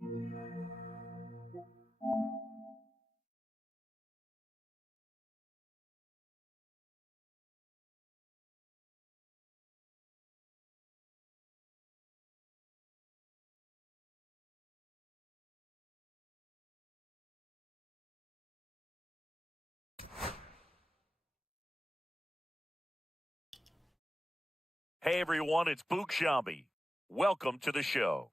Hey everyone, it's Bukshambi. Welcome to the show.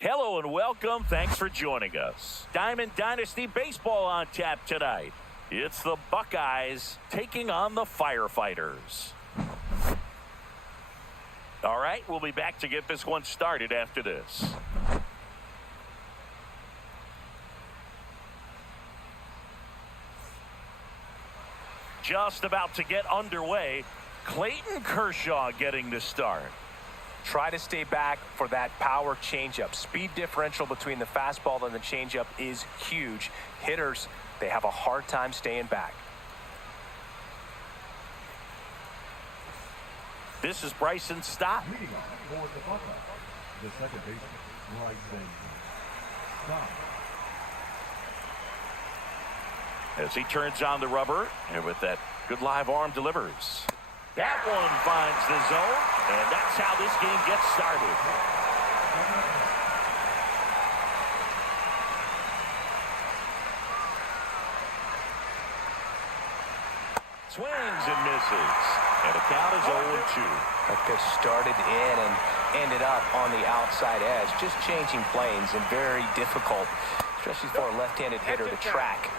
Hello and welcome. Thanks for joining us. Diamond Dynasty Baseball on tap tonight. It's the Buckeyes taking on the Firefighters. All right, we'll be back to get this one started after this. Just about to get underway. Clayton Kershaw getting the start. Try to stay back for that power changeup. Speed differential between the fastball and the changeup is huge. Hitters, they have a hard time staying back. This is Bryson Stott. The second baseman, Bryson Stott. As he turns on the rubber, and with that good live arm delivers. That one finds the zone, and that's how this game gets started. Swings and misses, and the count is 0-2. Like they started in and ended up on the outside edge, just changing planes, and very difficult, especially for a left-handed hitter to track.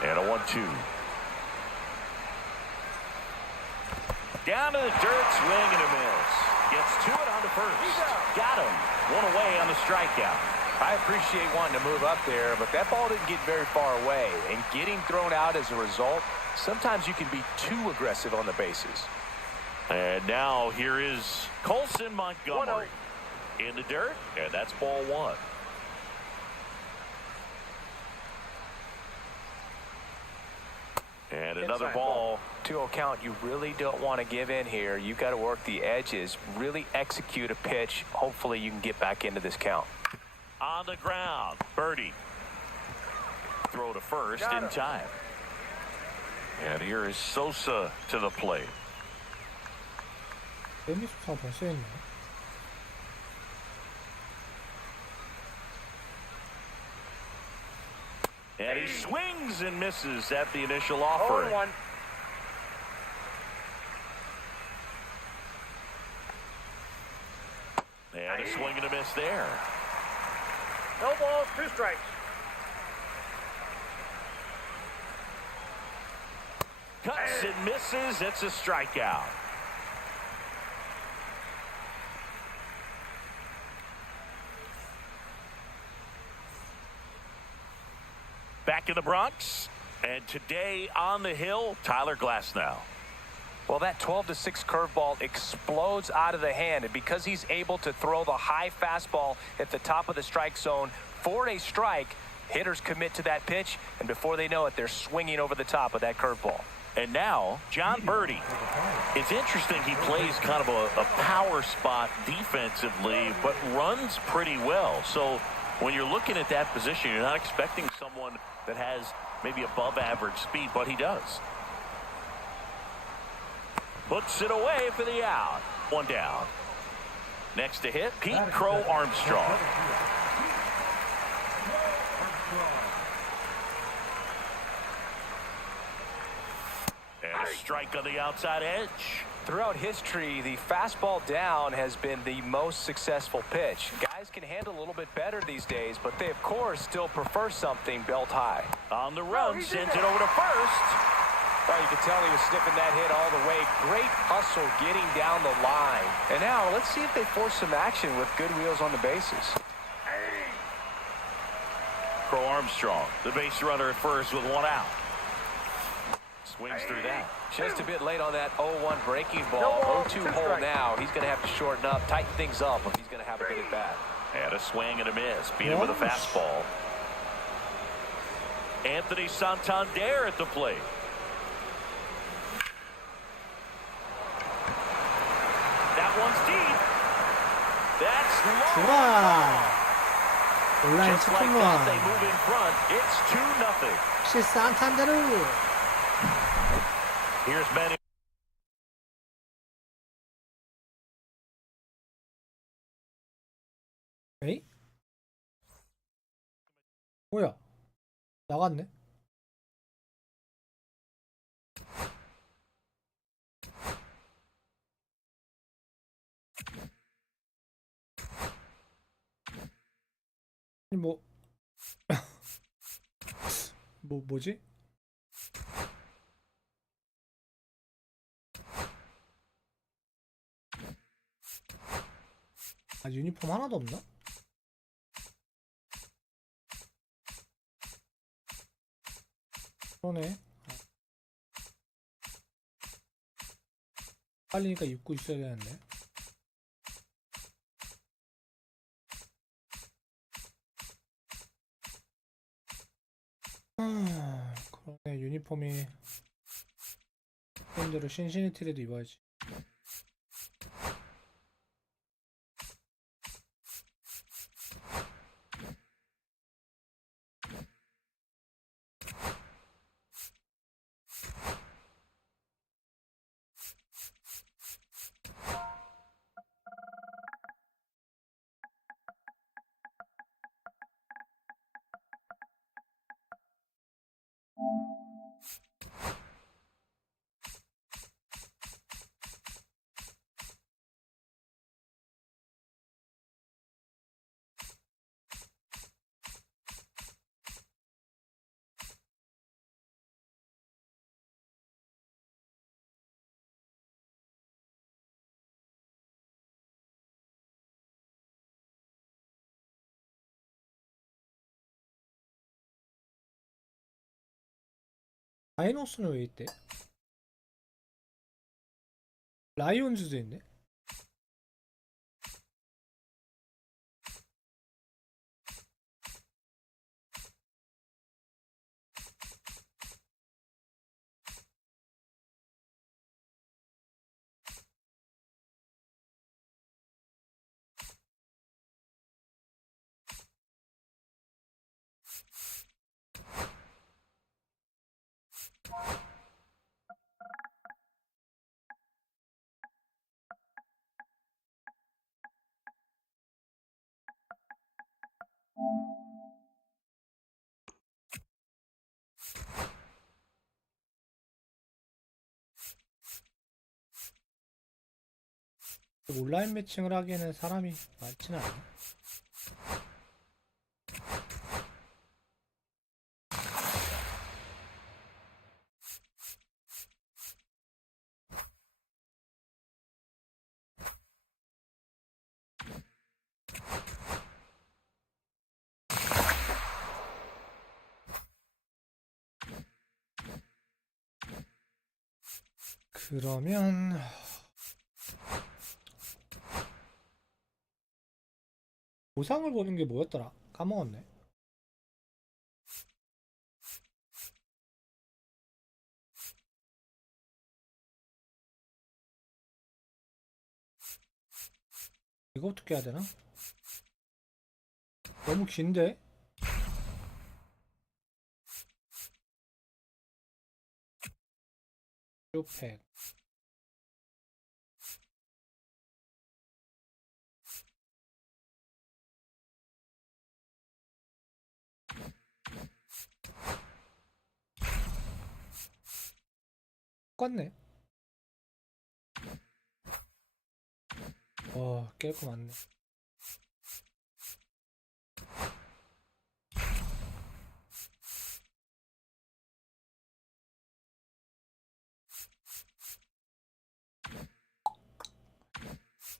And a 1-2. Down to the dirt, swing and a miss. Gets to it on the first. Got him. One away on the strikeout. I appreciate wanting to move up there, but that ball didn't get very far away. And getting thrown out as a result, sometimes you can be too aggressive on the bases. And now here is Colson Montgomery in the dirt, and that's ball one. And another ball. 2-0 count. You really don't want to give in here. You got to work the edges, really execute a pitch. Hopefully you can get back into this count. On the ground, Birdie. Throw to first in time. And here is Sosa to the plate. M24 벌써 했네. And he swings and misses at the initial offering. And a swing and a miss there. No balls, 2 strikes. Cuts and misses. It's a strikeout. Back in the Bronx, and today on the hill, Tyler Glasnow. Well, that 12-6 curveball explodes out of the hand, and because he's able to throw the high fastball at the top of the strike zone for a strike, Hitters commit to that pitch, and before they know it, they're swinging over the top of that curveball. And now, John Birdie. It's interesting he plays kind of a power spot defensively, but runs pretty well. So when you're looking at that position, you're not expecting someone that has maybe above average speed, but he does. Puts it away for the out. One down. Next to hit, Pete Crow Armstrong. And a strike on the outside edge. Throughout history, the fastball down has been the most successful pitch. Guys can handle a little bit better these days, but they, of course, still prefer something belt high. On the run, sends it over to first. Well, you can tell he was sniffing that hit all the way. Great hustle getting down the line. And now, let's see if they force some action with good wheels on the bases. Crow Armstrong, the base runner at first with one out. Swings through that. Just a bit late on that 0-1 breaking ball. 0-2 hole now. He's going to have to shorten up, tighten things up if he's going to have a good at bat. And a swing and a miss. Beat him with a fastball. Anthony Santander at the plate. That one's deep. That's low. 온라인 Just like that, they 치킨만 move in front. It's 2-0. 혹시 산탄데르 Here's Manny. 에이? 뭐야 나갔네. 아니 뭐지? 아 유니폼 하나도 없나? 그러네. 빨리니까 입고 있어야 되는데. 그러네. 유니폼이 팬들을 신시니티라도 입어야지. 다이노스는 왜 있대? 라이온즈도 있네? 온라인 매칭을 하기에는 사람이 많지는 않네. 그러면 보상을 보는 게 뭐였더라? 까먹었네. 이거 어떻게 해야 되나? 너무 긴데? 쇼팩. 똑같네. 깰 거 많네.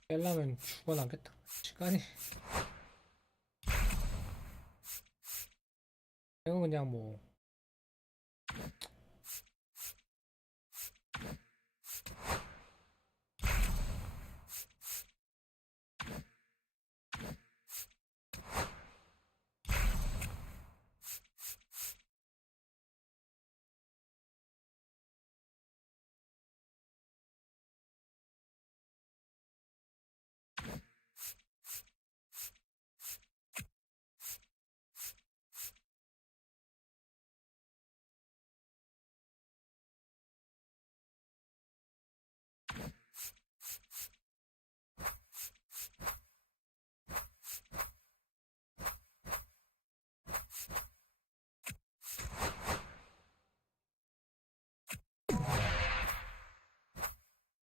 깰려면 죽어나겠다. 시간이. 이거 그냥 뭐.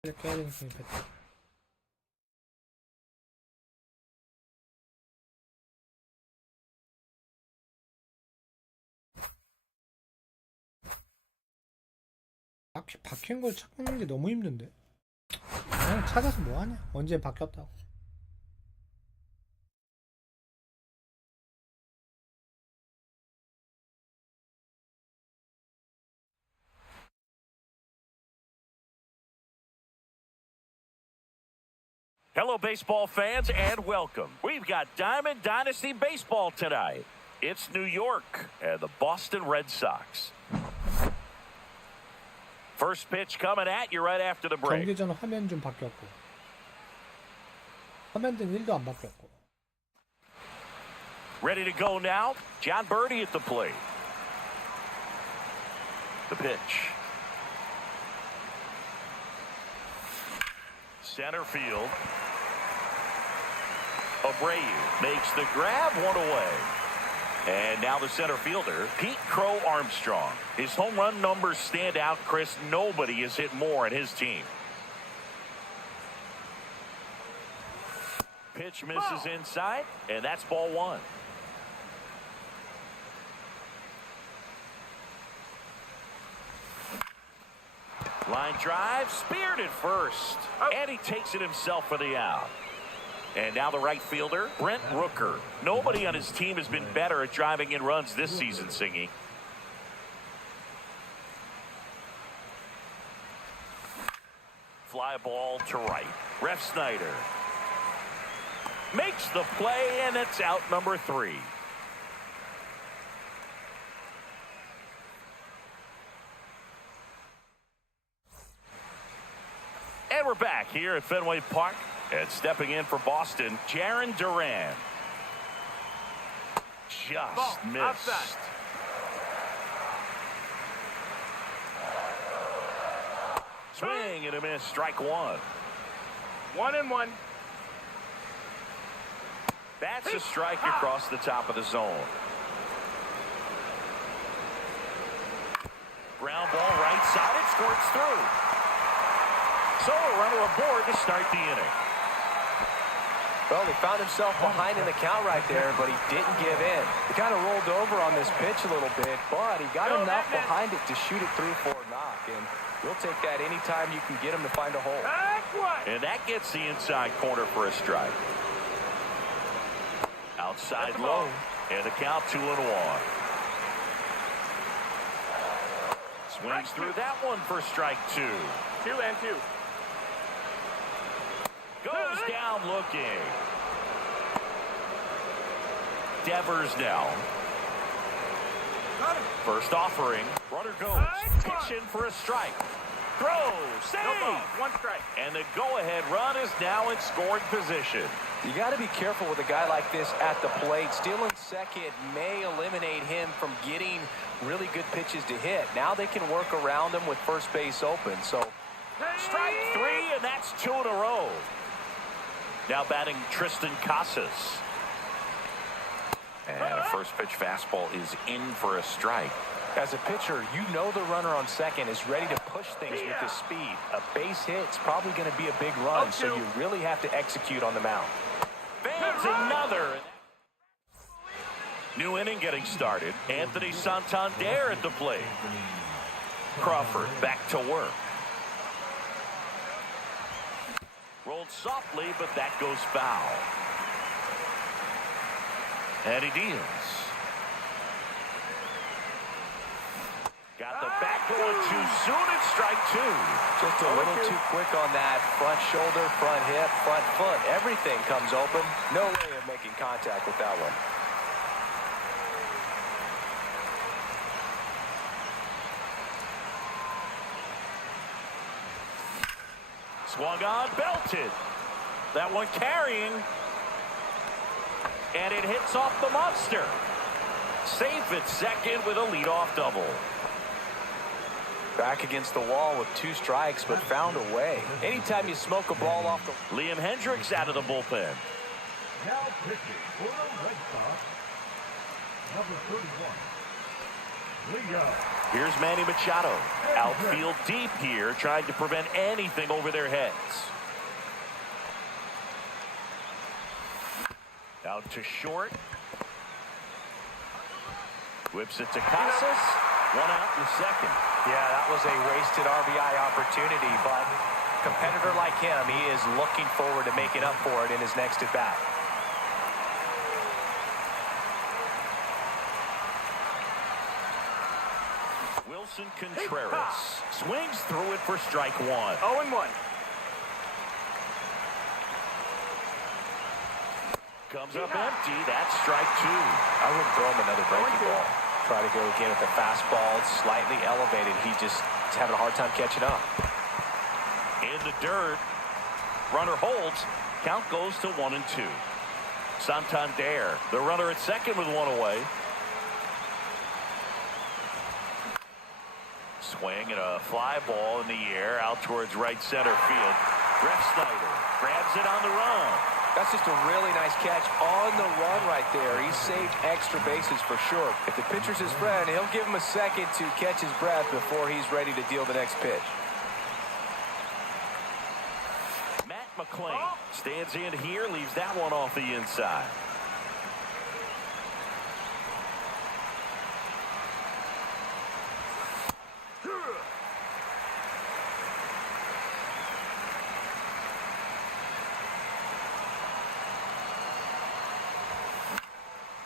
이렇게 해야 되니까 뺐다. 바뀐 걸 찾는 게 너무 힘든데. 그냥 찾아서 뭐하냐. 언제 바뀌었다고. Hello, baseball fans, and welcome. We've got Diamond Dynasty Baseball tonight. It's New York and the Boston Red Sox. First pitch coming at you right after the break. 경기 전 화면 좀 바뀌었고. 화면등 1도 안 바뀌었고. Ready to go now. John Birdie at the plate. The pitch. Center field. Abreu makes the grab, one away. And now the center fielder, Pete Crow Armstrong. His home run numbers stand out, Chris. Nobody has hit more in his team. Pitch misses inside, and that's ball one. Line drive, speared at first, and he takes it himself for the out. And now the right fielder, Brent Rooker. Nobody on his team has been better at driving in runs this season, Singy. Fly ball to right. Ref Snyder makes the play, and it's out number 3. And we're back here at Fenway Park. And stepping in for Boston, Jarren Duran. Just missed. Outside. Swing and a miss, strike one. 1-1. That's a strike across the top of the zone. Ground ball right side, it squirts through. So a runner aboard to start the inning. Well, he found himself behind in the count right there, but he didn't give in. He kind of rolled over on this pitch a little bit, but he got enough behind it to shoot it through for a knock. And you'll take that anytime you can get him to find a hole. And that gets the inside corner for a strike. Outside low, and the count 2-1. Swings through that one for strike 2. 2-2. Goes down looking. Devers now. First offering. Runner goes. Pitch in for a strike. throw, save, No ball, 1 strike. and the go-ahead run is now in scoring position. You got to be careful with a guy like this at the plate. Stealing second may eliminate him from getting really good pitches to hit. Now they can work around him with first base open. So Strike 3, and that's 2 in a row. Now batting Tristan Casas. And a first pitch fastball is in for a strike. as a pitcher, you know the runner on second is ready to push things with his speed. A base hit's probably going to be a big run, so you really have to execute on the mound. Fans another. New inning getting started. Anthony Santander at the plate. Crawford back to work. Rolled softly, but that goes foul. And he deals. Got the back going too soon at strike two. Just a little too quick on that front shoulder, front hip, front foot. Everything comes open. No way of making contact with that one. Swung on, belted. That one carrying. And it hits off the monster. Safe at second with a leadoff double. Back against the wall with 2 strikes, but found a way. Anytime you smoke a ball off the... Liam Hendricks out of the bullpen. Now pitching for the Red Sox, number 31, Leo. Here's Manny Machado. Outfield deep here, trying to prevent anything over their heads. Out to short. Whips it to Casas. 1 out in second. Yeah, that was a wasted RBI opportunity, but a competitor like him, he is looking forward to making up for it in his next at-bat. Wilson Contreras swings through it for strike 1. 0-1. Comes up empty. That's strike 2. I wouldn't throw him another breaking ball. Try to go again with the fastball. It's slightly elevated. He's having a hard time catching up. In the dirt. Runner holds. Count goes to 1-2. Santander, the runner at second with 1 away. Swing and a fly ball in the air out towards right center field. Refsnyder grabs it on the run. That's just a really nice catch on the run right there. He saved extra bases for sure. If the pitcher's his friend, he'll give him a second to catch his breath before he's ready to deal the next pitch. Matt McClain stands in here, leaves that one off the inside.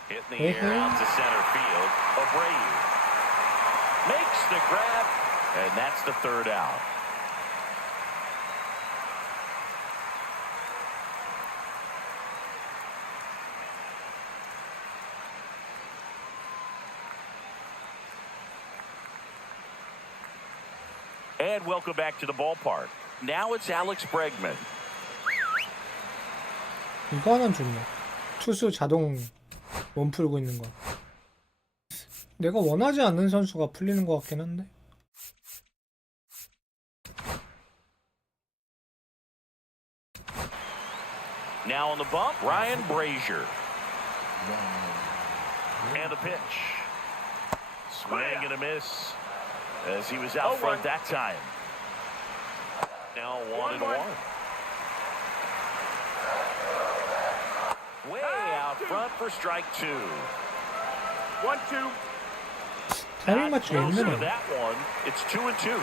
Hit in the air out to center field. Abreu makes the grab, and that's the 3rd out. And welcome back to the ballpark. Now it's Alex Bregman. 이거 하나는 좋네. 투수 자동 몸 풀고 있는 거. 내가 원하지 않는 선수가 풀리는 것 같긴 한데. Now on the bump, Ryan Brazier. And a pitch. Swing and a miss as he was out front that time. Now 1-1. Way out front for strike 2. 1-2. 타이밍 맞추기 Closer to 힘드네. that one. It's 2-2.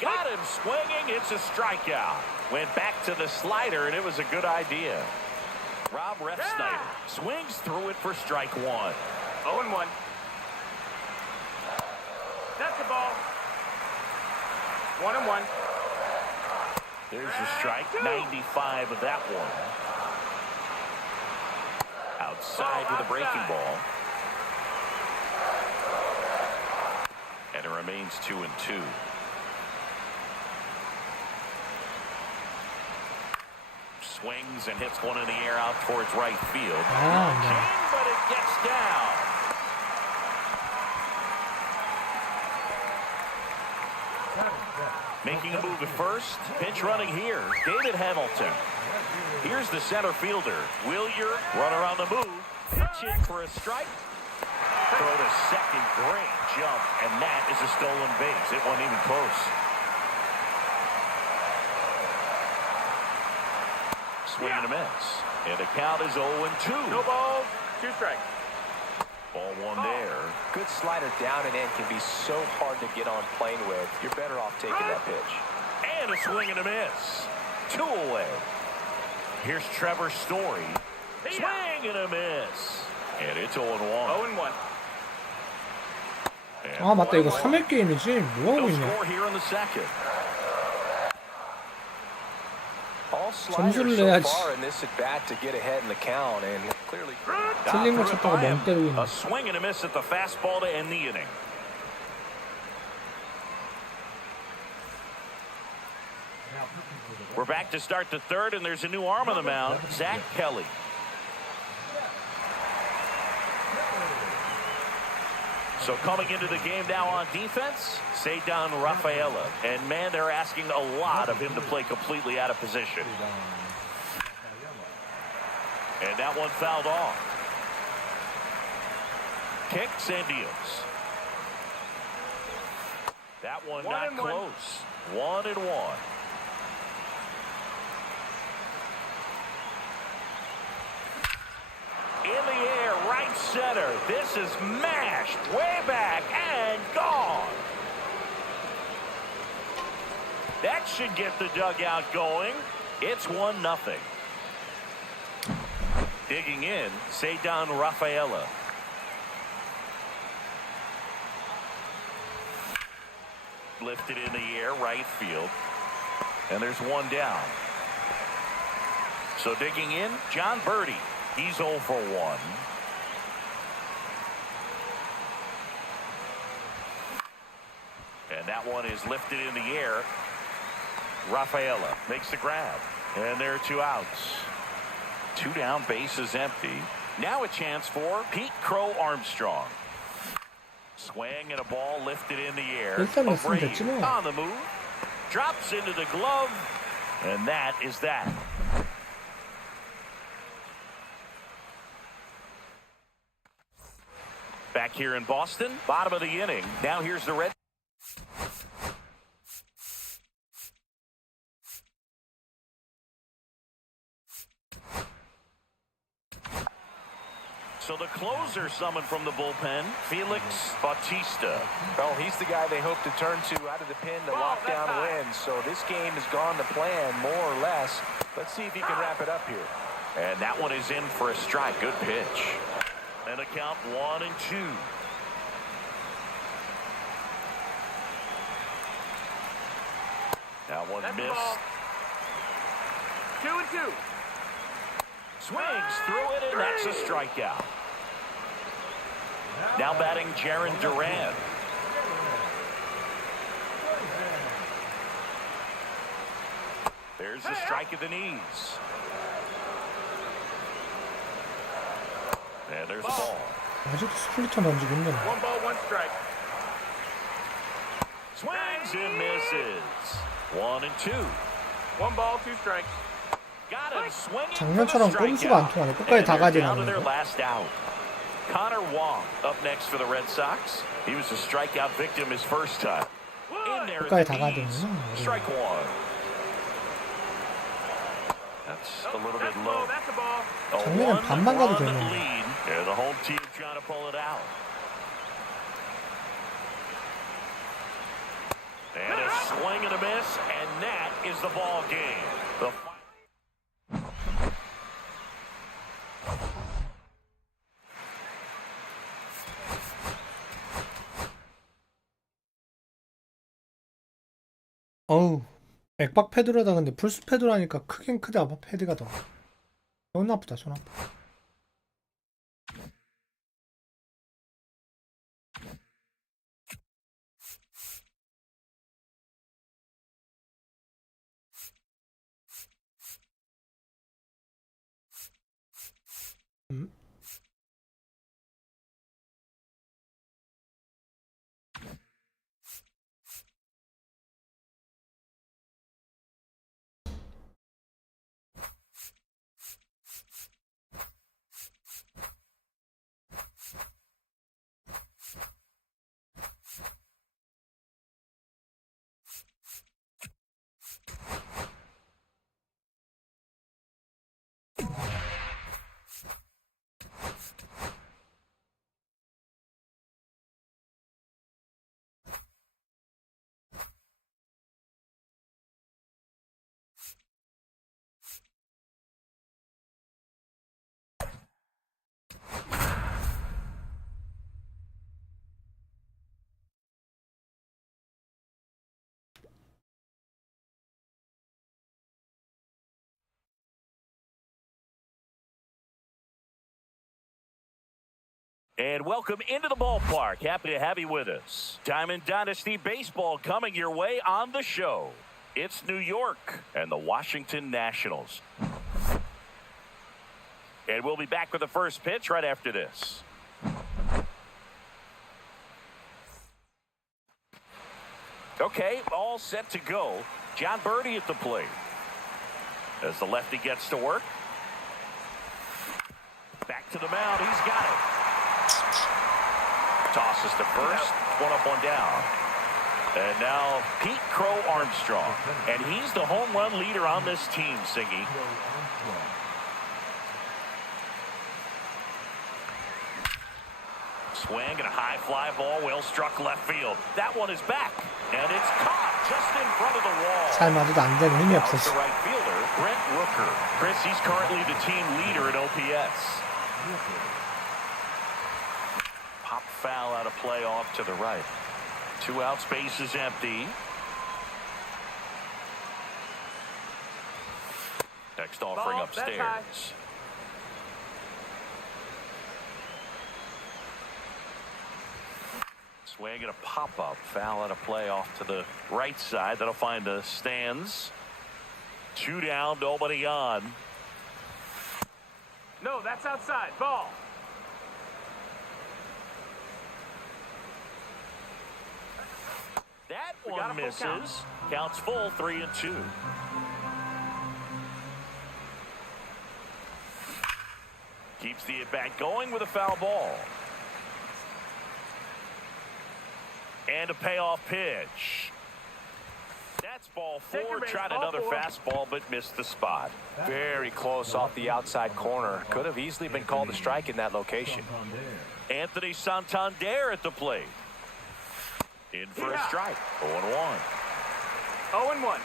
Got him swinging. It's a strikeout. Went back to the slider, and it was a good idea. Rob Refsnyder swings through it for strike 1. 0-1. That's the ball. 1-1. There's a strike. 95 of that one. Outside with a breaking ball. And it remains 2-2. Swings and hits one in the air out towards right field. But it gets down. Making a move at first. Pinch running here. David Hamilton. Here's the center fielder. Willier, run around the move. Pitch in for a strike. Throw to second. Great jump. And that is a stolen base. It wasn't even close. Swing and a miss. And the count is 0-2. No balls, 2 strikes. Ball one there. Good slider down and in can be so hard to get on plane with. You're better off taking that pitch. And a swing and a miss. 2 away. Here's Trevor Story. Swing and a miss. And it's 0-1. 0-1. 아 맞다 이거 3회 게임이지 뭐하고 No 있냐. score here in the second. All 점수를 sliders so 내야지. far in this at bat to get ahead in the count and clearly. 틀린 거 찾다가 멍 때리고 있네. A swing and a miss at the fastball to end the inning. We're back to start the third, and there's a new arm on the mound, Zach Kelly. So coming into the game now on defense, Cedar Rafaela. And man, they're asking a lot of him to play completely out of position. And that one fouled off. Kicks and deals. That one not close. 1-1. In the air, right center. This is mashed way back and gone. That should get the dugout going. It's 1-0. Digging in, Cedar Rafaela. Lifted in the air, right field. And there's one down. So digging in, John Birdie. He's 0 for 1. And that one is lifted in the air. Rafaela makes the grab. And there are 2 outs. 2 down, bases empty. Now a chance for Pete Crow Armstrong. Swing and a ball lifted in the air. 일단 넣으면 됐지 뭐. On the move. Drops into the glove. And that is that. Back here in Boston, bottom of the inning. Now here's the Red. So the closer summoned from the bullpen, Felix Bautista. Well, he's the guy they hope to turn to out of the pen to lock down wins. So this game has gone to plan, more or less. Let's see if he can wrap it up here. And that one is in for a strike. Good pitch. And a count 1-2. That one That's missed. 2-2. Swings through it, and that's a strikeout. Now batting Jaron Duran. There's the strike at the knees. And there's the ball. 아직도 스플리터 던지고 있네. 1 ball, 1 strike. Swings and misses. 1-2. 1 ball, 2 strikes. Got him swinging. 작년처럼 꼼수가 안 통하네. 끝까지 다 down to 가져가는 their 거. last out. Connor Wong up next for the Red Sox. He was a strikeout victim his first time. In there 끝까지 at 다 the knees. 가져오는구나. Strike 1. That's a little bit low. That's a ball. A 작년엔 반만 가도 1-1 되는데. lead. And the home team trying to pull it out. And a swing and a miss, and that is the ball game. The 어우 맥박 패드로다. 근데 풀스 패드라니까 크긴 크다. 패드가 더 손 아프다. 손 아파. And welcome into the ballpark. Happy to have you with us. Diamond Dynasty Baseball coming your way on the show. It's New York and the Washington Nationals. And we'll be back with the first pitch right after this. Okay, all set to go. John Birdie at the plate. As the lefty gets to work. Back to the mound. He's got it. Tosses to first. One up, one down. And now Pete Crow Armstrong. And he's the home run leader on this team, Siggy. Swing and a high fly ball, well struck left field. That one is back. And it's caught just in front of the wall. 잘 맞아도 안 되는 힘이 Out to 없었어. right fielder, Brent Rooker. Chris, he's currently the team leader in OPS. Pop foul out of play off to the right. 2 outs, base is empty. Next offering Ball, that's high. upstairs. Swing and a pop-up foul out of play off to the right side. That'll find the stands. 2 down, nobody on. No, that's outside. Ball. That We got one a full misses. count. Counts full, 3-2. Keeps the at-bat going with a foul ball. And a payoff pitch. That's ball Take 4. your base, Tried ball another 4. fastball, but missed the spot. Very close off the outside corner. Could have easily been called a strike in that location. Anthony Santander at the plate. In for a Yeah. strike. 0-1. 0-1.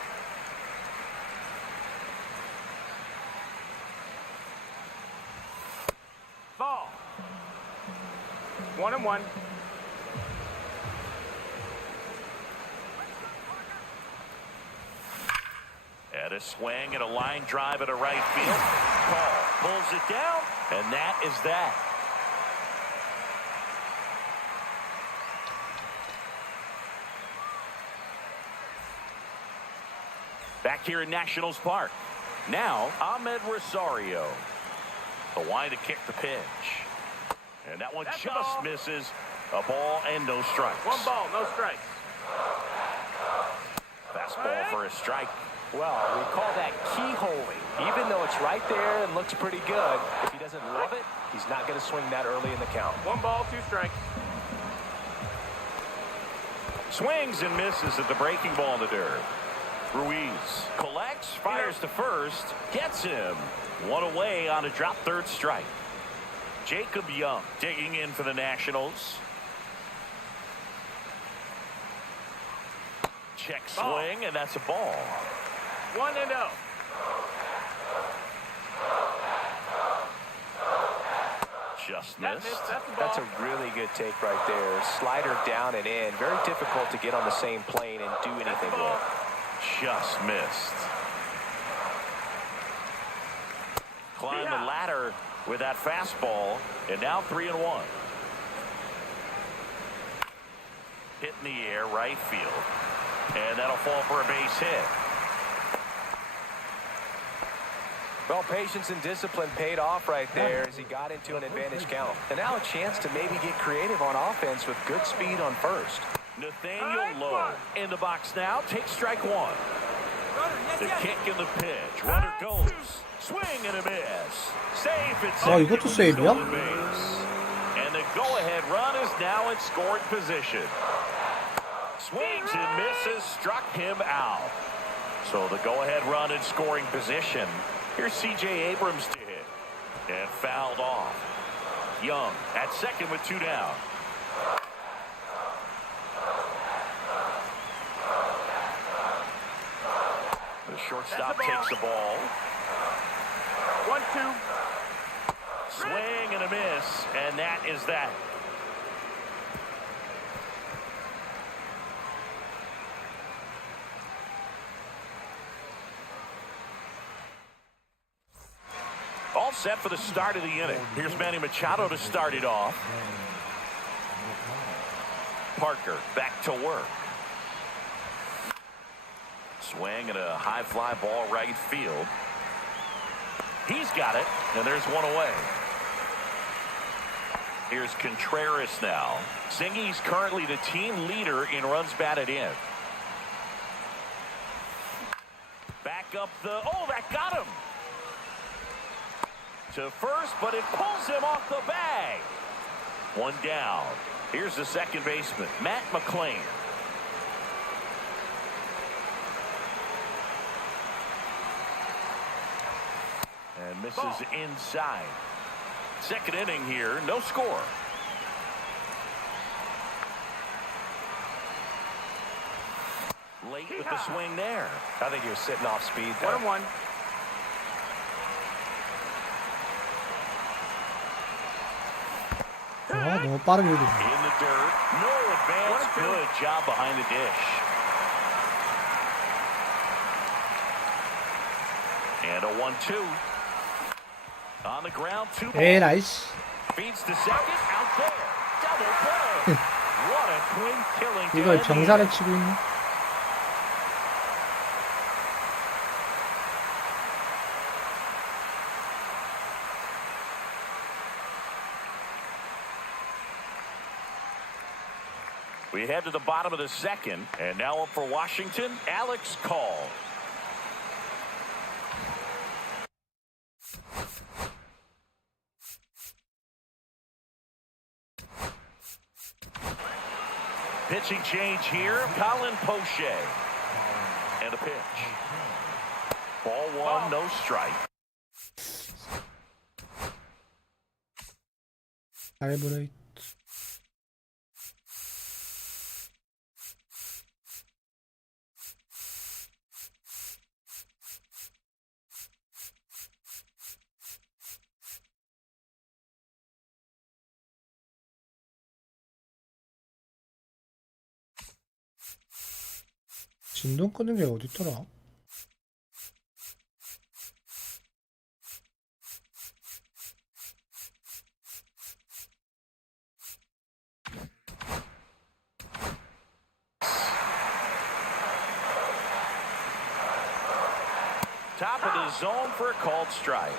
Ball. 1-1. And a swing and a line drive at a right field. Call pulls it down, and that is that. Back here in Nationals Park. Now, Ahmed Rosario. The wind to kick the pitch. And that one That's a just ball. misses. A ball and no strikes. 1 ball, no strikes. Fastball for a strike. Well, we call that keyholing. Even though it's right there and looks pretty good, if he doesn't love it, he's not going to swing that early in the count. 1 ball, 2 strikes. Swings and misses at the breaking ball in the dirt. Ruiz collects, fires to first, gets him. 1 away on a drop third strike. Jacob Young digging in for the Nationals. Check swing, and that's a ball. 1-0. Just That's missed. the ball. That's a really good take right there. Slider down and in. Very difficult to get on the same plane and do anything with. Just missed. Climb Yeah. the ladder with that fastball, and now 3-1. Hit in the air, right field. And that'll fall for a base hit. Well, patience and discipline paid off right there as he got into an advantage count. And now a chance to maybe get creative on offense with good speed on first. Nathaniel Lowe in the box now. Takes strike one. The kick and the pitch. Runner goes. Swing and a miss. Safe at second. 이것도 세이브야? And the go-ahead run is now in scoring position. Swings and misses. Struck him out. So the go-ahead run in scoring position. Here's C.J. Abrams to hit. And fouled off. Young at second with 2 down. The shortstop takes the ball. 1-2. Swing and a miss, and that is that. All set for the start of the inning. Here's Manny Machado to start it off. Parker back to work. Swing and a high fly ball right field. He's got it, and there's one away. Here's Contreras now. Singy's currently the team leader in runs batted in. Back up the... Oh, that got him! To first, but it pulls him off the bag. One down. Here's the second baseman, Matt McClain. And misses inside. Second inning here, no score. Late with the swing there. I think he was sitting off speed there. 1-1. 너무 빠르게 이기네. In the dirt, no advance, good job behind the dish. And a 1-2. On the ground, 2 balls. 에라이씨. Feeds to second, out there. Double play. What a clean killing. 이걸 병살에 치고 있네. We head to the bottom of the second, and now up for Washington, Alex Call. Pitching change here, Colin Poche. And a pitch. Ball one, no strike. 알브레이트. 진동 끄는 게 어딨더라? Top of the zone for a called strike.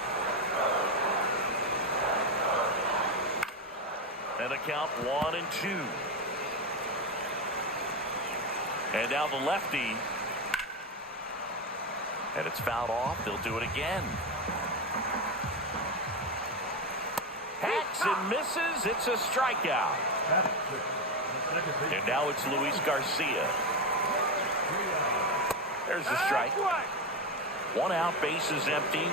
And a count 1-2. And now the lefty. And it's fouled off. They'll do it again. Hacks and misses. It's a strikeout. And now it's Luis Garcia. There's the strike. One out, base is empty.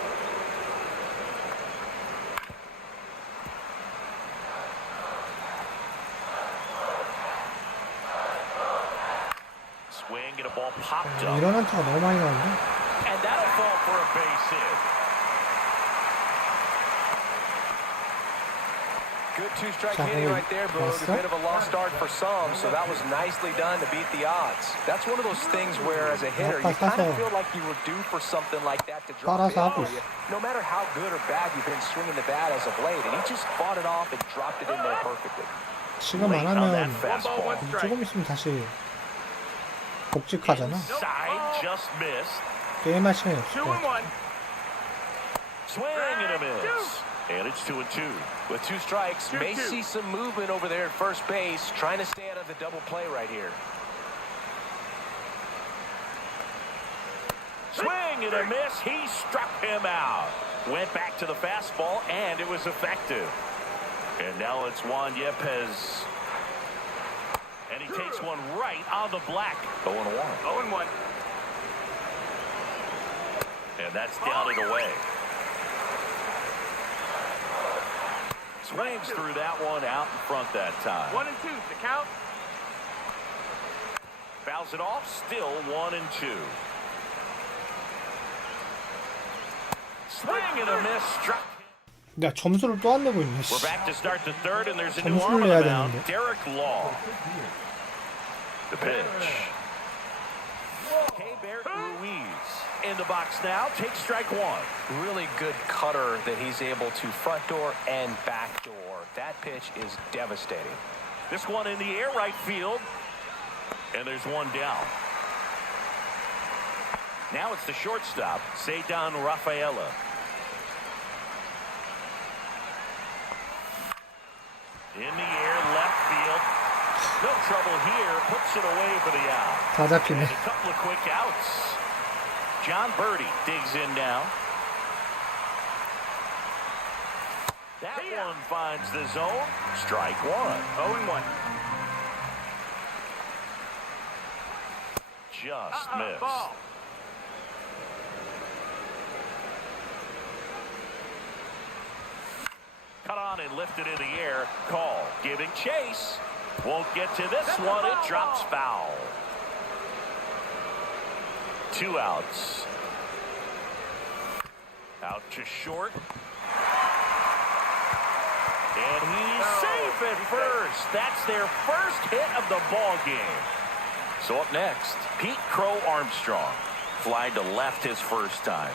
Swing and a ball popped up. 이런 한타가 너무 많이 나는데? And that'll fall for a base hit. Good two-strike hitting right there, Boog. A bit of a lost start for some, so that was nicely done to beat the odds. That's one of those things where, as a hitter, you kind of feel like you were due for something like that to drop in for you. No matter how good or bad you've been swinging the bat as of late, and he just fought it off and dropped it in there perfectly. 지금 안 하면 조금 있으면 다시 복직하잖아. Side just missed. 게임할 시간이 없을 거야. Swing and a miss. And it's 2-2. With 2 strikes, may 2-2. see some movement over there at first base, trying to stay out of the double play right here. Swing and a miss. He struck him out. Went back to the fastball, and it was effective. And now it's Juan Yepes. And he takes one right on the black. 0-1. 0-1. And that's down and away. Swings through that one out in front that time. 1-2 the count. Fouls it off. Still 1-2. Swing and a miss. Struck. 야, 점수를 또 안 내고 있네. We're back to start the third, and there's a new 점수를 arm on 내야 the mound. 되는데. Derek Law. The pitch. Keibert Ruiz in the box now. Takes strike one. Really good cutter that he's able to front door and back door. That pitch is devastating. This one in the air right field. And there's one down. Now it's the shortstop, Cedar Rafaela. In the air, left field. No trouble here. Puts it away for the out. 다 And 잡히네. a couple of quick outs. John Birdie digs in now. That one finds the zone. Strike one. 0-1. Just missed. Ball. Cut on and lifted in the air. Call. Giving chase. Won't get to this one. It drops foul. 2 outs. Out to short. And he's safe at first. That's their first hit of the ball game. So up next, Pete Crow Armstrong. Fly to left his first time.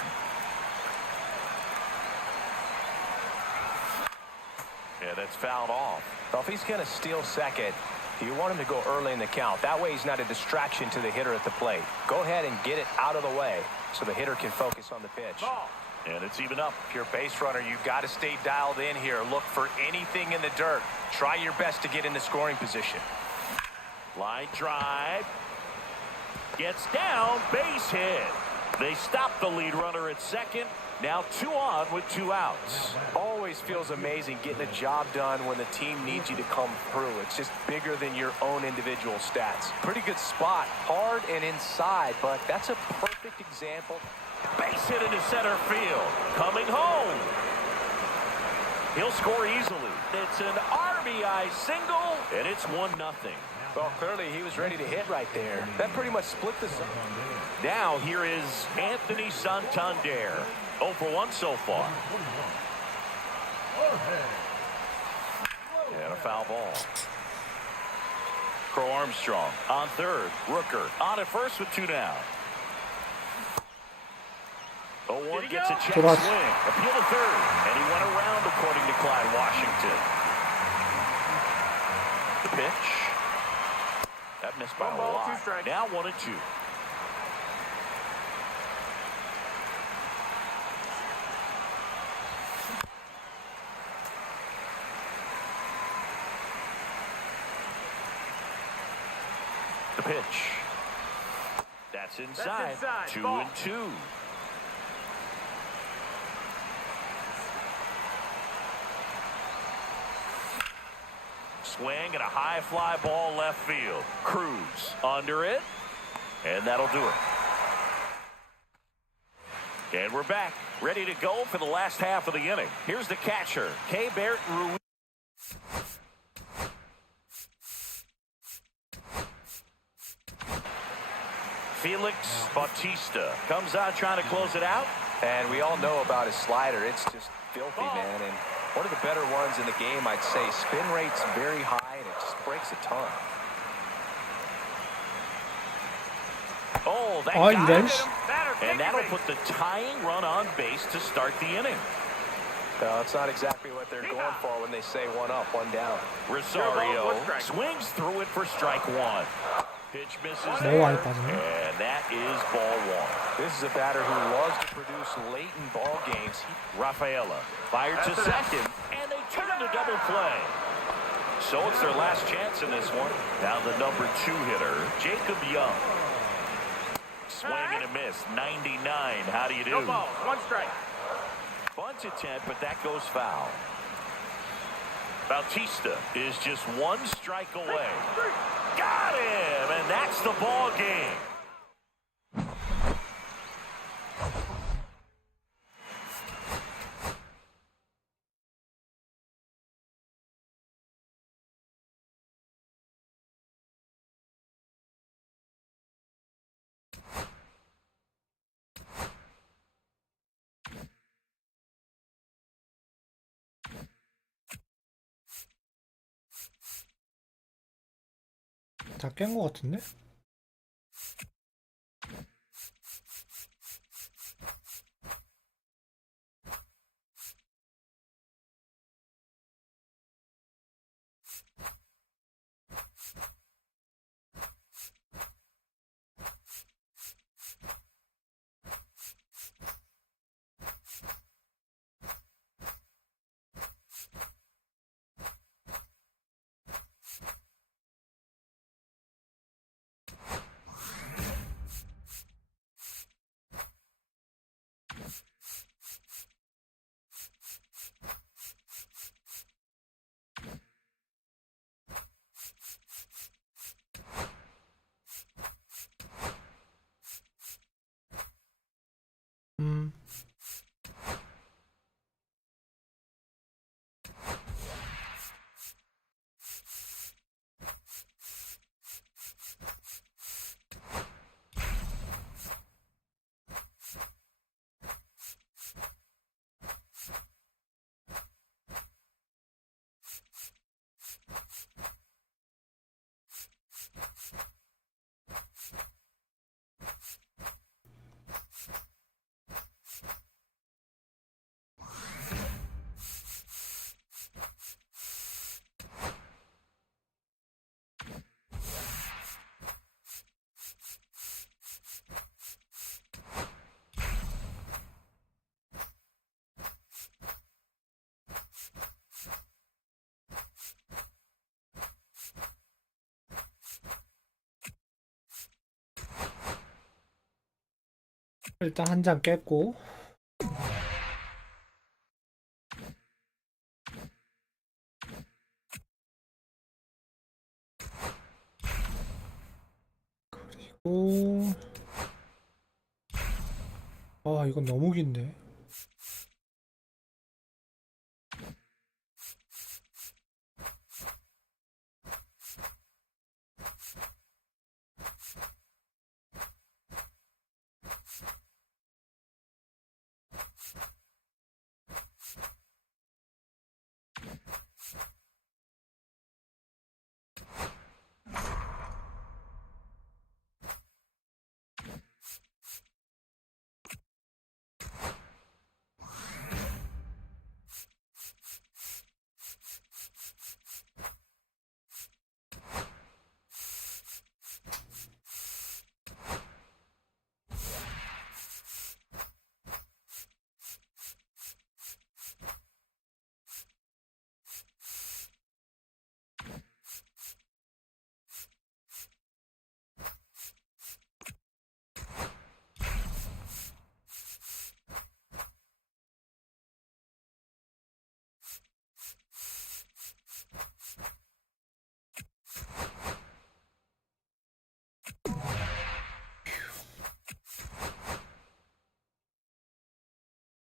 Yeah, that's fouled off. Well, if he's going to steal second, you want him to go early in the count. That way he's not a distraction to the hitter at the plate. Go ahead and get it out of the way so the hitter can focus on the pitch. Ball. And it's even up. If you're a base runner, you've got to stay dialed in here. Look for anything in the dirt. Try your best to get in the scoring position. Line drive. Gets down. Base hit. They stop the lead runner at second. Now 2 on with 2 outs. Always feels amazing getting a job done when the team needs you to come through. It's just bigger than your own individual stats. Pretty good spot, hard and inside, but that's a perfect example. Base hit into center field. Coming home. He'll score easily. It's an RBI single, and it's 1-0. Well, clearly he was ready to hit right there. That pretty much split the zone. Now here is Anthony Santander. 0 for 1 so far. And a foul ball. Crow Armstrong on third. Rooker on at first with 2 down. 0-1 gets a check swing. Appeal to third. And he went around according to Clyde Washington. The pitch. That missed by a 1 ball, lot. 2 strikes. Now 1-2. The pitch. That's inside. 2-2. Swing and a high fly ball left field. Cruz under it. And that'll do it. And we're back. Ready to go for the last half of the inning. Here's the catcher, Keibert Ruiz. Felix Bautista comes on trying to close it out. And we all know about his slider. It's just filthy, man. And one of the better ones in the game, I'd say. Spin rate's very high, and it just breaks a ton. Oh, that Oh, got then. it. And that'll put the tying run on base to start the inning. No, it's not exactly what they're going for when they say 1 up, 1 down. Rosario swings through it for strike 1. Pitch misses 너무 there. 많이 빠지네. And that is ball one. This is a batter who loves to produce late in ball games. Rafaela fired to second, and they turn to double play. So it's their last chance in this one. Now the number 2 hitter, Jacob Young. Swing and a miss, 99. How do you do? No balls, 1 strike. Bunt attempt, but that goes foul. Bautista is just 1 strike away. Got him, and that's the ball game. 다 깬 거 같은데? 일단 한 장 깼고 그리고 아 이건 너무 긴데.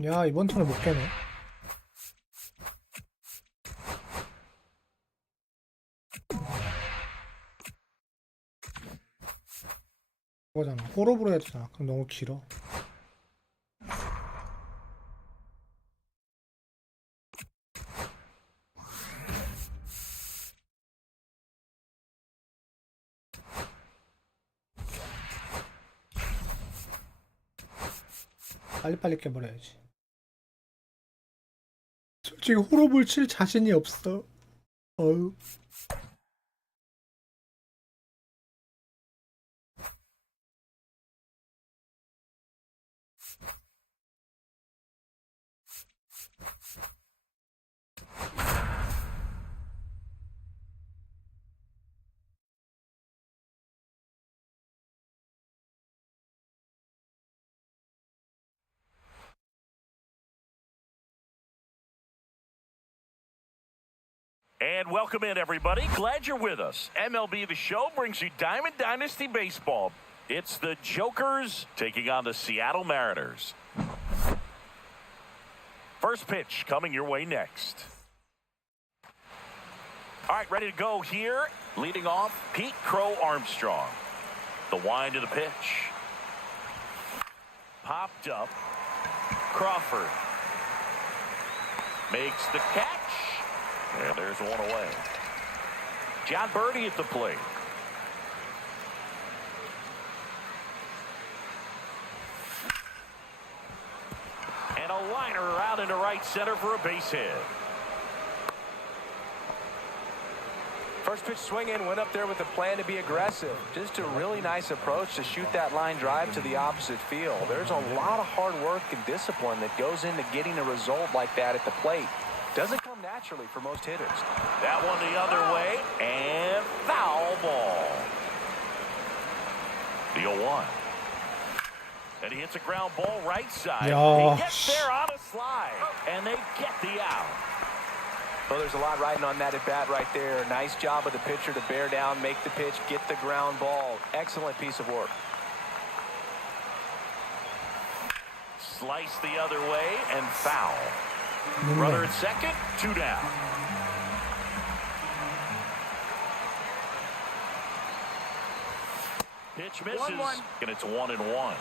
야 이번 턴에 못 깨네. 그거잖아. 호러브로 해야 되잖아. 그럼 너무 길어. 빨리빨리 깨버려야지. 솔직히 호러볼 칠 자신이 없어. 어우. And welcome in, everybody. Glad you're with us. MLB The Show brings you Diamond Dynasty Baseball. It's the Jokers taking on the Seattle Mariners. First pitch coming your way next. All right, ready to go here. Leading off, Pete Crow Armstrong. The wind of the pitch. Popped up. Crawford makes the catch. And there's one away. John Birdie at the plate. And a liner out into right center for a base hit. First pitch swinging, went up there with a plan to be aggressive. Just a really nice approach to shoot that line drive to the opposite field. There's a lot of hard work and discipline that goes into getting a result like that at the plate. Doesn't come naturally for most hitters. That one the other way, and foul ball. The 0-1. And he hits a ground ball right side. Yeah. He gets there on a slide, and they get the out. Well, there's a lot riding on that at bat right there. Nice job of the pitcher to bear down, make the pitch, get the ground ball. Excellent piece of work. Slice the other way, and foul. Runner at second, 2 down. Pitch misses, 1-1. and it's 1-1.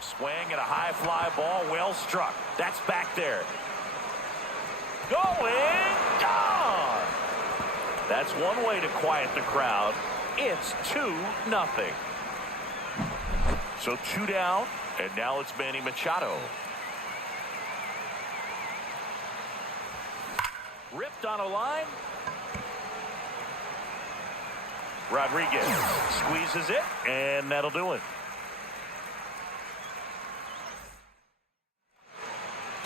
Swing and a high fly ball, well struck. That's back there. Going, gone. That's one way to quiet the crowd. It's 2-0. So 2 down, and now it's Manny Machado. Ripped on a line. Rodriguez squeezes it, and that'll do it.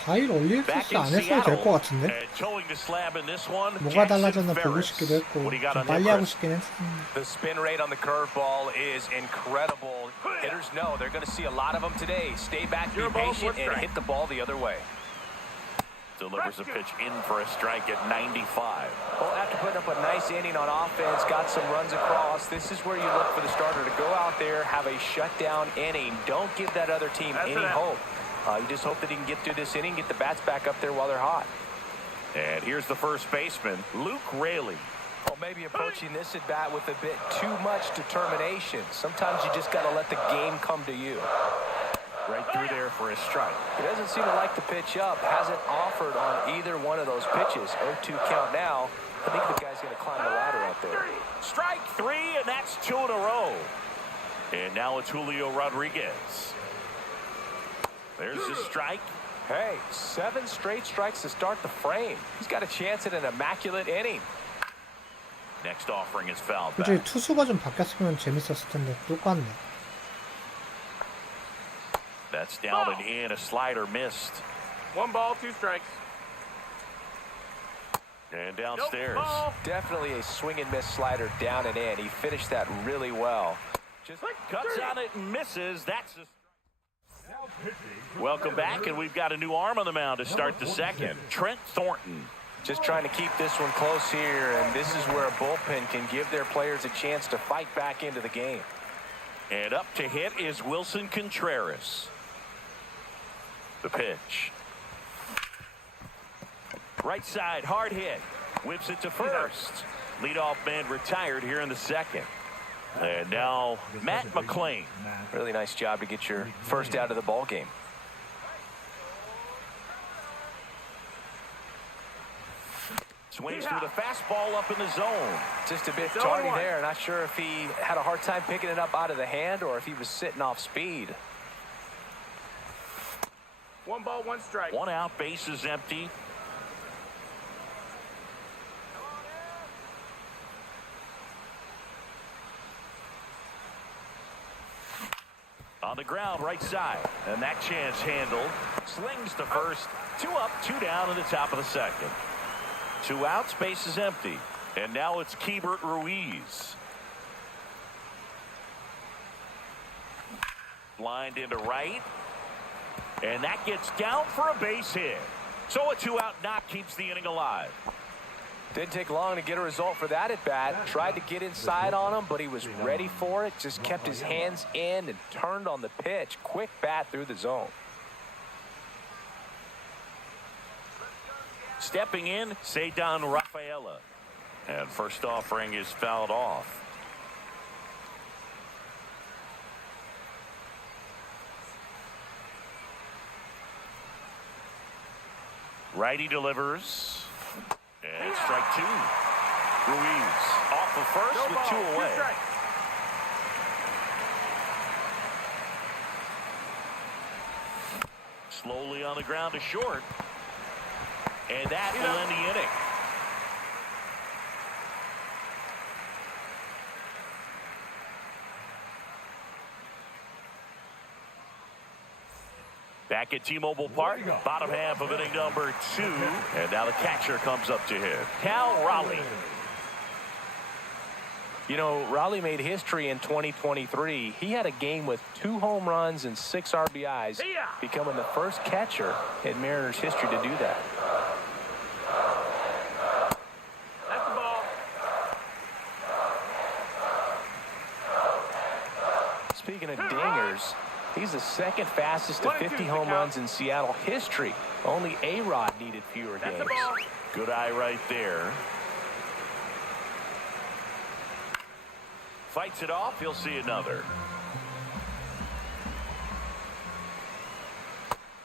과일 올릴 Back 코스 in 안 했어도 될 Seattle, 것 같은데? and towing the slab in this one. 뭐가 달라졌나 Jackson 보고 Ferris. 싶기도 했고 What do you got 좀 on 빨리 him, 하고 Chris? 싶긴 했었는데. The spin rate on the curveball is incredible. Hitters know they're going to see a lot of them today. Stay back, be Your ball, patient, and strike. hit the ball the other way. Delivers a pitch in for a strike at 95. Well, after putting up a nice inning on offense, got some runs across, this is where you look for the starter to go out there, have a shutdown inning. Don't give that other team That's any it. hope. You just hope that he can get through this inning, get the bats back up there while they're hot. And here's the first baseman, Luke Raley. Well, maybe approaching this at bat with a bit too much determination. Sometimes you just got to let the game come to you. Right through there for a strike. He doesn't seem to like the pitch up. Hasn't offered on either one of those pitches. 0-2 count now. I think the guy's going to climb the ladder out there. Strike 3, and that's 2 in a row. And now it's Julio Rodriguez. There's the strike. Hey, 7 straight strikes to start the frame. He's got a chance at an immaculate inning. Next offering is fouled 솔직히 back. 투수가 좀 바뀌었으면 재밌었을 텐데 똑같네. That's down and in. A slider missed. 1 ball, 2 strikes. And downstairs. Nope, ball. Definitely a swing and miss slider down and in. He finished that really well. Just cuts on it and misses. That's a... Now pitching. Welcome back, and we've got a new arm on the mound to start the second. Trent Thornton. Just trying to keep this one close here, and this is where a bullpen can give their players a chance to fight back into the game. And up to hit is Wilson Contreras. The pitch. Right side, hard hit. Whips it to first. Leadoff man retired here in the second. And now Matt McClain. Really nice job to get your first out of the ball game. Swings through the fastball up in the zone. Just a bit It's tardy 0-1. there. Not sure if he had a hard time picking it up out of the hand or if he was sitting off speed. 1 ball, 1 strike. 1 out, base is empty. On the ground, right side. And that chance handled. Slings to first. 2 up, 2 down in the top of the second. 2 outs, base is empty. And now it's Keibert Ruiz. Lined into right. And that gets down for a base hit. So a 2-out knock keeps the inning alive. Didn't take long to get a result for that at bat. Tried to get inside on him, but he was ready for it. Just kept his hands in and turned on the pitch. Quick bat through the zone. Stepping in, Cedar Rafaela. And first offering is fouled off. Righty delivers. And strike 2. Ruiz off of first with 2 away. Slowly on the ground to short. And that will end the inning. Back at T-Mobile Park, bottom half of inning number 2. And now the catcher comes up to hit. Cal Raleigh. You know, Raleigh made history in 2023. He had a game with 2 home runs and 6 RBIs, becoming the first catcher in Mariners history to do that. That's the ball. Speaking of dingers, he's the second fastest to 50 home runs in Seattle history. Only A-Rod needed fewer games. Good eye right there. Fights it off. He'll see another.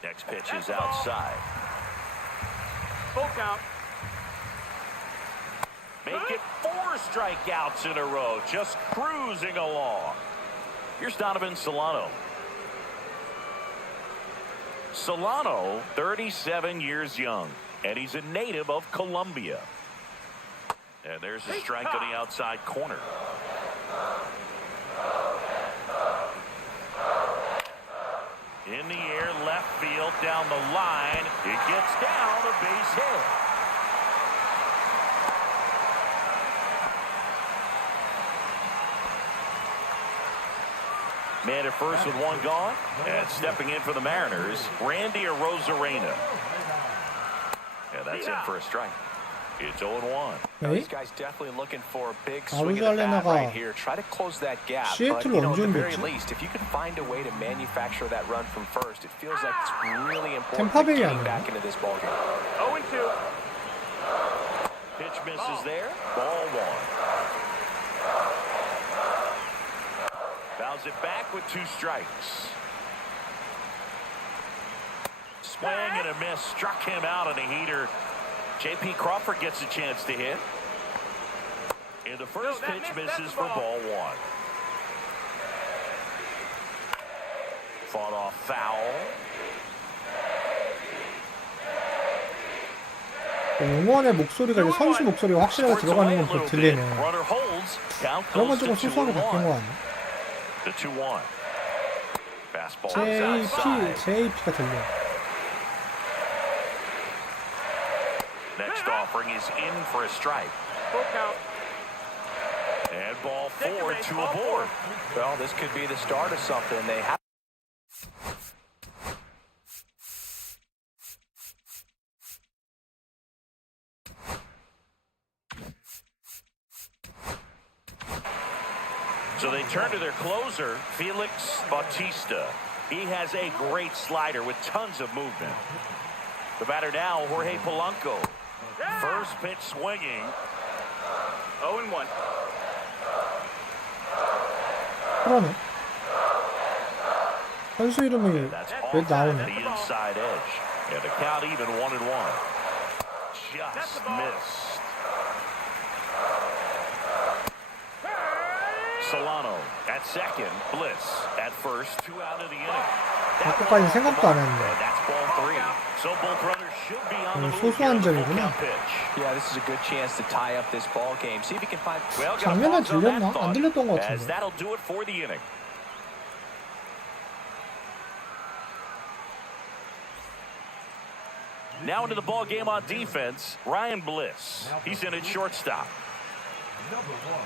Next pitch is outside. Full count. Make it 4 strikeouts in a row. Just cruising along. Here's Donovan Solano. Solano, 37 years young, and he's a native of Colombia. And there's a strike on the outside corner. In the air, left field, down the line. It gets down, a base hit. Man at first with 1 gone. And stepping in for the Mariners, Randy Arozarena. And that's in for a strike. It's 0-1. These guys definitely looking for a big swing of the bat right here. Try to close that gap. But, you know, at the very least, if you could find a way to manufacture that run from first, it feels like it's really important to get back into this ballgame. 0-2. Pitch misses there. Ball 1. Fouls it back with 2 strikes. Swing and a miss. Struck him out on a heater. J.P. Crawford gets a chance to hit. And the first pitch misses for ball 1. Fought off foul. 응원의 목소리가 이제 선수 목소리가 확실하게 들어가는 건 들리네. 그래가지고 소소하게 바뀐 거 아니야? JP가 들려. Next offering is in for a strike. Full count. And ball 4, 2 aboard. Well, this could be the start of something. They have. So they turn to their closer, Felix Bautista. He has a great slider with tons of movement. The batter now, Jorge Polanco. First pitch swinging. 0-1. 그러네. 선수 이름이 왜 나오네? The inside edge. And the count even 1-1. Just missed. Solano at second. Bliss at first. 2 out of the inning. 바꿔까지 생각도 안 했는데. That's ball 3. So both runners should be on the move. 소소한 점이구나. Yeah, this is a good chance to tie up this ball game. See if you can find. Well, 장면은 들렸나? 안 들렸던 것 as 같은데. that'll do it for the inning. Now into the ball game on defense, Ryan Bliss. He's in at shortstop. Number 1.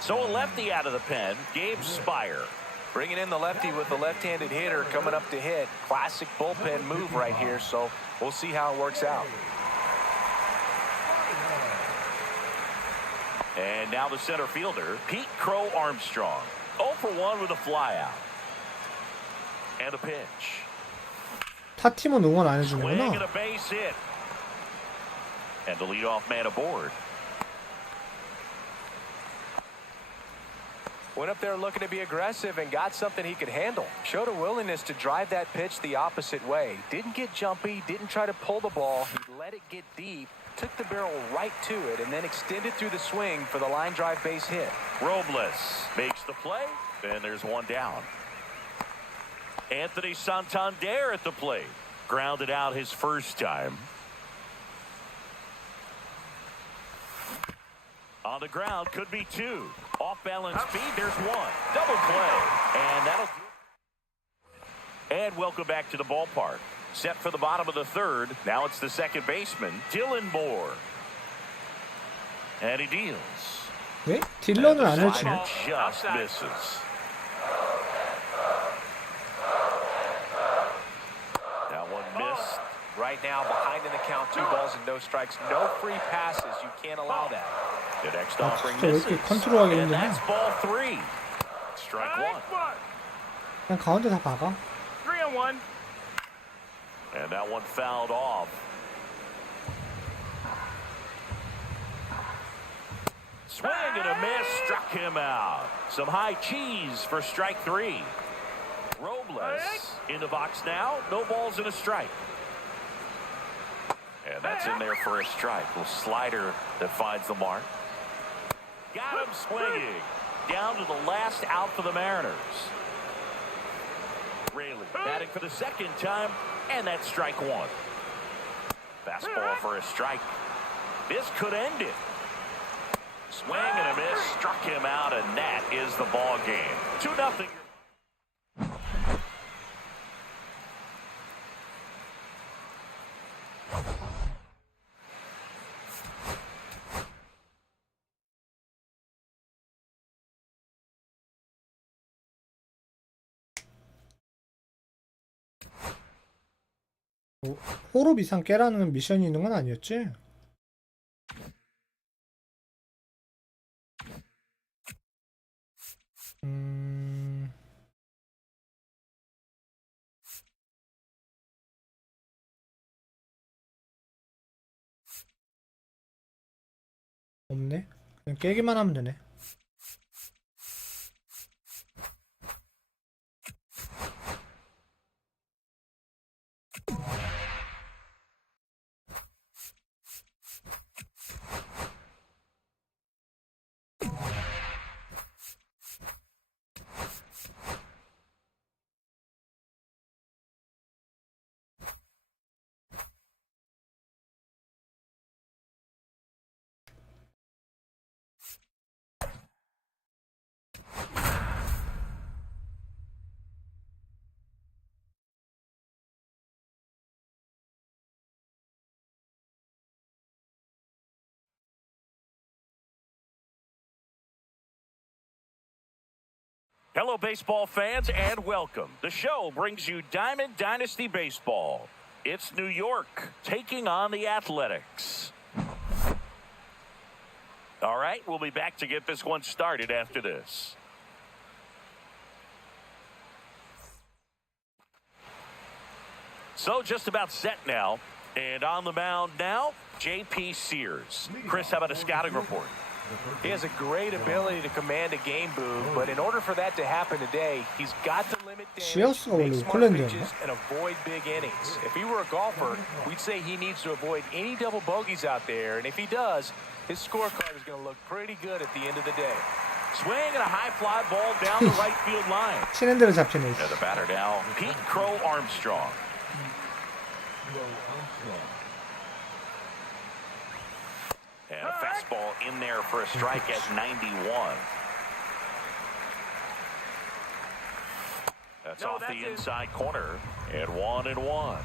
So a lefty out of the pen, Gabe Spire. Bringing in the lefty with the left-handed hitter coming up to hit. Classic bullpen move right here, so we'll see how it works out. And now the center fielder, Pete Crow Armstrong. 0 for 1 with a flyout. And a pitch. 타 팀은 응원 안 Swing and 해주는구나. a base hit. And the leadoff man aboard. Went up there looking to be aggressive and got something he could handle. Showed a willingness to drive that pitch the opposite way. Didn't get jumpy, didn't try to pull the ball. He let it get deep, took the barrel right to it, and then extended through the swing for the line drive base hit. Robles makes the play, and there's one down. Anthony Santander at the plate. Grounded out his first time. On the ground, could be 2. Off balance speed, there's 1. Double play. And that'll do it. And welcome back to the ballpark. Set for the bottom of the third. Now it's the second baseman, Dylan Moore. And he deals. 왜? 딜런을 안 Slider 해주네. just misses. That one missed. Right now, behind in the count, 2 balls and no strikes. No free passes. You can't allow that. The next 아, offering 진짜 왜 misses. 이렇게 컨트롤하기 And 힘드냐? that's ball 3. Strike 1. 그냥 가운데 다 박아. 3-1. And that one fouled off. Swing and a miss, struck him out. Some high cheese for strike 3. Robles in the box now. No balls and a strike. And that's in there for a strike. Little slider that finds the mark. Got him swinging. Down to the last out for the Mariners. Rayleigh batting for the second time, and that's strike 1. Fastball for a strike. This could end it. Swing and a miss, struck him out, and that is the ball game. 2-0. 호흡 이상 깨라는 미션이 있는 건 아니었지? 없네. 그냥 깨기만 하면 되네. Hello, baseball fans, and welcome. The show brings you Diamond Dynasty Baseball. It's New York taking on the Athletics. All right, we'll be back to get this one started after this. So just about set now, and on the mound now, J.P. Sears. Chris, how about a scouting report? He has a great ability to command a game, Boo, but in order for that to happen today, he's got to limit damage, 시어스가 원래 make smart 오클랜드였나? pitches, and avoid big innings. If he were a golfer, we'd say he needs to avoid any double bogeys out there, and if he does, his scorecard is going to look pretty good at the end of the day. Swing and a high fly ball down the right field line. 치는 대로 잡히네. And the batter now, Pete Crow Armstrong. And a fastball in there for a strike at 91. That's off the inside corner. And 1-1.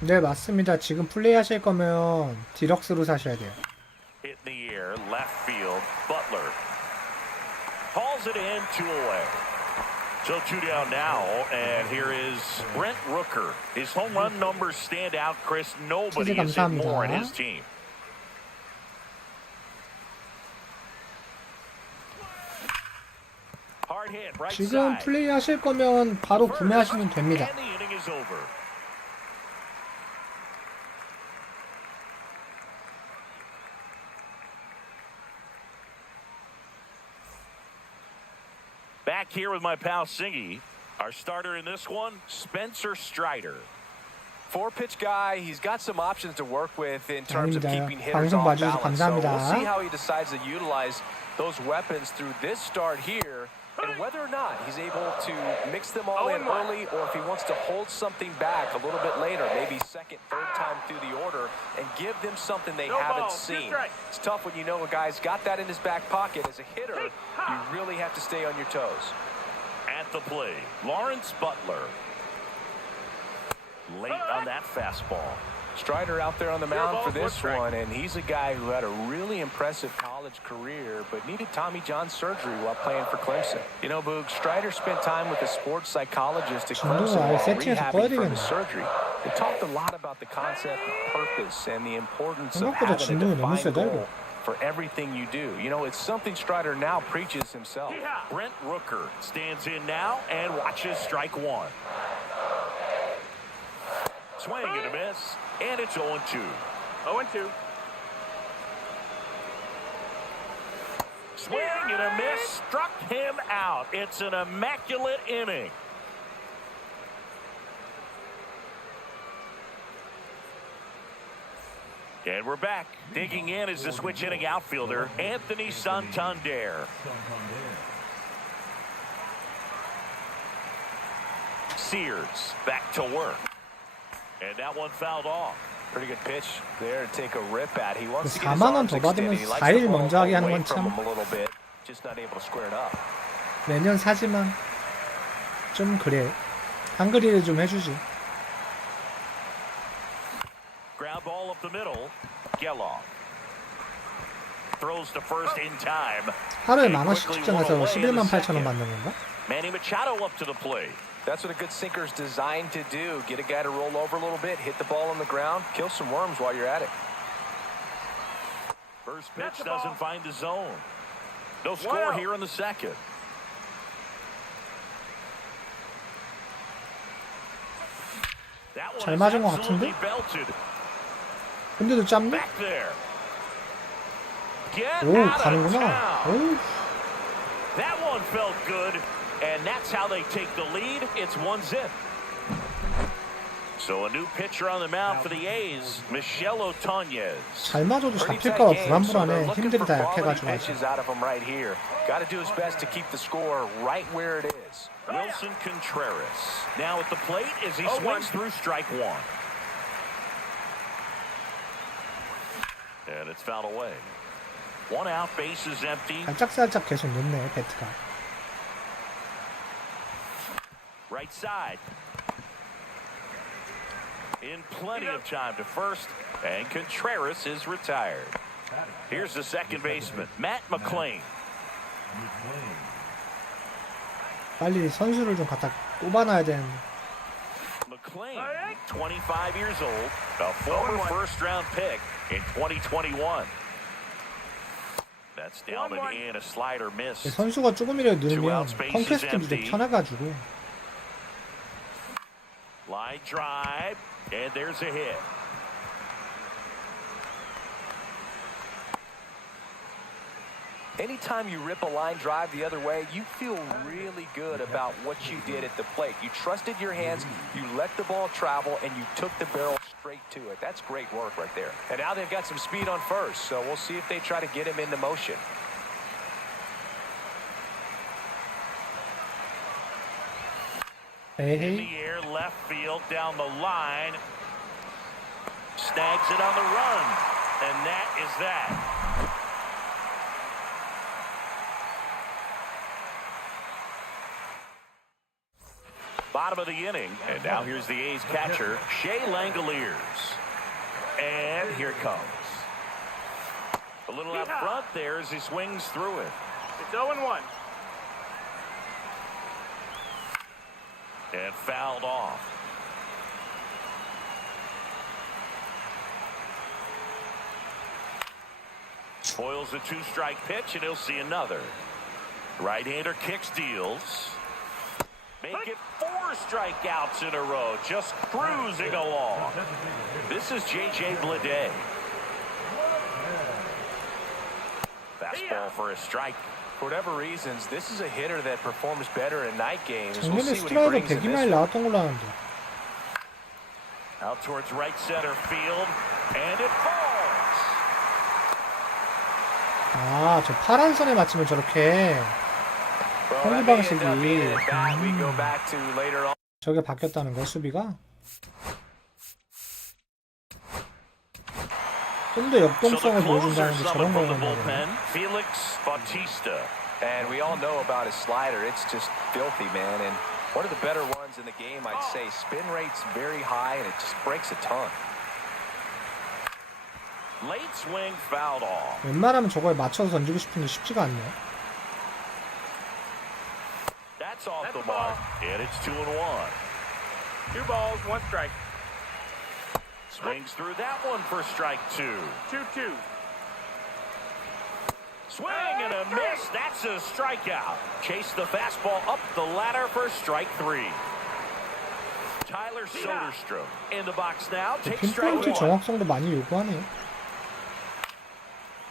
네, 맞습니다. 지금 플레이 하실 거면 디럭스로 사셔야 돼요. Hit in the air, left field, Butler. Calls it in, 2 away. So 2 down now, and here is Brent Rooker. His home run numbers stand out, Chris. Nobody has hit more in his team. Hard hit, right 지금 side. 플레이 하실 거면 바로 구매하시면 됩니다. And the inning is over. Back here with my pal Singy. Our starter in this one, Spencer Strider. 4-pitch guy. He's got some options to work with in terms of keeping hitters 방송 off 봐주셔서 balance. So 감사합니다. we'll see how he decides to utilize those weapons through this start here, and whether or not he's able to mix them all in early, or if he wants to hold something back a little bit later, maybe second, third time through the order, and give them something they haven't seen. It's tough when you know a guy's got that in his back pocket. As a hitter, you really have to stay on your toes. At the plate, Lawrence Butler. Late on that fastball. Strider out there on the mound for this one, and he's a guy who had a really impressive college career, but needed Tommy John surgery while playing for Clemson. You know, Boog, Strider spent time with a sports psychologist at Clemson while rehabbing from his surgery. They talked a lot about the concept of purpose and the importance of having a defined goal for everything you do. You know, it's something Strider now preaches himself. Brent Rooker stands in now and watches strike 1. Swing and a miss, and it's 0-2. 0-2. Swing and a miss, struck him out. It's an immaculate inning. And we're back. Digging in is the switch hitting outfielder, Anthony Santander. Sears back to work. And that one fouled off. Pretty good pitch there to take a rip at. He wants to get his 4만 원 arms 더 extended. 받으면 He likes 4일 the ball 먼저 하게 하는 away 건 from 참 him a little bit. Just not able to square it up. 매년 사지만 좀 그래. 한글이를 좀 해주지. Ground ball up the middle. Geloff throws to first in time. 하루에 10,000원씩 측정해서 11만 8천 원 받는 건가? Manny Machado up to the plate. That's what a good sinker's designed to do. Get a guy to roll over a little bit, hit the ball on the ground, kill some worms while you're at it. First pitch doesn't find the zone. No score here in the second. That one 잘 is 맞은 것 absolutely 같은데? belted. 근데도 짧네? Back there. Get 오, out of 가는구나. town. 오, That one felt good, and that's how they take the lead. It's 1-0. So a new pitcher on the mound for the A's, Michel Otañez. 잘 맞아도 Pretty 잡힐까봐 tight game, so they're 불안불안해. looking 힘들이 for 다 quality 약해가지고 아직. pitches out of him right here. Got to do his best to keep the score right where it is. Wilson Contreras now at the plate as he swings through strike 1. And it's fouled away. 1 out, base is empty. 살짝살짝 계속 놓네, 배트가. Right side. In plenty of time to first, and Contreras is retired. Here's the second baseman, Matt McLean. 빨리 선수를 좀 갖다 꼽아놔야 되는데. McLean, 25 years old, a former first-round pick in 2021. That's down and in, a slider miss. 선수가 조금이라도 늘면 컨퀘스트도 좀 편해가지고. Line drive, and there's a hit. Anytime you rip a line drive the other way, you feel really good about what you did at the plate. You trusted your hands, you let the ball travel, and you took the barrel straight to it. That's great work right there. And now they've got some speed on first, so we'll see if they try to get him into motion. In the air, left field, down the line. Snags it on the run, and that is that. bottom of the inning. And now here's the A's catcher, Shea Langoliers. And here it comes. A little out front there as he swings through it. It's 0-1. And fouled off. Spoils the 2-strike pitch, and he'll see another. Right-hander kicks, deals. Make it 4 strikeouts in a row, just cruising along. This is J.J. Bleday. Fastball for a strike. For whatever reasons, this is a hitter that performs better in night games. We'll 작년에 see what he 스트라이더 brings in 100이 this 나왔던 걸로 아는데. Out towards right center field, and it falls. 아, 저 파란 선에 맞추면 저렇게 Well, 경기 that may end 방식이 up being a bat we go back to later on. 저게 바뀌었다는 거야, 수비가? 좀 더 So the 역동성을 closer 보여준다는데 summon 저런 걸 from the 한다고. bullpen, Felix Bautista. And we all know about his slider. It's just filthy, man. And one of the better ones in the game, I'd say. Spin rate's very high, and it just breaks a ton. Late swing fouled off. 웬만하면 저거에 맞춰서 던지고 싶은데 쉽지가 않네. That's off That's the the ball. mark, and it's 2-1. 2 balls, 1 strike. Swings through that one for strike 2. 2-2. Swing and a miss. That's a strikeout. Chase the fastball up the ladder for strike 3. Tyler Soderstrom in the box now. Takes strike 핀포인트 1. 정확성도 많이 요구하네.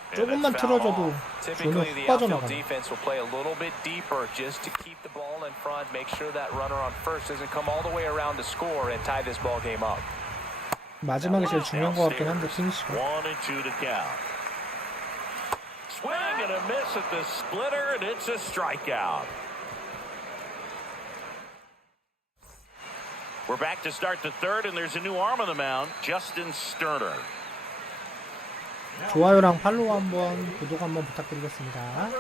And 조금만 it's fouled 틀어줘도 off. 존에 Typically, 훅 the outfield 빠져나가네. defense will play a little bit deeper just to keep the ball in front, make sure that runner on first doesn't come all the way around to score and tie this ball game up. 마지막에 제일 중요한 것 같긴 한데, 피니시가. 1-2 to count. Swing and a miss at the splitter, and it's a strikeout. We're back to start the third, and there's a new arm on the mound, Justin Sterner. 좋아요랑 팔로우 한번, 구독 한번 부탁드리겠습니다.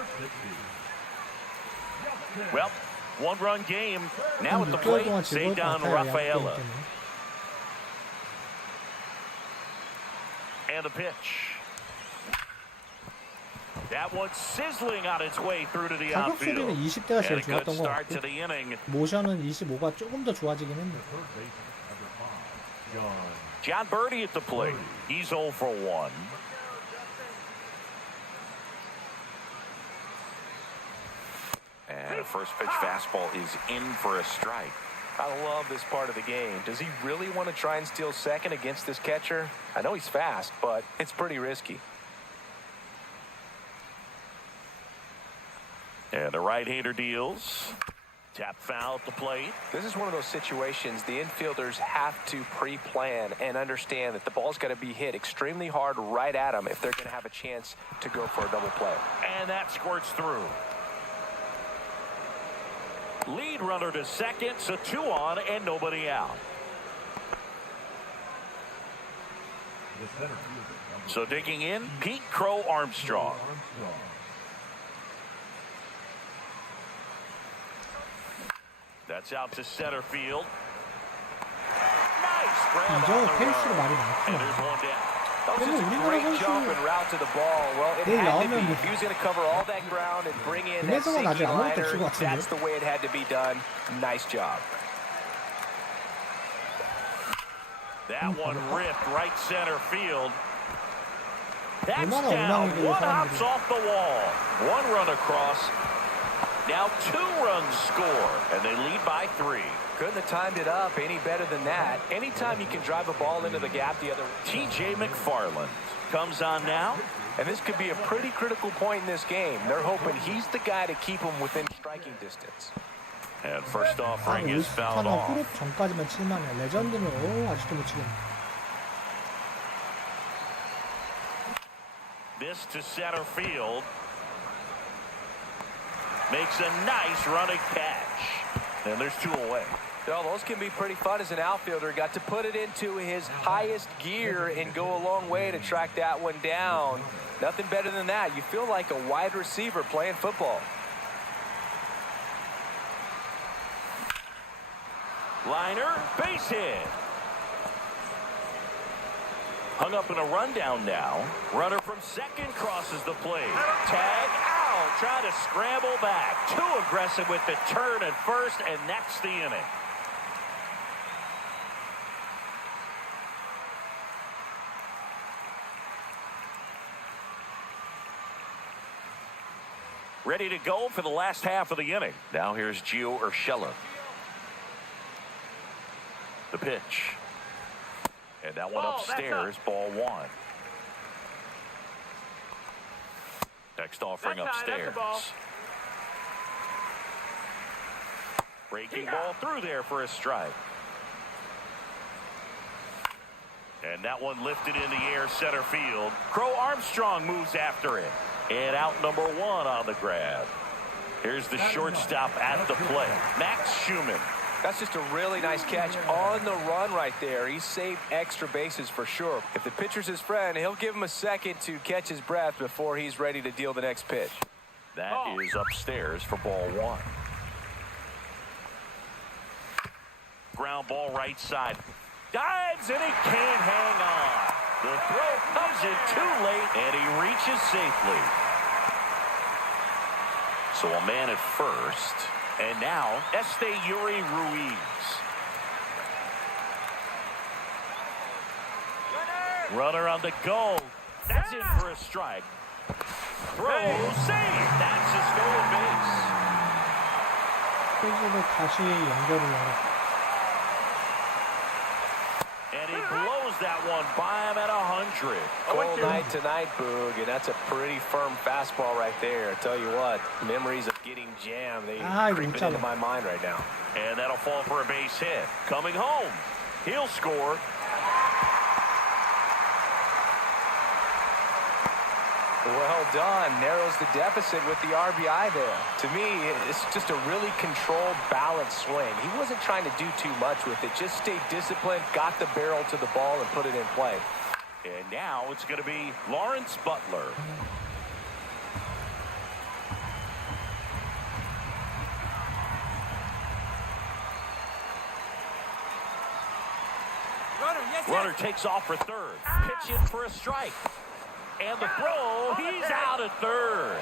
Well, one-run game. Now 한 at the 6개월 plate, 동안 즐거울 것 Cedar 같아요, 야구게임 Rafaela. 때문에. And a pitch. That one sizzling on its way through to the 타격 outfield. 소리는 20대가 And 제일 a good 좋았던 것 start to 같고, the inning. 모션은 25가 조금 더 좋아지긴 했네. John Birdie at the plate. He's 0 for 1. And a first pitch fastball is in for a strike. I love this part of the game. Does he really want to try and steal second against this catcher? I know he's fast, but it's pretty risky. And the right-hander deals. Tap foul at the plate. This is one of those situations the infielders have to pre-plan and understand that the ball's got to be hit extremely hard right at them if they're going to have a chance to go for a double play. And that squirts through. Lead runner to second, so 2 on and nobody out. So digging in, Pete Crow Armstrong. That's out to center field. Nice grab 이제 on the 페이스가 run. 많이 And there's 많구나. one down. That was just a 우리나라 great jump 선수 and route to the ball. Well, it 내일 had to 나오면 be. He was going to cover all that ground and bring in that 김혜성은 아직 sinking 아무것도 liner. 없을 것 같은데. That's the way it had to be done. Nice job. That one ripped right center field. That's 얼마나 down. 엉망이길래 One hops 사람들이. off the wall. 1 run across. Now 2 runs score, and they lead by 3. Couldn't have timed it up any better than that. Anytime you can drive a ball into the gap the other way. T.J. McFarland comes on now. And this could be a pretty critical point in this game. They're hoping he's the guy to keep them within striking distance. And first 한 offering is fouled 50타나 off. 후롭 전까지만 칠만해. 레전드는 아직도 못 치겠네. This to center field. Makes a nice running catch. And there's 2 away. Well, those can be pretty fun as an outfielder. Got to put it into his highest gear and go a long way to track that one down. Nothing better than that. You feel like a wide receiver playing football. Liner, base hit. Hung up in a rundown now. Runner from second crosses the plate. Tag out, trying to scramble back. Too aggressive with the turn at first, and that's the inning. Ready to go for the last half of the inning. Now here's Gio Urshela. The pitch. And that one upstairs, ball one. Next offering upstairs. Breaking ball through there for a strike. And that one lifted in the air, center field. Crow Armstrong moves after it. And out number one on the grab. Here's the shortstop at the plate, Max Schumann. That's just a really nice catch on the run right there. He saved extra bases for sure. If the pitcher's his friend, he'll give him a second to catch his breath before he's ready to deal the next pitch. That is upstairs for ball one. Ground ball right side. Dives and he can't hang on. The throw comes in too late and he reaches safely. So a man at first. And now, Yuri Ruiz. Runner on the go. That's in for a strike. Throw, save. That's a stolen base. 페이지를 다시 연결을 하라. And he blows that one by him at 100. Cold night tonight, Boog, and that's a pretty firm fastball right there. I tell you what, memories of getting jammed, they creep into my mind right now. And that'll fall for a base hit. Coming home, he'll score. Well done. Narrows the deficit with the RBI there. To me, it's just a really controlled, balanced swing. He wasn't trying to do too much with it. Just stayed disciplined, got the barrel to the ball, and put it in play. And now it's going to be Lawrence Butler. Runner takes off for third. Pitch in for a strike. And the throw, he's out at third.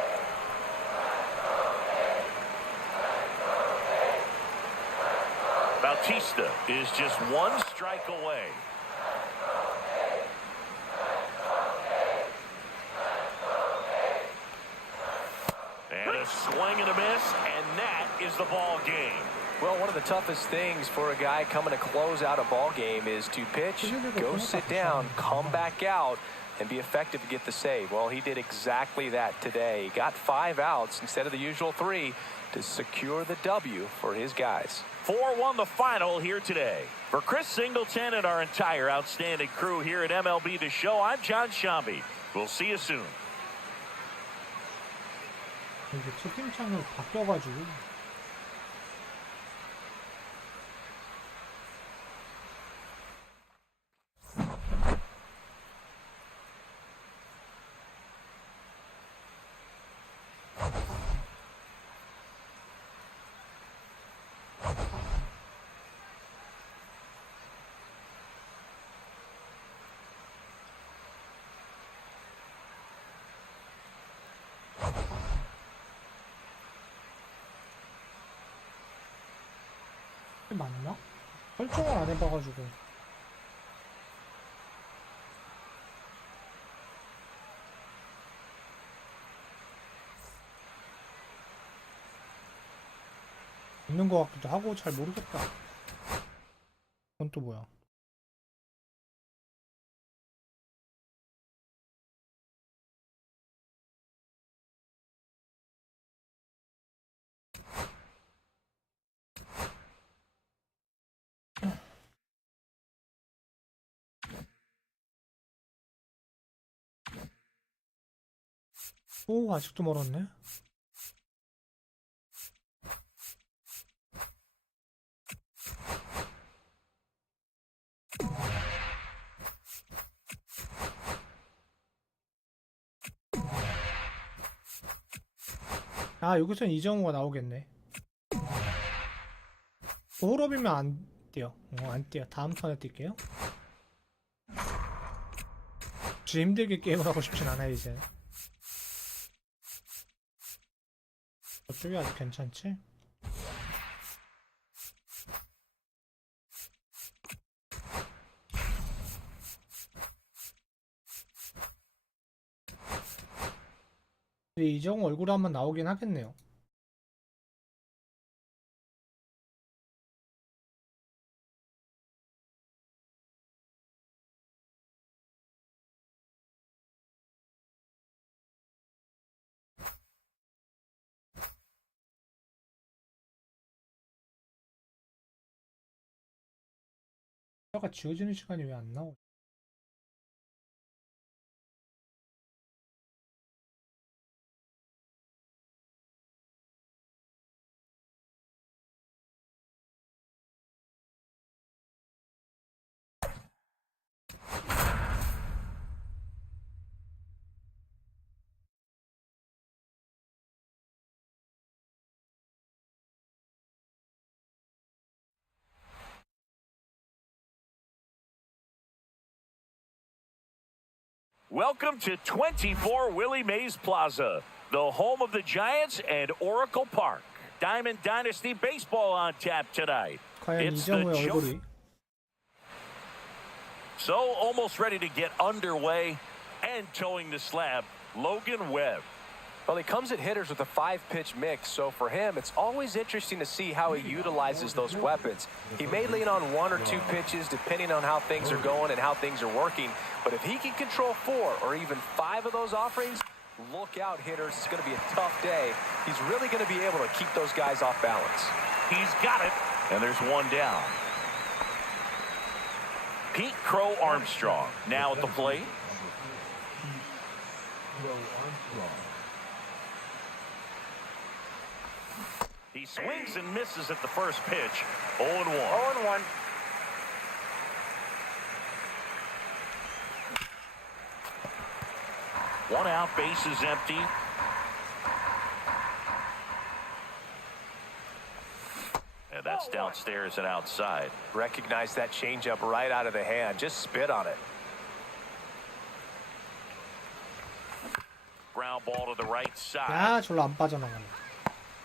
Bautista is just one strike away. And a swing and a miss, and that is the ball game. Well, one of the toughest things for a guy coming to close out a ball game is to pitch, go sit down, come back out, and be effective to get the save. Well, he did exactly that today. He got 5 outs instead of the usual 3 to secure the W for his guys. 4-1 the final here today. For Chris Singleton and our entire outstanding crew here at MLB The Show, I'm John Shambi. We'll see you soon. 이게 채팅창을 바뀌어가지고 맞나? 설정을 안 해봐가지고 있는 것 같기도 하고 잘 모르겠다. 그건 또 뭐야? 오, 아직도 멀었네. 아, 여기선 이정우가 나오겠네. 홀업이면 안 뛰어. 안 뛰어. 다음 턴에 뛸게요. 지 힘들게 게임을 하고 싶진 않아 이제. 저쪽이 아주 괜찮지? 근데 이정 얼굴 한번 나오긴 하겠네요. 가 지워지는 시간이 왜 안 나오지? Welcome to 24 Willie Mays Plaza, the home of the Giants and Oracle Park. Diamond Dynasty Baseball on tap tonight. 과연 It's the 이정우의 얼굴이 So almost ready to get underway and towing the slab, Logan Webb. Well, he comes at hitters with a 5-pitch mix, so for him, it's always interesting to see how he utilizes those weapons. He may lean on 1 or 2 pitches depending on how things are going and how things are working, but if he can control 4 or even 5 of those offerings, look out, hitters. It's going to be a tough day. He's really going to be able to keep those guys off balance. He's got it, and there's one down. Pete Crow Armstrong now at the plate. He swings and misses at the first pitch. 0-1. 0-1. One out, bases empty. And that's downstairs and outside. Recognize that changeup right out of the hand. Just spit on it. Ground ball to the right side. 야 절로 안 빠져나가네.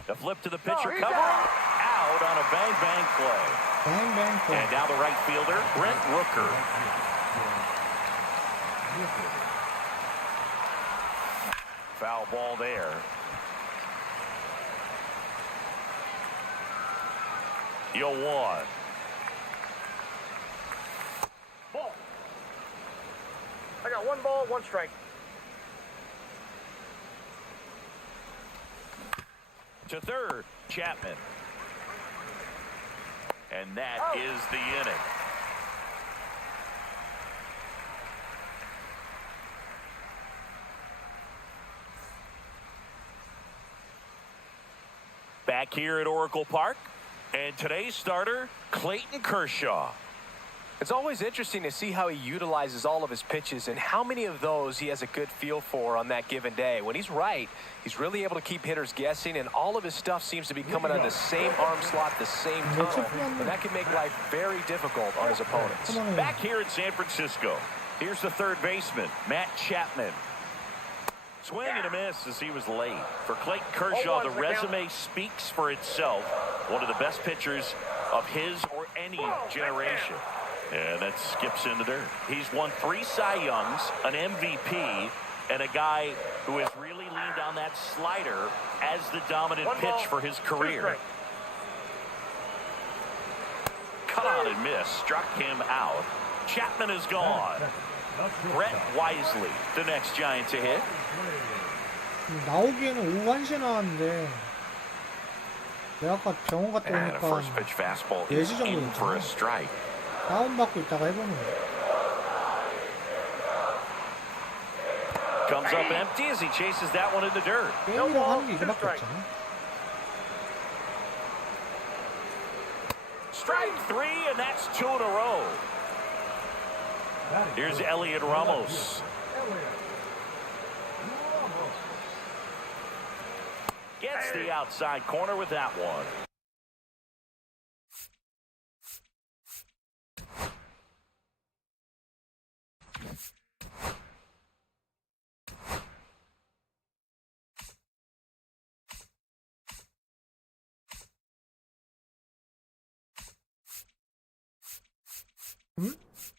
The flip to the pitcher cover. Out on a bang-bang play. 뱅뱅 플레이. And now the right fielder, Brent Rooker. Foul ball there. Yo one. Ball. I got 1 ball, 1 strike. To third, Chapman. And that is the inning. Back here at Oracle Park, and today's starter, Clayton Kershaw. It's always interesting to see how he utilizes all of his pitches and how many of those he has a good feel for on that given day. When he's right, he's really able to keep hitters guessing, and all of his stuff seems to be coming on the same arm slot, the same tone, and that can make life very difficult on his opponents. Back here in San Francisco, here's the third baseman, Matt Chapman. Swing and a miss as he was late. For Clayton Kershaw, the resume speaks for itself. One of the best pitchers of his or any generation. And that skips into dirt. He's won 3 Cy Youngs, an MVP, and a guy who has really leaned on that slider as the dominant pitch for his career. Cut on and miss, struck him out. Chapman is gone. Brett Wisely, the next Giant to hit. 나오기에는 5한시 나왔는데 내가 아까 병원 갔다 And a 오니까 first pitch fastball is 예시 정도 in for a 있잖아. strike. 다운받고 있다가 해보는 거야. Comes up empty as he chases that one in the dirt. 게임이라고 하는 게 이거밖에 없잖아. Strike 3, and that's 2 in a row. Here's Elliot Ramos. Gets the outside corner with that one.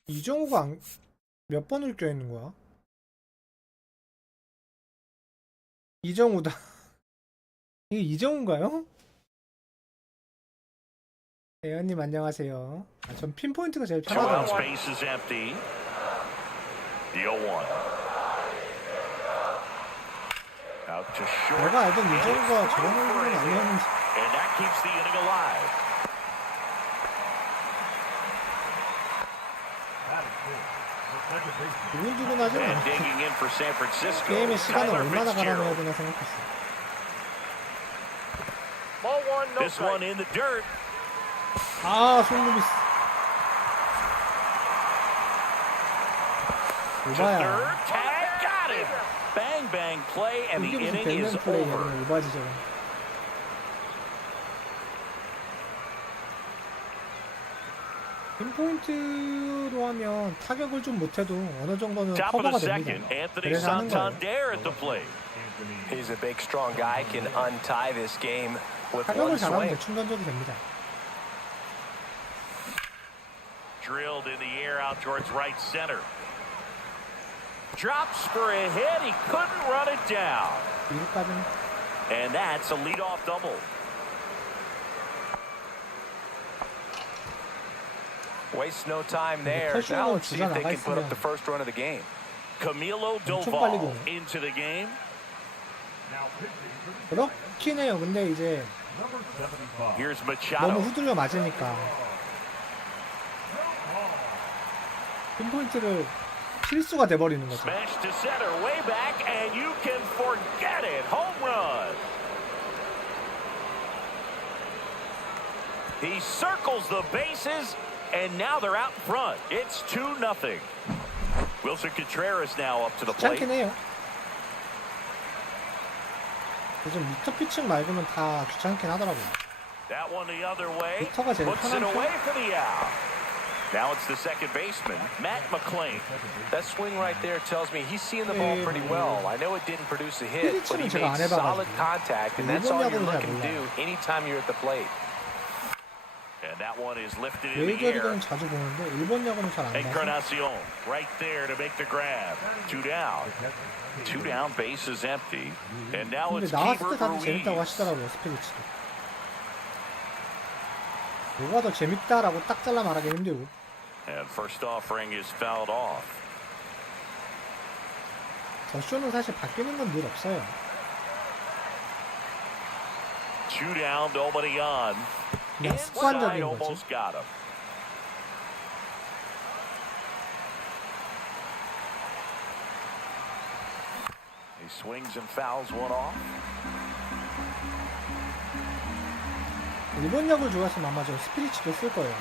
이정우가 몇 번을 껴있는 거야? 이정우다. 이게 이정우인가요? 대현님 안녕하세요. 전 핀포인트가 제일 Two out, 편하더라고요. space is empty. The 0-1. Out to short. 내가 알던 이정우가 저런 얼굴은 아니었는데. And that keeps the inning alive. That is good. The second baseman. 두근두근하진 And 않아. digging in for San Francisco. 게임의 시간을 Tyler 얼마나 갈아내야 Fitzgerald. 되나 생각했어. Ball one, no This one strike. in the dirt. 아, 손루비스. To 오바야. third. Tag. Got him. Bang bang play and the 이게 무슨 inning is 벤맨 플레이야. over. 그냥 오바지 저거. 핀포인트로 하면 타격을 좀 못해도 어느 정도는 Top of 커버가 the 됩니다. second. Anthony 그래서 하는 거예요. Santander at the plate. He's a big, strong guy. Can untie this game with 타격을 one 잘하면 swing. 충전적이 됩니다. Drilled in the air out towards right center. Drops for a hit. He couldn't run it down. 이루까지는 And that's a leadoff double. Waste no time there. 털쇼는 Now let's see if 주자 they 나가 can put up 있으면 the first run of the game. Camilo 엄청 빨리 Doval 도네. into the game. Now pitching for the 그렇긴 해요. 근데 이제 number 75. Here's 너무 Machado. 후들려 맞으니까 핀포인트를 필수가 돼버리는 거죠. Smash to center, way back, and you can forget it. Home run. He circles the bases, and now they're out in front. It's 2-0. Wilson Contreras now up to the plate. 귀찮긴 해요. 요즘 미터 피칭 말고는 다 귀찮긴 하더라고요. That one the other way. 미터가 제일 Puts it 편한 away 편? for the out. Now it's the second baseman, Matt McClain. That swing right there tells me he's seeing the ball pretty well. I know it didn't produce a hit, but he 스피릿은 제가 안 made solid 해봐가지고. contact, and that's all you're 일본 야구는 잘 looking to do anytime you're at the plate. And that one is lifted in the 메이저리그는 air. 자주 보는데 일본 야구는 잘 안 봐서 Encarnacion right there to make the grab. 2 down. 2 down, base is empty. And now 근데 it's 나왔을 Keeper 때 다들 재밌다고 Ruiz. 하시더라고요. 스피릿도 뭐가 더 재밌다라고 딱 잘라 말하기 힘들고 And first offering is fouled off. 더쇼는 사실 바뀌는 건 늘 없어요. 2 down, nobody on. 그냥 Inside 습관적인 거지. almost got him. He swings and fouls one off. 일본 야구를 좋아했으면 아마 저 스피릿도 쓸 거예요.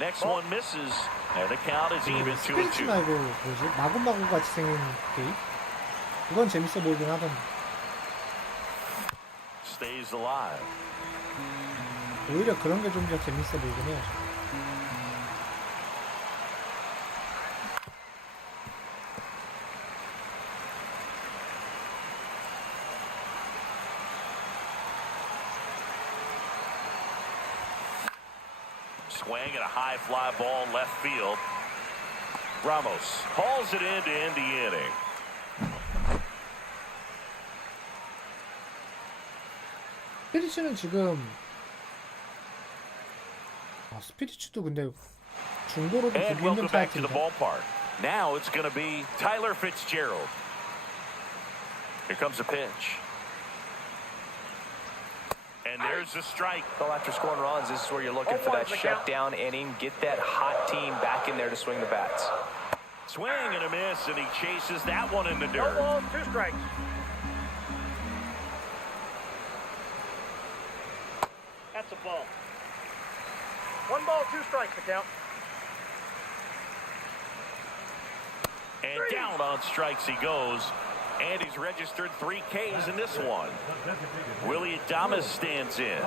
Next one misses. And the count is even 스피릿 2-2. 말고 뭐지? 마구마구 같이 생긴 게임? 이건 재밌어 보이긴 하던데. Stays alive. 오히려 그런 게 좀 더 재밌어 보이긴 해요. Swing and a high fly ball left field. Ramos hauls it in to end the inning. 스피릿은 지금 스피릿도 근데 중고로도 And 보기 힘든 welcome back to the 타이틀이다. ballpark. Now it's going to be Tyler Fitzgerald. Here comes a pitch. And there's a strike. Well, after scoring runs, this is where you're looking for that shutdown inning. Get that hot team back in there to swing the bats. Swing and a miss, and he chases that one in the No dirt. balls, 2 strikes. That's a ball. 1 ball, 2 strikes, the count. And down on strikes he goes. And he's registered 3 Ks in this one. Willie Adames stands in.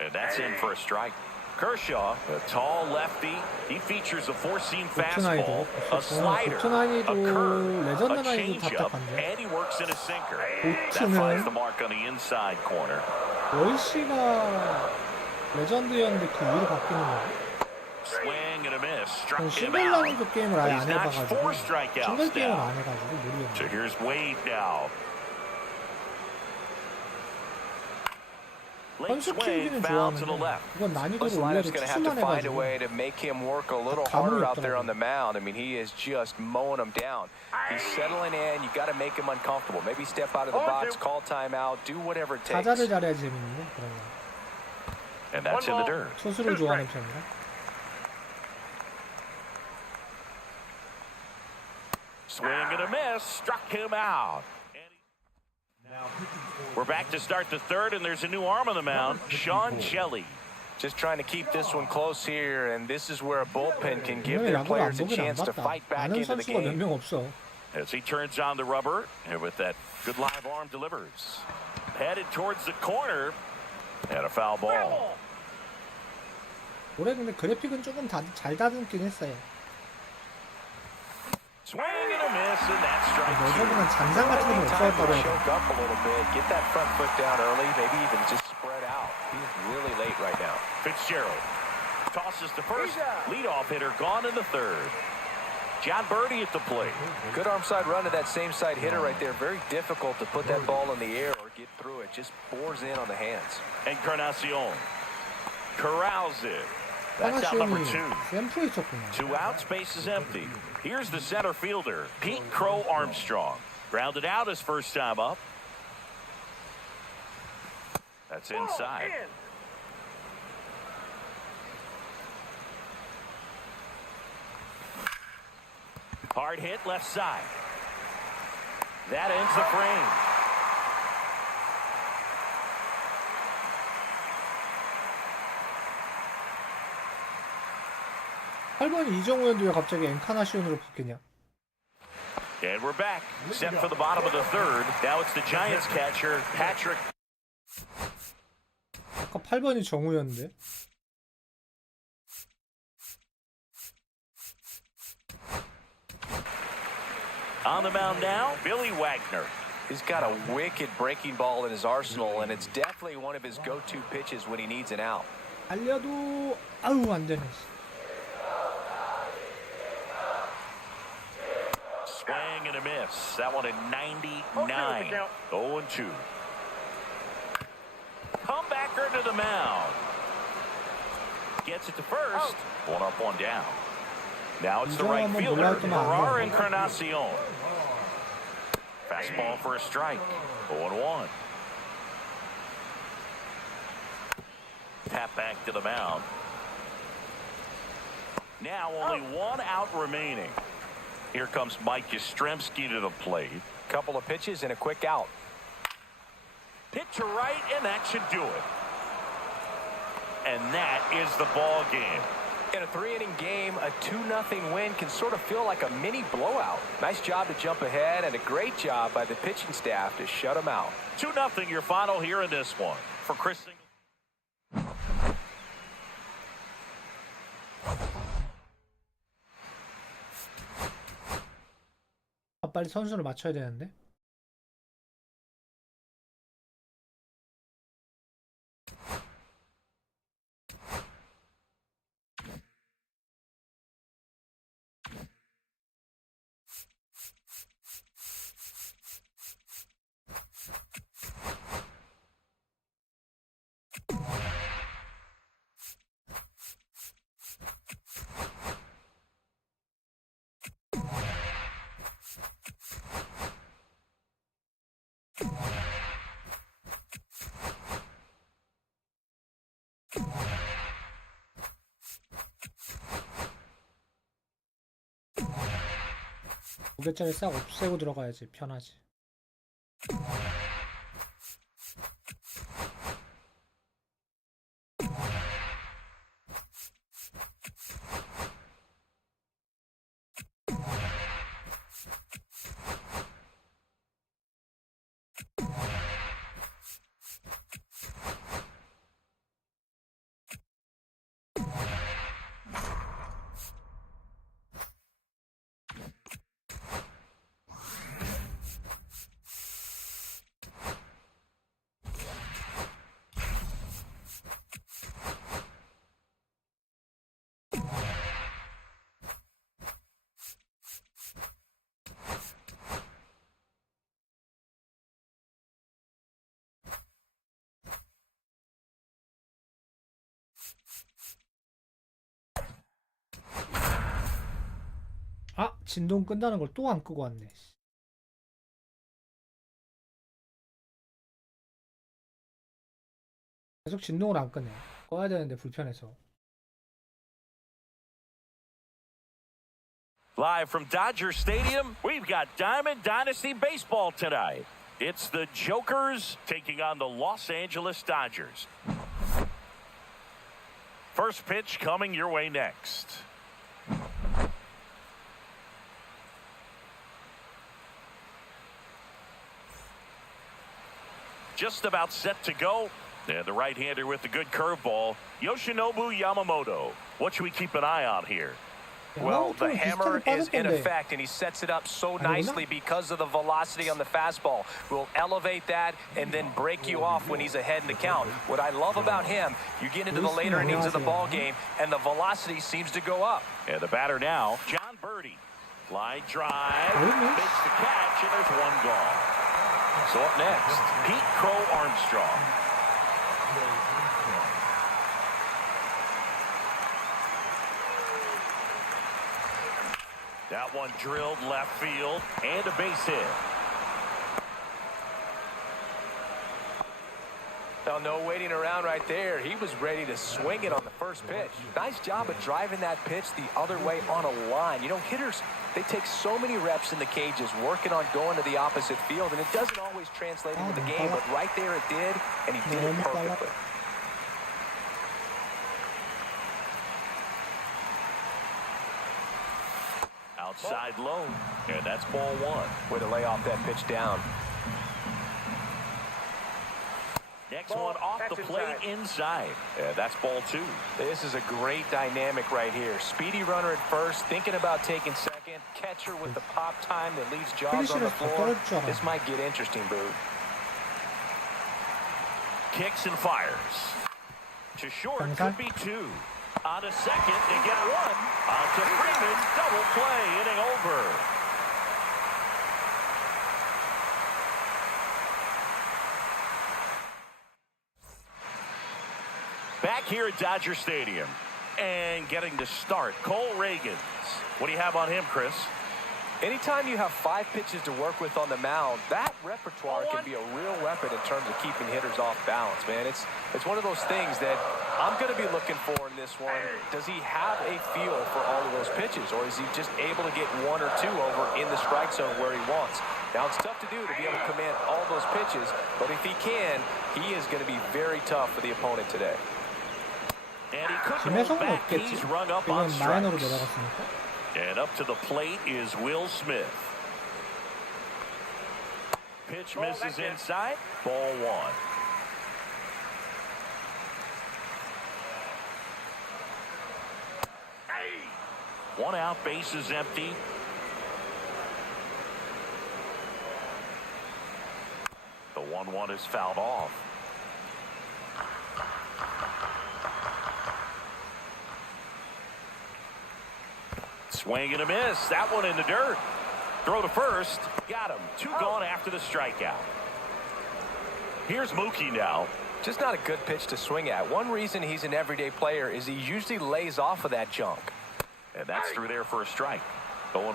And that's in for a strike. Kershaw, a tall lefty. He features a 4-seam fastball, a slider, a curve, 레전드 a 나이도 changeup, 답답한데. and he works in a sinker. That 보트는 finds the mark on the inside corner. 월시가 레전드였는데 그 이후로 바뀌는 거야. Swing and a miss. 전 Struck him 싱글 out. 라운드 게임을 아예 안 He's notched 해봐가지고 4 strikeouts 싱글 게임을 now. 안 해가지고 So 모르겠네. here's Wade now. Late 선수 swing, 키우기는 foul to the 좋아하는데 left. 이건 난이도를 This lineup's 올려도 going to have to 투수만 find a 해가지고 way to make him work a little 감흥이 harder out there on 없더라고요. the mound. I mean, he is just mowing them down. He's settling in. You got to make him uncomfortable. Maybe step out of the box, call timeout, do whatever it takes. 자자를 잘해야 재밌는데 그런 거. And that's in the dirt. 투수를 좋아하는 편이라. Swing and a miss. Struck him out. We're back to start the third, and there's a new arm on the mound, Sean Shelley. Just trying to keep this one close here, and this is where a bullpen can give 오늘 their 야구를 안 players a 보긴 안 chance to 봤다. fight back 아는 into the 선수가 몇 game. 명 없어. As he turns on the rubber, and with that good live arm delivers. Headed towards the corner, and a foul ball. 올해 근데 그래픽은 조금 잘 다듬긴 했어요. Swing and a miss, and that's strike two. 예전에는 잔상 같은 건 Time 없었다고 to 해야 돼. choke up a little bit, get that front foot down early, maybe even just spread out. He's really late right now. Fitzgerald tosses to first. Leadoff hitter gone in the third. John Birdie at the plate. Good arm side run to that same side hitter right there. Very difficult to put that ball in the air or get through it. Just bores in on the hands. Encarnacion corrals it. That's out number two. 샘프에 있었구나. 2 out, space is empty. Here's the center fielder, Pete Crow Armstrong. Grounded out his first time up. That's inside. Hard hit left side. That ends the frame. 팔 8번 이정우였는데 왜 갑자기 엔카나시온으로 바뀌냐? And we're back. Set for the bottom of the third. Now it's the Giants catcher, Patrick. 아까 8번이 정우였는데. On the mound now, Billy Wagner. He's got a wicked breaking ball in his arsenal, and it's definitely one of his go-to pitches when he needs an out. 알려도 아우 안 되네. Swing and a miss. That one at 99. 0-2. Comebacker to the mound. Gets it to first. 1 up, 1 down. Now it's the right fielder, Gerard Encarnacion. Fastball for a strike. 0-1. Tap back to the mound. Now only 1 out remaining. Here comes Mike Yastrzemski to the plate. Couple of pitches and a quick out. Hit to right, and that should do it. And that is the ball game. In a 3-inning game, a 2-0 win can sort of feel like a mini blowout. Nice job to jump ahead, and a great job by the pitching staff to shut them out. 2-0 your final here in this one. For Chris Singleton. 빨리 선수를 맞춰야 되는데. 무게짜리 싹 없애고 들어가야지 편하지. 아, 진동 끈다는 걸 또 안 끄고 왔네. 계속 진동을 안 끄네. 꺼야 되는데 불편해서. Live from Dodger Stadium, we've got Diamond Dynasty Baseball tonight. It's the Jokers taking on the Los Angeles Dodgers. First pitch coming your way next. Just about set to go. And the right-hander with the good curveball, Yoshinobu Yamamoto. What should we keep an eye on here? Well, the hammer is in 건데. effect, and he sets it up so nicely because of the velocity on the fastball. Will elevate that and then break you off when he's ahead in the count. What I love about him, you get into the later innings of the ball game, and the velocity seems to go up. And the batter now, John Birdie. Line drive, makes the catch, and there's one gone. So up next, Pete Crow Armstrong. That one drilled left field and a base hit. Now, no waiting around right there. He was ready to swing it on the first pitch. Nice job of driving that pitch the other way on a line. You know, hitters, they take so many reps in the cages working on going to the opposite field, and it doesn't always translate into the game, but right there it did, and he did it perfectly. Outside low, and that's ball one. Way to lay off that pitch down. Next one off the plate inside. And that's ball two. This is a great dynamic right here. Speedy runner at first, thinking about taking second. Catcher with the pop time that leaves Jaws on the floor. This might get interesting, Boo. Kicks and fires. To short, could be two. On to second, they get one. On to Freeman, double play, inning over. Back here at Dodger Stadium. And getting to start, Cole Reagans. What do you have on him, Chris? Anytime you have 5 pitches to work with on the mound, that repertoire can be a real weapon in terms of keeping hitters off balance, man. It's one of those things that I'm going to be looking for in this one. Does he have a feel for all of those pitches, or is he just able to get 1 or 2 over in the strike zone where he wants? Now, it's tough to do to be able to command all those pitches, but if he can, he is going to be very tough for the opponent today. And he couldn't hold back. He's rung up on strikes. 내려갔으니까. And up to the plate is Will Smith. Pitch misses inside. Ball one. One out, base is empty. The 1-1 is fouled off. Swing and a miss. That one in the dirt. Throw to first. Got him. 2 gone after the strikeout. Here's Mookie now. Just not a good pitch to swing at. One reason he's an everyday player is he usually lays off of that junk. And that's through there for a strike. 0-1.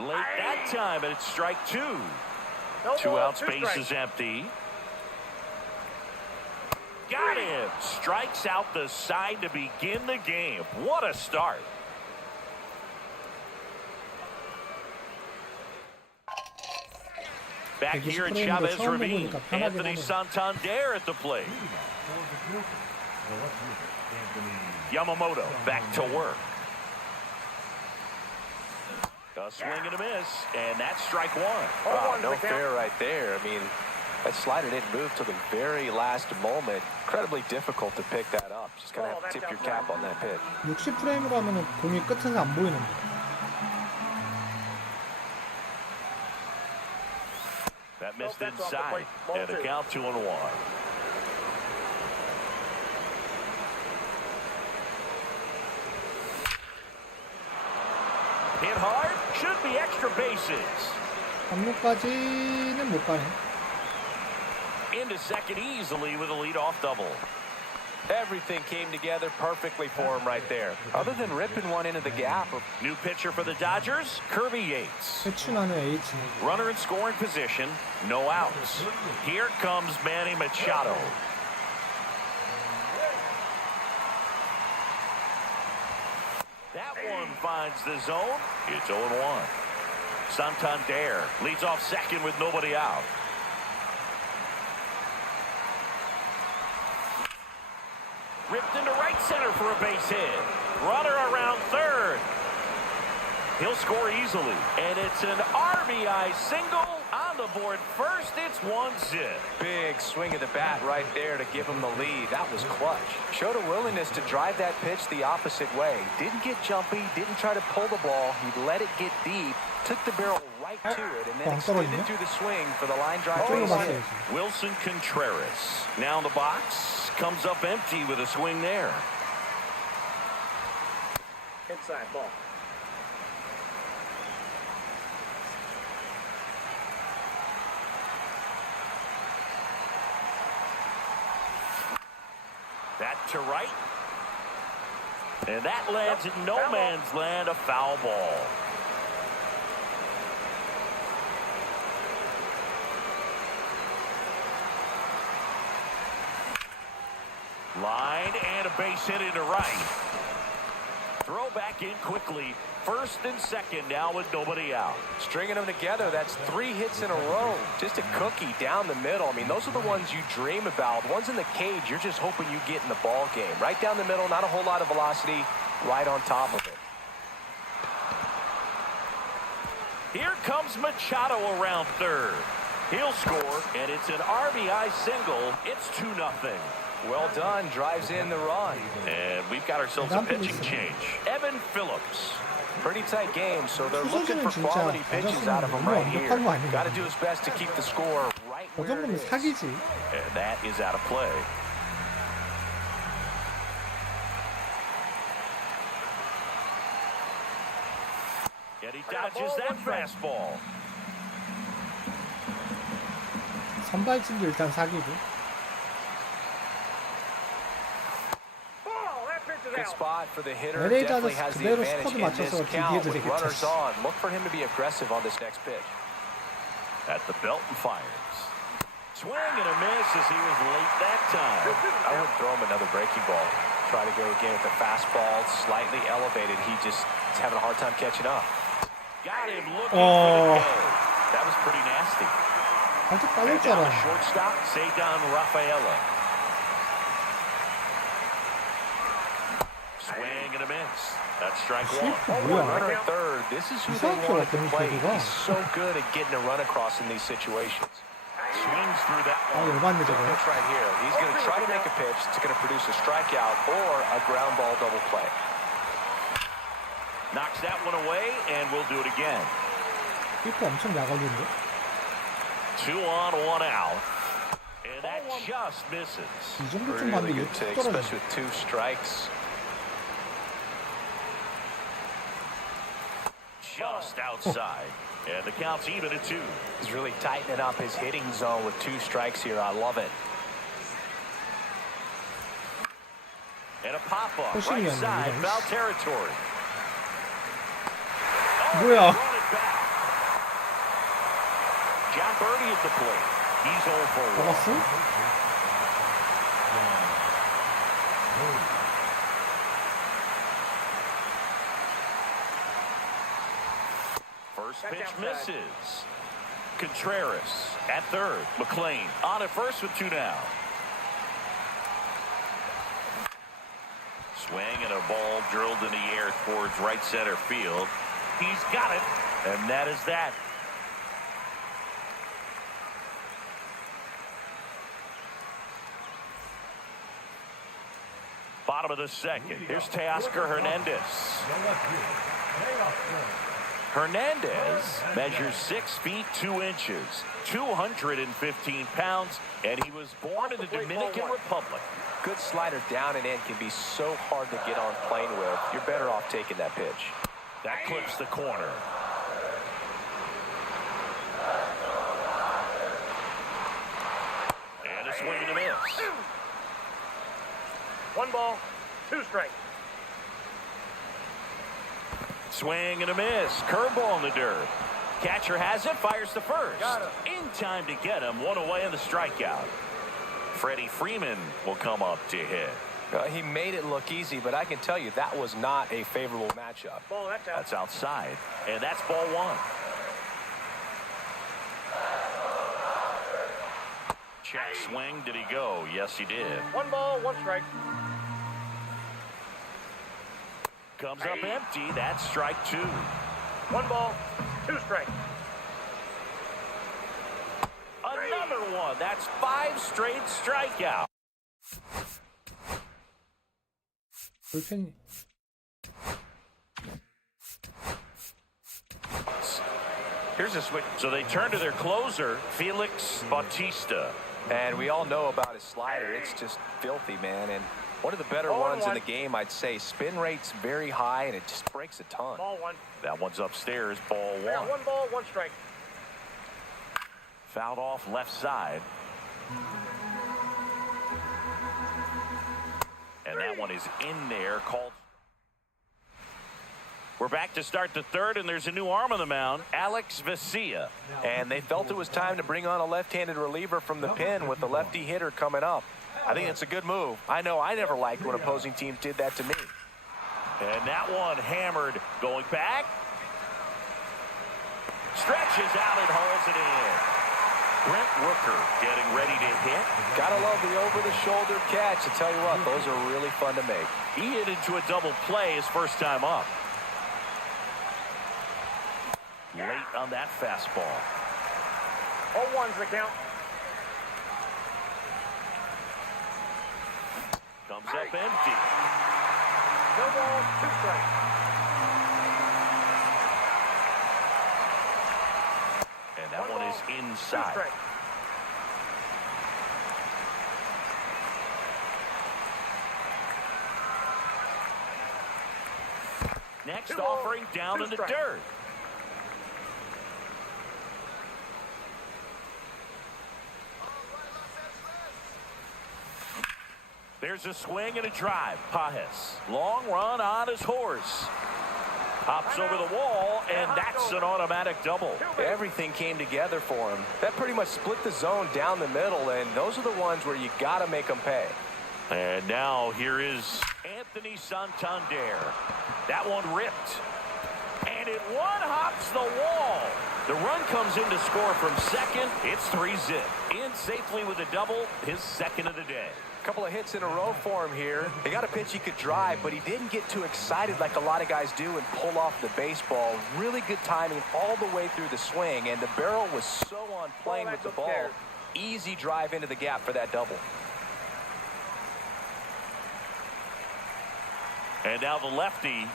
Late that time, and it's strike 2. 2 outs, base is empty. Got him. Strikes out the side to begin the game. What a start. Back here at Chavez Ravine, Anthony Santander at the plate. Yamamoto back to work. A swing and a miss, and that's strike 1. Wow, no fair right there. I mean, that slider didn't move till the very last moment. Incredibly difficult to pick that up. Just gonna have to tip your cap on that pitch. 60프레임으로 하면은 공이 끝에서 안 보이는데. That missed inside, and the count 2-1. Hit hard, should be extra bases. 삼루까지는 못 가네. Into second easily with a leadoff double. Everything came together perfectly for him right there. Other than ripping one into the gap. New pitcher for the Dodgers, Kirby Yates. 회춘하는 H. Runner in scoring position, no outs. Here comes Manny Machado. That one finds the zone. It's 0-1. Santander leads off second with nobody out. Ripped into right center for a base hit. Runner around third. He'll score easily. And it's an RBI single on the board first. It's 1-0. Big swing of the bat right there to give him the lead. That was clutch. Showed a willingness to drive that pitch the opposite way. Didn't get jumpy, didn't try to pull the ball. He let it get deep, took the barrel right to it, and then extended through the swing for the line drive. Wilson Contreras now in the box. Comes up empty with a swing there. Inside ball. That to right. And that lands in no man's land, a foul ball. Line and a base hit into right. Throw back in quickly. First and second now with nobody out. Stringing them together, that's 3 hits in a row. Just a cookie down the middle. I mean, those are the ones you dream about. The ones in the cage, you're just hoping you get in the ball game. Right down the middle, not a whole lot of velocity, right on top of it. Here comes Machado around third. He'll score, and it's an RBI single. It's 2-0. Well done, drives in the run. And we've got ourselves a pitching change. Evan Phillips. Pretty tight game, so they're looking for quality pitches out of him right here. Got to do his best to keep the score right 저 where it 정도면 is. 사기지. And that is out of play. And he dodges that fastball. 선발진도 일단 사기고. Ball. That pitch is Good out. spot for the hitter. LA Definitely Dodgers has the 그대로 advantage 스쿼드 in 맞춰서 this count 기회도 with 되게 runners 쳤어. on. Look for him to be aggressive on this next pitch. At the belt and fires. Swing and a miss as he was late that time. I would throw him another breaking ball. Try to go again with the fastball, slightly elevated. He just is having a hard time catching up. Got him looking for the go. That was pretty nasty. 아직 빠질 And 줄 down the 알았네. shortstop, Cedar Rafaela. Swing and a miss. That's strike one. 뭐야? Runner at third. This is who they 이상하게 want at the 왔더니 plate. 저기가. He's so good at getting a run across in these situations. Swings through that 아, one. 열받네 The 저거. pitch right here. He's going to try to make a pitch that's going to produce a strikeout or a ground ball double play. Knocks that one away, and we'll do it again. 피프 엄청 야걸리는데? 2 on, 1 out. And that just misses. 이 정도쯤 Really 봤는데 good 이거 take, 툭 떨어지네. especially with 2 strikes. Just outside. And the count's even at 2. He's really tightening up his hitting zone with 2 strikes here. I love it. And a pop-up pushing right him, side, yes. foul territory. 뭐야? Run it back. John Birdie at the plate. He's 0 for 1. 잡았어? First pitch misses. Contreras at third. McLean on at first with 2 down. Swing and a ball drilled in the air towards right center field. He's got it, and that is that. Bottom of the second. Here's Teoscar Hernandez. Hernandez measures 6 feet 2 inches, 215 pounds, and he was born in the Dominican Republic. Good slider down and in can be so hard to get on plane with. You're better off taking that pitch. That clips the corner. 1 ball, 2 strikes. Swing and a miss. Curveball in the dirt. Catcher has it, fires to first. Got him. In time to get him. 1 away in the strikeout. Freddie Freeman will come up to hit. He made it look easy, but I can tell you that was not a favorable matchup. Ball, that's out. That's outside. And that's ball 1. Check swing. Did he go? Yes, he did. 1 ball, 1 strike. Comes up empty. That's strike 2. 1 ball, 2 strikes. Another one. That's 5 straight strikeouts. 불펜이 Here's a switch. So they turn to their closer, Felix Bautista. And we all know about his slider. It's just filthy, man. And one of the better ones in the game, I'd say. Spin rate's very high, and it just breaks a ton. Ball 1. That one's upstairs, ball 1. I got 1 ball, 1 strike. Fouled off left side. And that one is in there, called. We're back to start the third, and there's a new arm on the mound, Alex Vesia. And they felt it was time to bring on a left-handed reliever from the pen with the lefty hitter coming up. I think it's a good move. I know I never liked when opposing teams did that to me. And that one hammered, going back. Stretches out and hauls it in. Brent Rooker getting ready to hit. Gotta love the over-the-shoulder catch. I tell you what, those are really fun to make. He hit into a double play his first time up. Late on that fastball. 0-1's the count. Comes up empty. No ball, 2 strikes. And that one is 2 inside. strikes. Next 2 balls, offering down 2 in the strikes. dirt. There's a swing and a drive. Pajes, long run on his horse. Hops over the wall, and that's an automatic double. Everything came together for him. That pretty much split the zone down the middle, and those are the ones where you got to make them pay. And now here is Anthony Santander. That one ripped. And it one-hops the wall. The run comes in to score from second. It's 3-zip. In safely with a double, his second of the day. Couple of hits in a row for him here. They got a pitch he could drive, but he didn't get too excited like a lot of guys do and pull off the baseball. Really good timing all the way through the swing, and the barrel was so on plane with the ball. Easy drive into the gap for that double. And now the lefty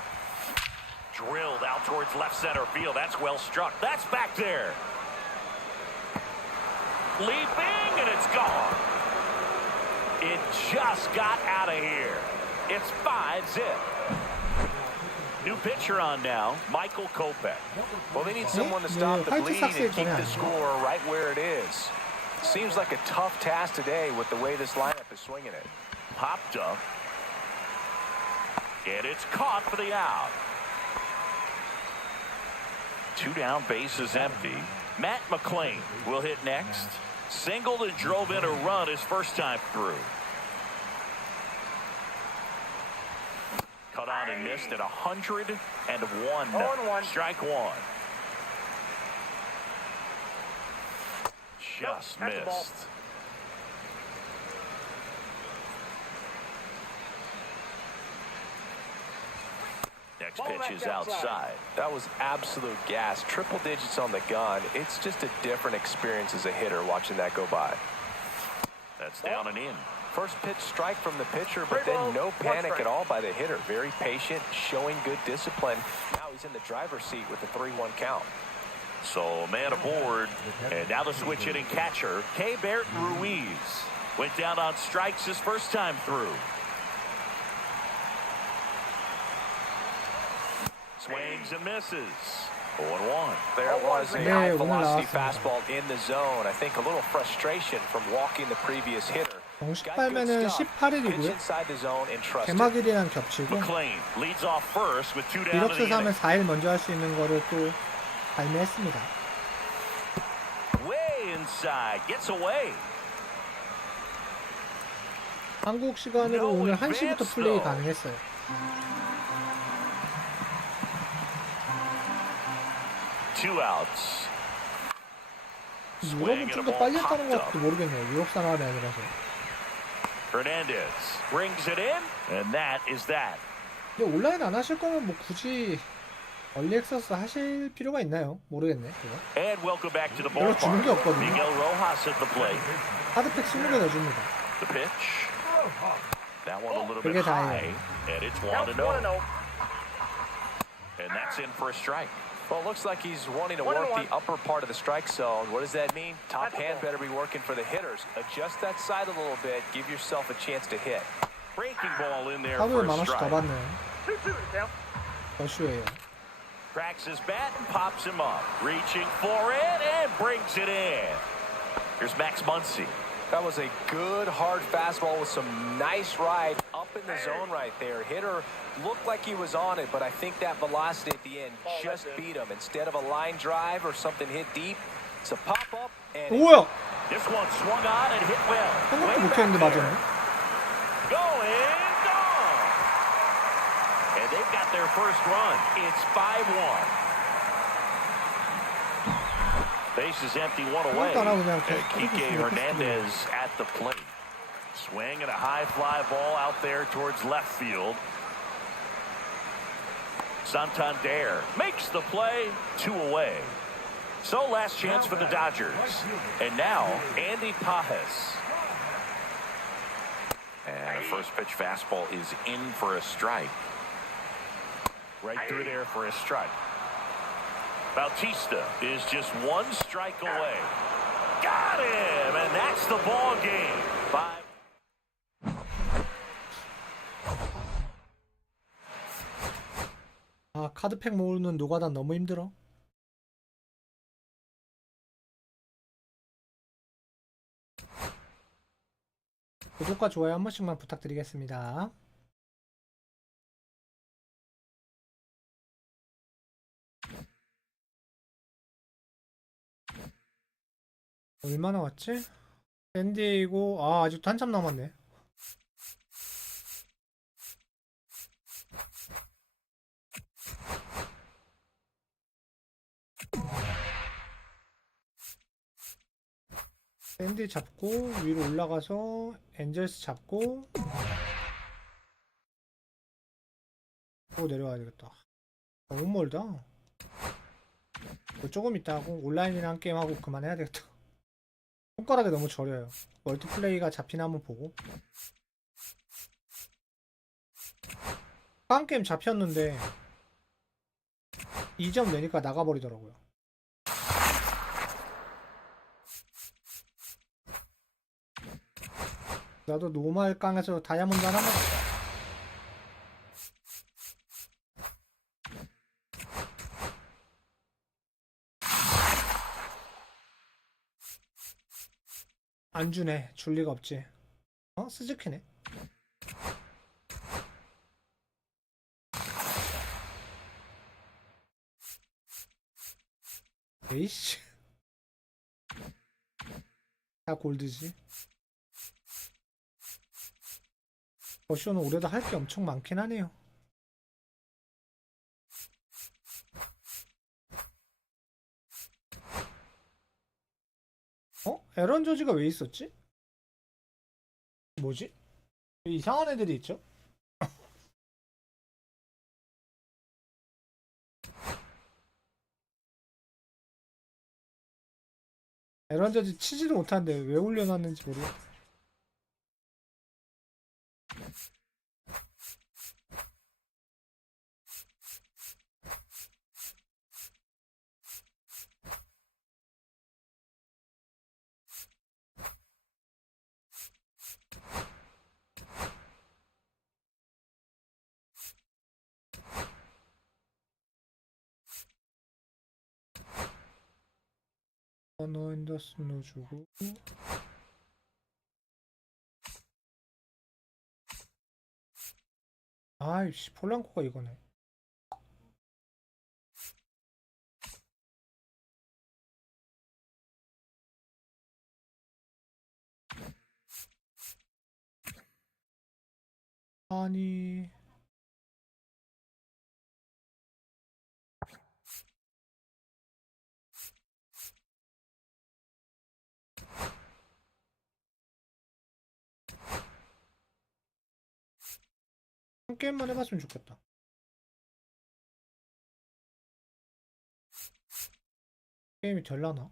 drilled out towards left center field. That's well struck. That's back there. Leaping, and it's gone. It just got out of here. It's 5-zip. New pitcher on now, Michael Kopech. Well, they need someone to stop the bleed and keep the score right where it is. Seems like a tough task today with the way this lineup is swinging it. Popped up. And it's caught for the out. 2 down, bases empty. Matt McClain will hit next. Singled and drove in a run his first time through. Cut on and missed at 101. 0-1. Strike 1. Just Nope, that's the ball. missed. Next Ball pitch back is outside. outside. That was absolute gas. Triple digits on the gun. It's just a different experience as a hitter watching that go by. That's down and in. First pitch strike from the pitcher, but 3 then balls, no 1 panic strike. at all by the hitter. Very patient, showing good discipline. Now he's in the driver's seat with a 3-1 count. So a man aboard, and now the switch hitting catcher, Keibert Ruiz. Went down on strikes his first time through. Swings and misses. 0-1. There it was, a Yeah, high 오늘 velocity 나왔습니다. fastball in the zone. I think a little frustration from walking the previous hitter. 정식 Got good 발매는 stuff. Pitch 18일이고요. inside the zone and trust it. 개막일이랑 겹치고 McLean leads off first with 2 down in 이력서 the 하면 inning. 4일 먼저 할 수 있는 거를 또 발매했습니다. Way inside, gets away. 한국 시간으로 오늘 1시부터 플레이 가능했어요. Two outs. 유럽은 좀 더 빨리 했다는 것 같아도 모르겠네요. 유럽 상황이 아니라서. Hernandez brings it in, and that is that. 근데 온라인 안 하실 거면 뭐 굳이 얼리 액세스 하실 필요가 있나요? 모르겠네. 그거. And welcome back to the 별로 주는 게 ballpark. 없거든요. Miguel Rojas at the plate. 하드팩 20개 내줍니다. The pitch. That one a little 그게 bit high, 다예요. and it's Counts 1-0. 1-0. And that's in for a strike. Well, it looks like he's wanting to 1-1. work the upper part of the strike zone. What does that mean? Top hand better be working for the hitters. Adjust that side a little bit. Give yourself a chance to hit. Breaking ball in there 하루에 for a 10,000원씩 더 strike. 받네요. 2-2 count. 더쇼예요. Cracks his bat and pops him up. Reaching for it and brings it in. Here's Max Muncy. That was a good, hard fastball with some nice ride up in the zone right there. Hitter looked like he was on it, but I think that velocity at the end just beat him. Instead of a line drive or something hit deep, it's a pop-up. And 뭐야? This one swung on and hit well. 생각도 Way 못했는데 back there. 맞았네. Going, gone. And they've got their first run. It's 5-1. Base is empty, one away. And Kike Hernandez at the plate. Swing and a high fly ball out there towards left field. Santander makes the play, 2 away. So last chance for the Dodgers. And now Andy Pajes. And a first pitch fastball is in for a strike. Right through there for a strike. Bautista is just 1 strike away. Got him, and that's the ball game. 5. 아, 카드팩 모으는 노가다 너무 힘들어. 구독과 좋아요 한 번씩만 부탁드리겠습니다. 얼마나 왔지? 샌디에이고, 아, 아직도 한참 남았네. 샌디 잡고 위로 올라가서 엔젤스 잡고 또 내려와야 되겠다. 너무 멀다. 뭐 조금 있다 하고 온라인이랑 게임 하고 그만해야 되겠다. 손가락이 너무 저려요. 멀티플레이가 잡히나 한번 보고. 한 게임 잡혔는데 2점 내니까 나가버리더라고요. 나도 노말 깡에서 다이아몬드 하나만. 안 주네. 줄 리가 없지. 어? 스즈키네. 에이씨. 다 골드지. 더쇼는 올해도 할 게 엄청 많긴 하네요. 어? 에런 저지가 왜 있었지? 뭐지? 이상한 애들이 있죠? 에런 저지 치지도 못하는데 왜 올려놨는지 모르겠다. 너 앤더슨 넣어주고 아이씨, 폴랑코가 이거네. 아니, 한 게임만 해봤으면 좋겠다. 게임이 될라나?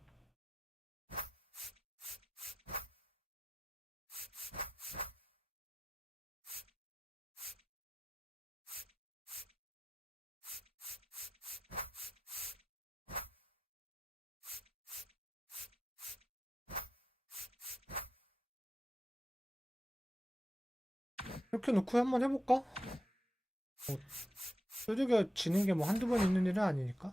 이렇게 놓고 한번 해볼까? 두들겨 지는 게 뭐 한두 번 있는 일은 아니니까.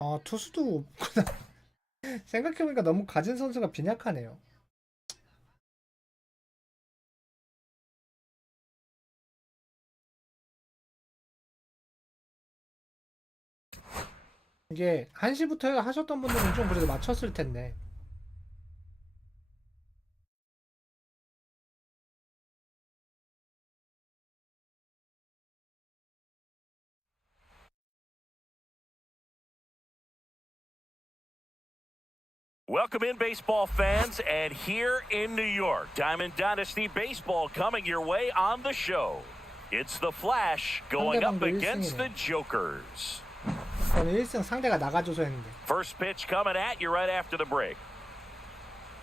아, 투수도 생각해보니까 너무 가진 선수가 빈약하네요. 이게 1시부터 하셨던 분들은 좀 그래도 맞췄을 텐데. Welcome in, baseball fans, and here in New York, Diamond Dynasty Baseball coming your way on the show. It's the Flash going up against the Jokers. 저는 1승 상대가 나가줘서 했는데. First pitch coming at you right after the break.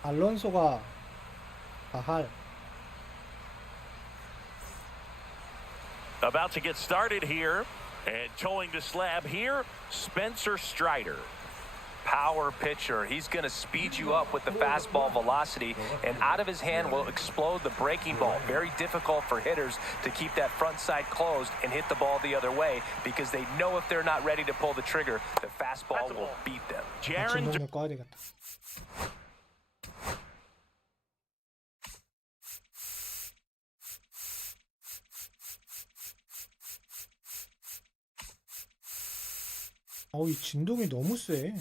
알론소가 할. About to get started here, and towing the slab here, Spencer Strider. Power pitcher. He's going to speed you up with the fastball velocity, and out of his hand will explode the breaking ball. Very difficult for hitters to keep that front side closed and hit the ball the other way because they know if they're not ready to pull the trigger, the fastball will beat them. 진동을 꺼야 되겠다. 이 진동이 너무 세.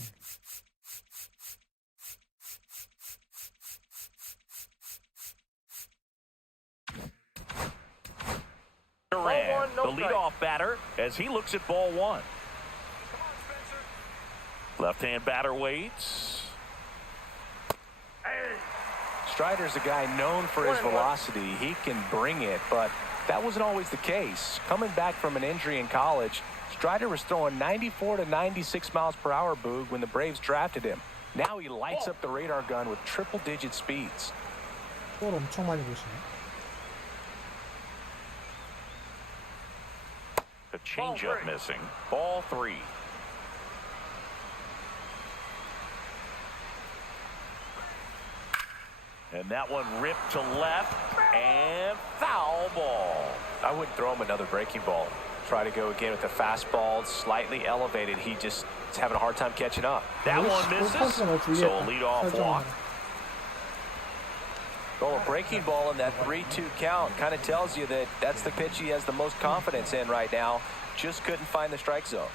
Duran, the leadoff batter, as he looks at ball one. Left-hand batter waits. Strider's a guy known for his velocity. He can bring it, but that wasn't always the case. Coming back from an injury in college, Strider was throwing 94 to 96 miles per hour, Boog, when the Braves drafted him. Now he lights up the radar gun with triple-digit speeds. 볼 엄청 많이 보시네. The changeup missing. Ball three. And that one ripped to left and foul ball. I wouldn't throw him another breaking ball. Try to go again with the fastball, slightly elevated. He just is having a hard time catching up. That one misses. So a leadoff walk. Well, a breaking ball in that 3-2 count kind of tells you that that's the pitch he has the most confidence in right now. Just couldn't find the strike zone.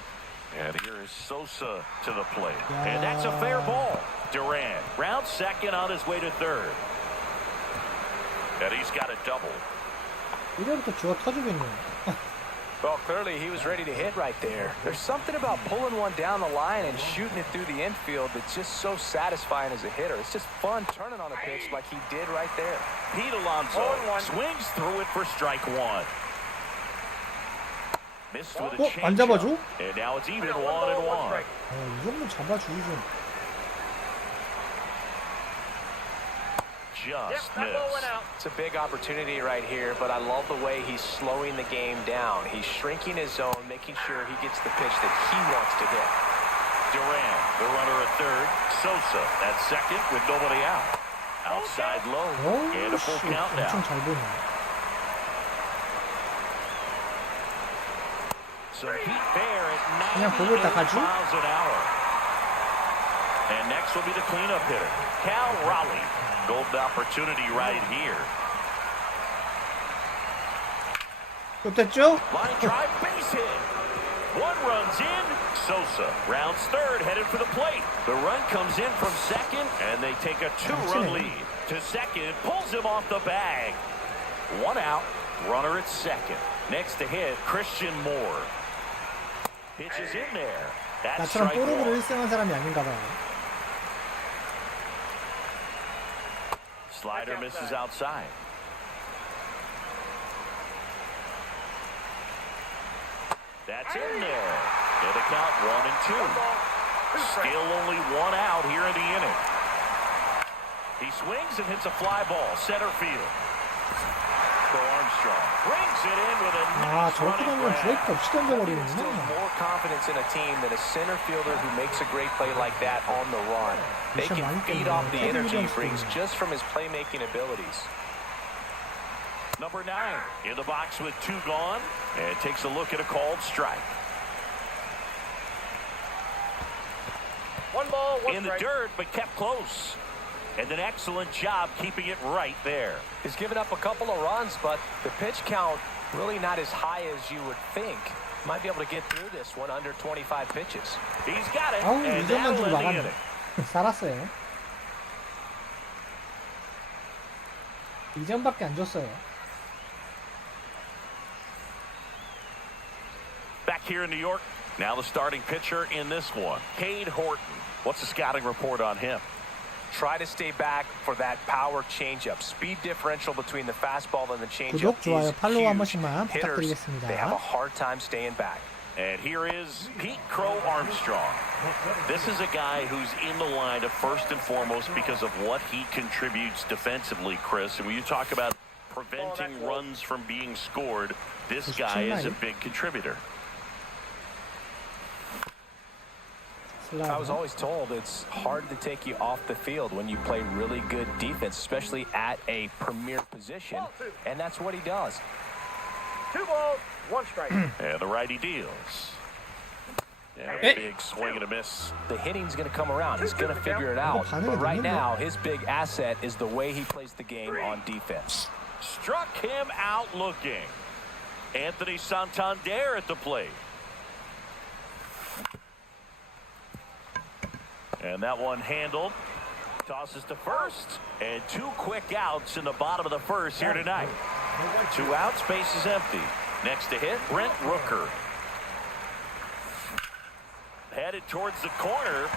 And here is Sosa to the plate. And that's a fair ball. Duran rounds second on his way to third. And he's got a double. 이래부터 주가 터지고 있네. Well, clearly he was ready to hit right there. There's something about pulling one down the line and shooting it through the infield that's just so satisfying as a hitter. It's just fun turning on a pitch like he did right there. Pete Alonso swings through it for strike one. Missed with a 안 잡아줘? And now it's even 1-1. 이 정도 잡아주기 좀. just That ball went missed. out. It's a big opportunity right here, but I love the way he's slowing the game down. He's shrinking his zone, making sure he gets the pitch that he wants to hit. Duran, the runner at third. Sosa at second with nobody out. Outside low and a 어우, full 씨, count now. 엄청 잘 보네. Some heat there at 그냥 보고 98 있다 가죠? miles an hour. And next will be the cleanup hitter, Cal Raleigh. Golden opportunity right here. 어땠죠? Line drive, base hit. One runs in. Sosa rounds third, headed for the plate. The run comes in from second, and they take a two-run lead. To second, pulls him off the bag. One out, runner at second. Next to hit, Christian Moore. Pitches in there. That's 나처럼 strike 뽀록으로 one. 일생한 사람이 아닌가 봐요. Slider misses outside. That's in there. And the count 1-2. Still only one out here in the inning. He swings and hits a fly ball, center field. So Armstrong brings it in with a 아, nice 저렇게 running 되면 브레이크 grab. 없이 Instills 던져버리는구나. more confidence in a team than a center fielder who makes a great play like that on the run. They can feed off the energy he brings just from his playmaking abilities. Number 9 in the box with 2 gone and takes a look at a called strike. One ball, one In the strike. dirt, but kept close. And an excellent job keeping it right there. He's given up a couple of runs, but the pitch count really not as high as you would think. Might be able to get through this one under 25 pitches. He's got it. 아우, And 이점만 that'll 주고 end the 나갔네. inning. 살았어요. 2점밖에 안 줬어요. Back here in New York, now the starting pitcher in this one, Cade Horton. What's the scouting report on him? Try to stay back for that power changeup. Speed differential between the fastball and the changeup 구독, 좋아요, is 팔로우 한 huge. 번씩만 Hitters, 부탁드리겠습니다. they have a hard time staying back. And here is Pete Crow Armstrong. This is a guy who's in the lineup first and foremost because of what he contributes defensively, Chris. And when you talk about preventing runs from being scored, this guy is a big contributor. I was always told it's hard to take you off the field when you play really good defense, especially at a premier position, and that's what he does. 2 balls, 1 strike. And the righty deals. And a big swing and a miss. The hitting's going to come around. He's going to figure it out. But right now, his big asset is the way he plays the game on defense. Struck him out looking. Anthony Santander at the plate. And that one handled. Tosses to first. And 2 quick outs in the bottom of the first here tonight. 2 outs, base is empty. Next to hit, Brent Rooker. Headed towards the corner.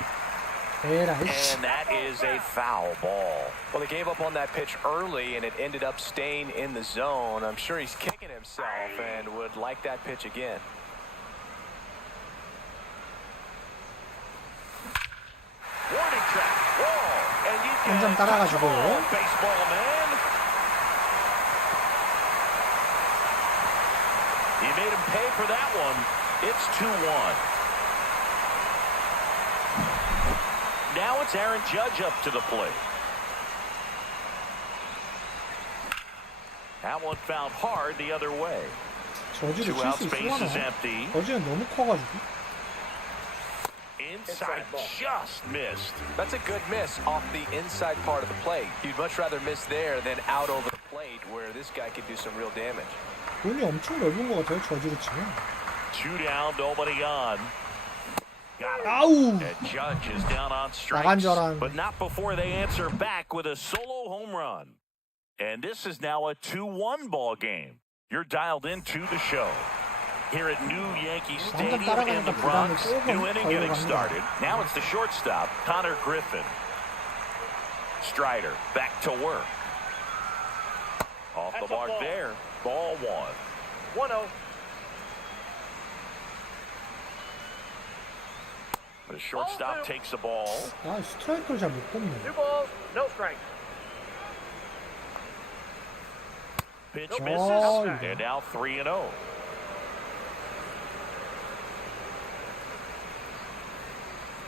에라이씨. And that is a foul ball. Well, they gave up on that pitch early, and it ended up staying in the zone. I'm sure he's kicking himself and would like that pitch again. Warning track. Wall. And you can 점 따라가지고. baseball man. He made him pay for that one. It's 2-1. Now it's Aaron Judge up to the plate. That one found hard the other way. 저지를 2 칠 outs, 수 base is 있으나? empty. 저지는 너무 커가지고. Inside just missed. That's a good miss off the inside part of the plate. You'd much rather miss there than out over the plate where this guy could do some real damage. 돈이 엄청 넓은 것 같아요, 저지를 치면. 2 down, nobody on. Got it. 아우! And Judge is down on 나간 strikes, 줄 알았는데. but not before they answer back with a solo home run. And this is now a 2-1 ball game. You're dialed into the show. Here at New Yankee Stadium in the Bronx, new inning getting started. Now it's the shortstop, Connor Griffin. Strider back to work. Off the That's a mark ball. there. Ball 1. 1-0. The shortstop takes the ball. 아, 스트라이크를 잘 못 뽑네. 2 balls, no strike. Pitch Oh, misses, yeah. and now 3-0.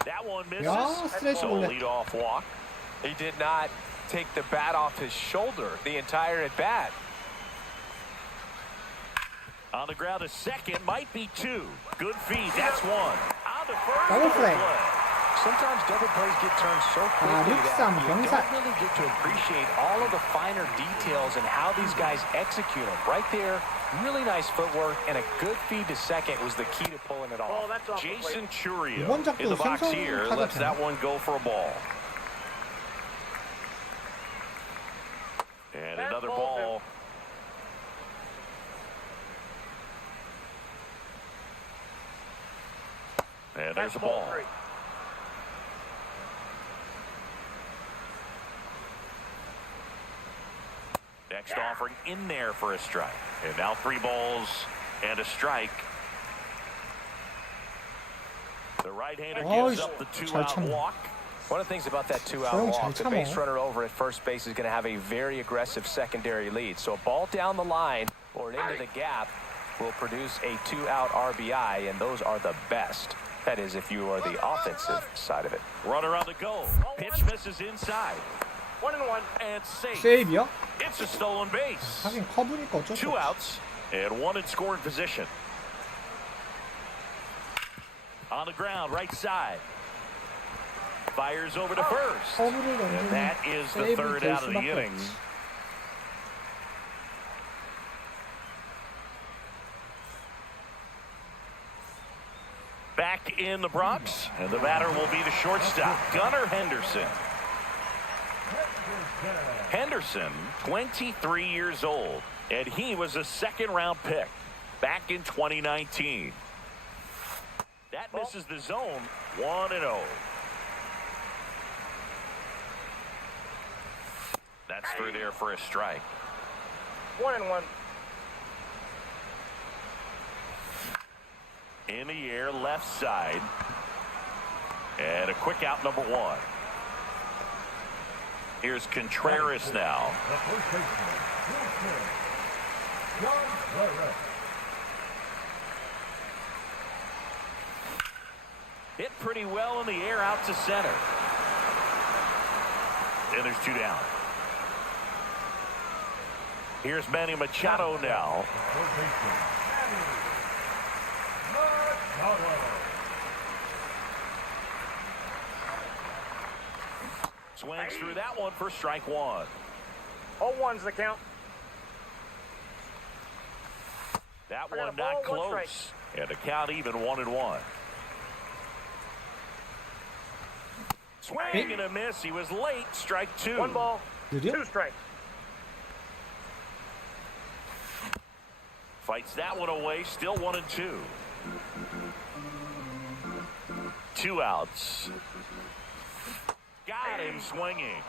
That one misses. 야, 스트레이트 So 볼넷. leadoff walk. He did not take the bat off his shoulder the entire at bat. On the ground, a second, might be two. Good feed, that's one. On to first. Double play. Sometimes double plays get turned so quickly that 6-3 you 경사. don't really get to appreciate all of the finer details and how these guys execute them. Right there, really nice footwork, and a good feed to second was the key to pulling it Oh, off. that's off the Jason plate. Churio 이번 작도 in the box 생선 here 타자 lets that 되나? one go for a ball. And That another ball, ball. And there's a ball. 3. Next offering in there for a strike. And now 3 balls and a strike. The right-hander Oh, gives up the 잘 2-out 참네. walk. One of the things about that two-out 조용 walk, 잘 the 참어. base runner over at first base is going to have a very aggressive secondary lead. So a ball down the line or into the gap will produce a 2-out RBI, and those are the best. That is, if you are the offensive side of it. Runner on the go. Pitch misses inside. 1-1. And safe. 세이비야? It's a stolen base. 하긴 커브니까 어쩔 수 2 없어. outs and 1 in scoring position. On the ground, right side. Fires over to first. 커브를 And 던지면 that is the 세이브 3rd 될 out of the 수밖에 inning. 없지. Back in the Bronx, and the batter will be the shortstop, Gunnar Henderson. Henderson, 23 years old, and he was a 2nd-round pick back in 2019. That misses the zone, 1-0. That's through there for a strike. 1-1. In the air, left side. And a quick out, number 1. Here's Contreras now. The first baseman, John Barrett. Hit pretty well in the air out to center. And there's 2 down. Here's Manny Machado now. Third baseman, Machado. Swings through that one for strike 1. 0-1's the count. That I got a one not ball, 1 close. strike. And the count even 1-1. Swing and a miss. He was late. Strike 2. 1 ball, 느려? 2 strikes. Fights that one away. Still 1-2. 2 outs. Got him swinging.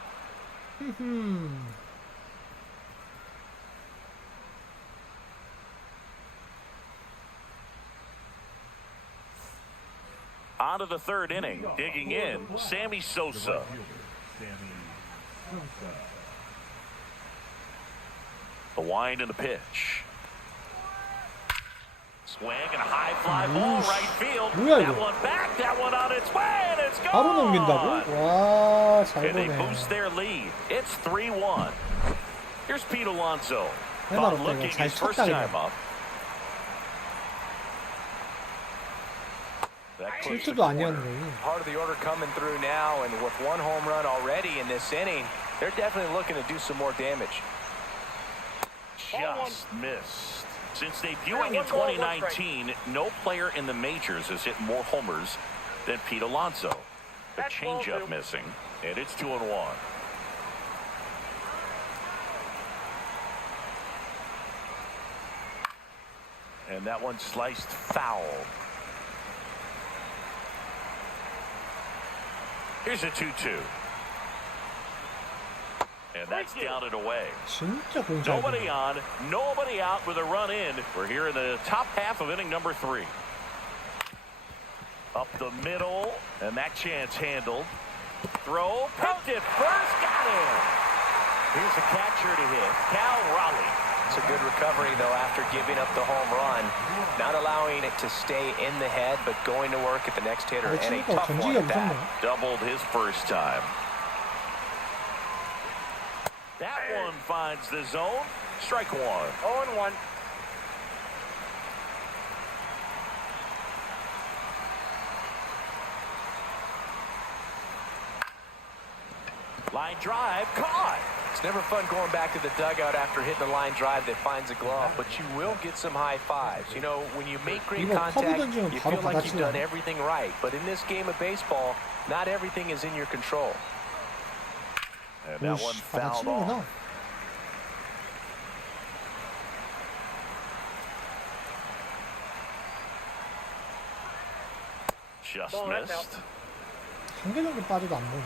On to the 3rd inning. Digging in, Sammy Sosa. The wind and the pitch. Swing and a high fly ball right field. 뭐야, That 이거? one back, that one on its way, and it's 바로 gone. 넘긴다고? 와, 잘 And they 보네. boost their lead. It's 3-1. Here's Pete Alonso. 할 말 Bob 없다, looking 이거. 잘 his first 쳤다, time 이거. up. That puts the 실수도 아니었네. Part of the order coming through now, and with 1 home run already in this inning, they're definitely looking to do some more damage. just missed. Since debuting in 2019, no player in the majors has hit more homers than Pete Alonso. The changeup missing, and it's 2-1. And that one sliced foul. Here's a 2-2. And that's down and away. 진짜 공 잘 Nobody 보네. on, nobody out with a run in. We're here in the top half of inning number 3. Up the middle, and that chance handled. Throw, picked it first, got him. Here's a catcher to hit, Cal Raleigh. That's a good recovery, though, after giving up the home run. Not allowing it to stay in the head, but going to work at the next hitter. 아, And a 친구가 tough one 던지기가 at that. 무섭네. Doubled his first time. That one finds the zone. Strike one. 0-1. Line drive, caught. It's never fun going back to the dugout after hitting a line drive that finds a glove, but you will get some high fives. You know, when you make great 이거 contact, 커브 던지면 you 바로 feel like you've 받아치잖아. done everything right. But in this game of baseball, not everything is in your control. And that one 오씨, fouled 받아치는구나. off. Just missed. 한 개 정도 빠져도 안 보네.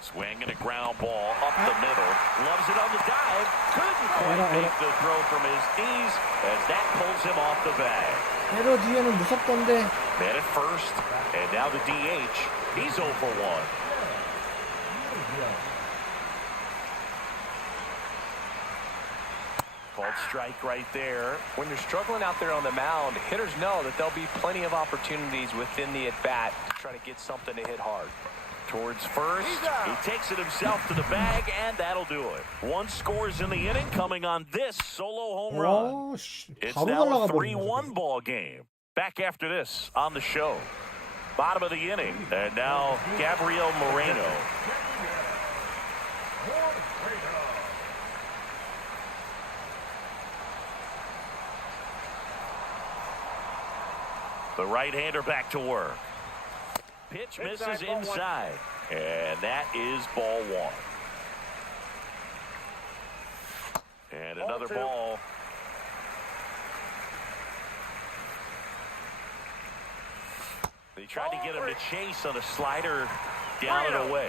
Swing and a ground ball up the middle. Loves it on the dive. Couldn't quite make the throw from his knees as that pulls him off the bag. 에러 뒤에는 무섭던데. Man at first, and now the DH. He's 0 for 1. Called strike right there. When you're struggling out there on the mound, hitters know that there'll be plenty of opportunities within the at-bat to try to get something to hit hard. Towards first, he takes it himself to the bag, and that'll do it. One scores in the inning, coming on this solo home run. 오, 씨, It's 바로 now a 날아가 버리네. 3-1 ball game. Back after this on the show. Bottom of the inning, and now Gabriel Moreno. The right-hander back to work. Pitch misses inside, and that is ball one. And another ball. They tried to get him to chase on a slider down and away.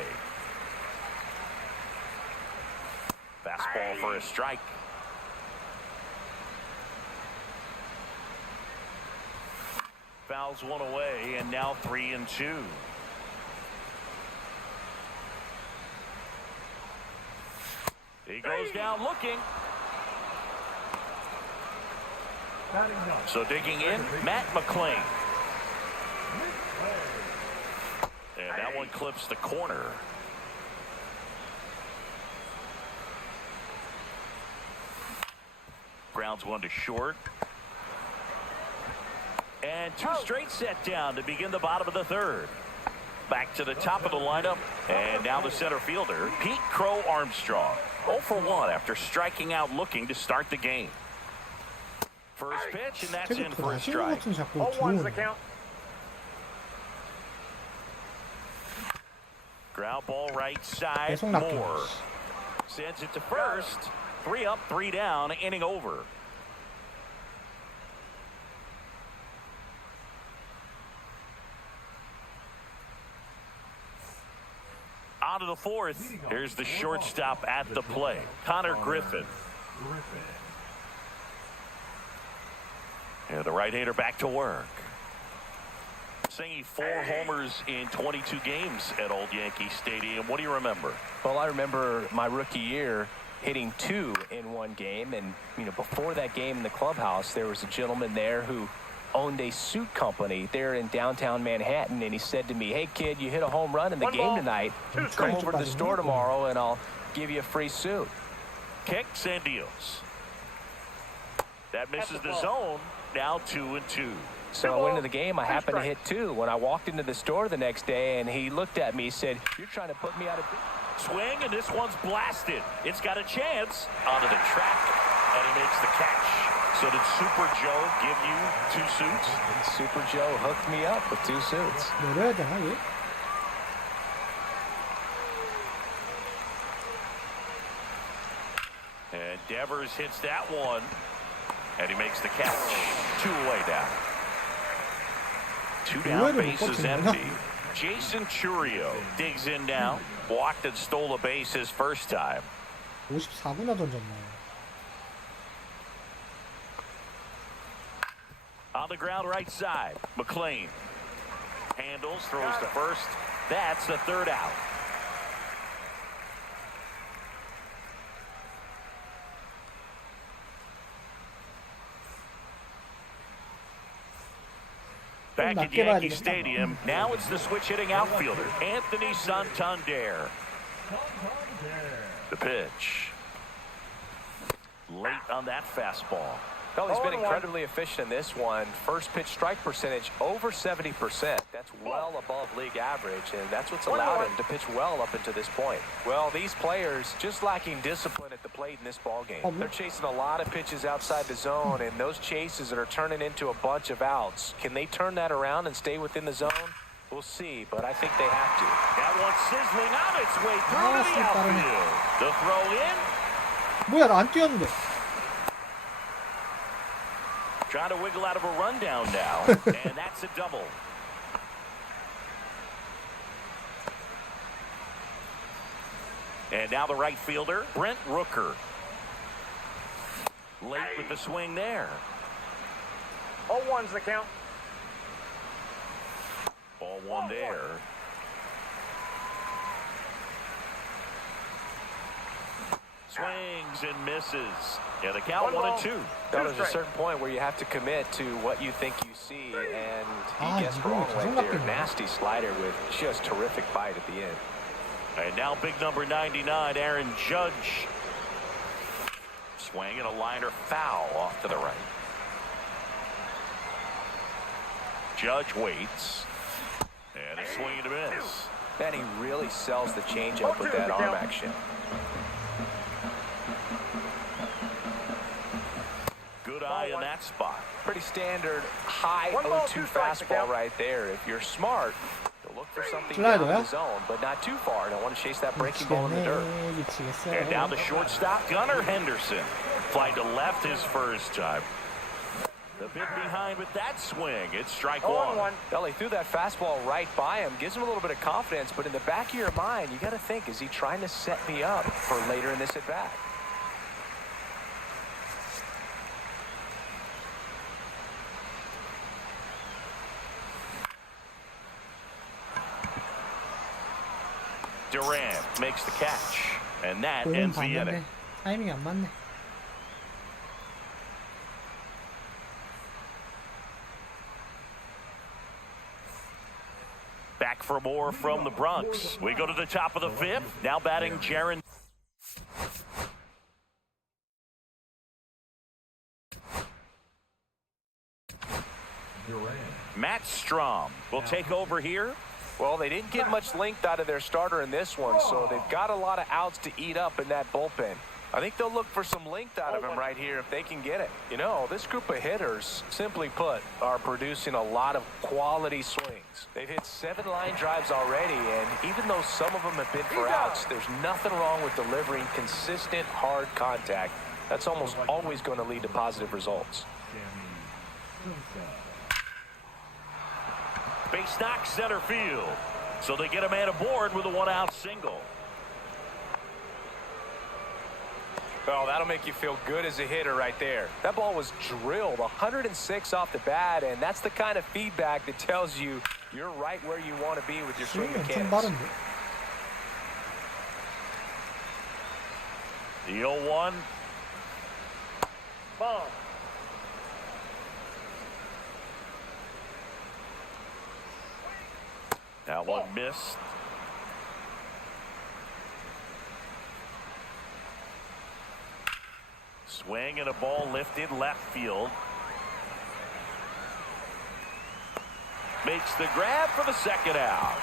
Fastball for a strike. Fouls one away, and now 3-2. He goes down looking. So digging in, Matt McLean. And that one clips the corner. Grounds one to short. And two straight set down to begin the bottom of the third. Back to the top of the lineup, and now the center fielder, Pete Crow Armstrong. 0 for 1 after striking out looking to start the game. First pitch, and that's in for a strike. 0-1's the count. Ground ball right side, 계속 낚여. Moore. Sends it to first. 3 up, 3 down, inning over. On to the fourth. Here's the shortstop at the plate, Connor Griffin. And the right-hander back to work. Singing 4 homers in 22 games at Old Yankee Stadium. What do you remember? Well, I remember my rookie year hitting 2 in one game. And, you know, before that game in the clubhouse, there was a gentleman there who owned a suit company there in downtown Manhattan. And he said to me, hey, kid, you hit a home run in the game tonight. Come over to the store tomorrow, and I'll give you a free suit. Kicks and deals. That misses the zone. Now 2-2. So I went into the game. I happened to hit 2. When I walked into the store the next day, and he looked at me, he said, you're trying to put me out of business. Swing, and this one's blasted. It's got a chance onto the track, and he makes the catch. So did Super Joe give you 2 suits? Super Joe hooked me up with 2 suits. 내려야 되나 얘? And Devers hits that one, and he makes the catch. 2 away down. 2 down, bases empty. Jason Churio digs in now. Walked and stole a base his first time. 54구나 던졌네. On the ground right side, McLean handles, throws to first. That's the 3rd out. back at 낮게 봐야 Yankee 되겠다. Stadium. Now it's the switch hitting outfielder, Anthony Santander. The pitch. Late on that fastball. Well, he's been incredibly efficient in this one. First pitch strike percentage over 70%. That's well above league average, and that's what's allowed him to pitch well up until this point. Well, these players just lacking discipline at the plate in this ballgame. They're chasing a lot of pitches outside the zone, and those chases that are turning into a bunch of outs. Can they turn that around and stay within the zone? We'll see, but I think they have to. That one sizzling on its way through to the outfield. The throw in. 뭐야, 나 안 뛰었는데. Trying to wiggle out of a rundown now, and that's a double. And now the right fielder, Brent Rooker. Late with the swing there. 0-1's the count. Ball one there. Swings and misses. Yeah, the count 1-2. Now, there's a certain point where you have to commit to what you think you see, and he guessed wrong right there. Nasty slider with just terrific bite at the end. And now big number 99, Aaron Judge. Swing and a liner foul off to the right. Judge waits. And a swing and a miss. Man, he really sells the changeup with that arm action. Good eye in that spot. Pretty standard high 0-2 fastball right there. If you're smart, you'll look for something down in the zone, but not too far. Don't want to chase that breaking ball in the dirt. And down the shortstop, Gunnar Henderson. Fly to left his first time. The bit behind with that swing. It's strike one. Well, he threw that fastball right by him. Gives him a little bit of confidence, but in the back of your mind, you got to think, is he trying to set me up for later in this at-bat? Durant makes the catch, and that ends the inning. 타이밍이 안 맞네. Back for more from the Bronx. We go to the top of the fifth. Now batting Jaron. Matt Strom will take over here. Well, they didn't get much length out of their starter in this one, so they've got a lot of outs to eat up in that bullpen. I think they'll look for some length out of him right here if they can get it. You know, this group of hitters, simply put, are producing a lot of quality swings. They've hit 7 line drives already, and even though some of them have been for outs, there's nothing wrong with delivering consistent, hard contact. That's almost always going to lead to positive results. Base knock center field. So they get a man aboard with a 1-out single. Well, that'll make you feel good as a hitter right there. That ball was drilled 106 off the bat, and that's the kind of feedback that tells you you're right where you want to be with your swing mechanics. The 0-1. Ball. That one missed. Swing and a ball lifted left field. Makes the grab for the second out.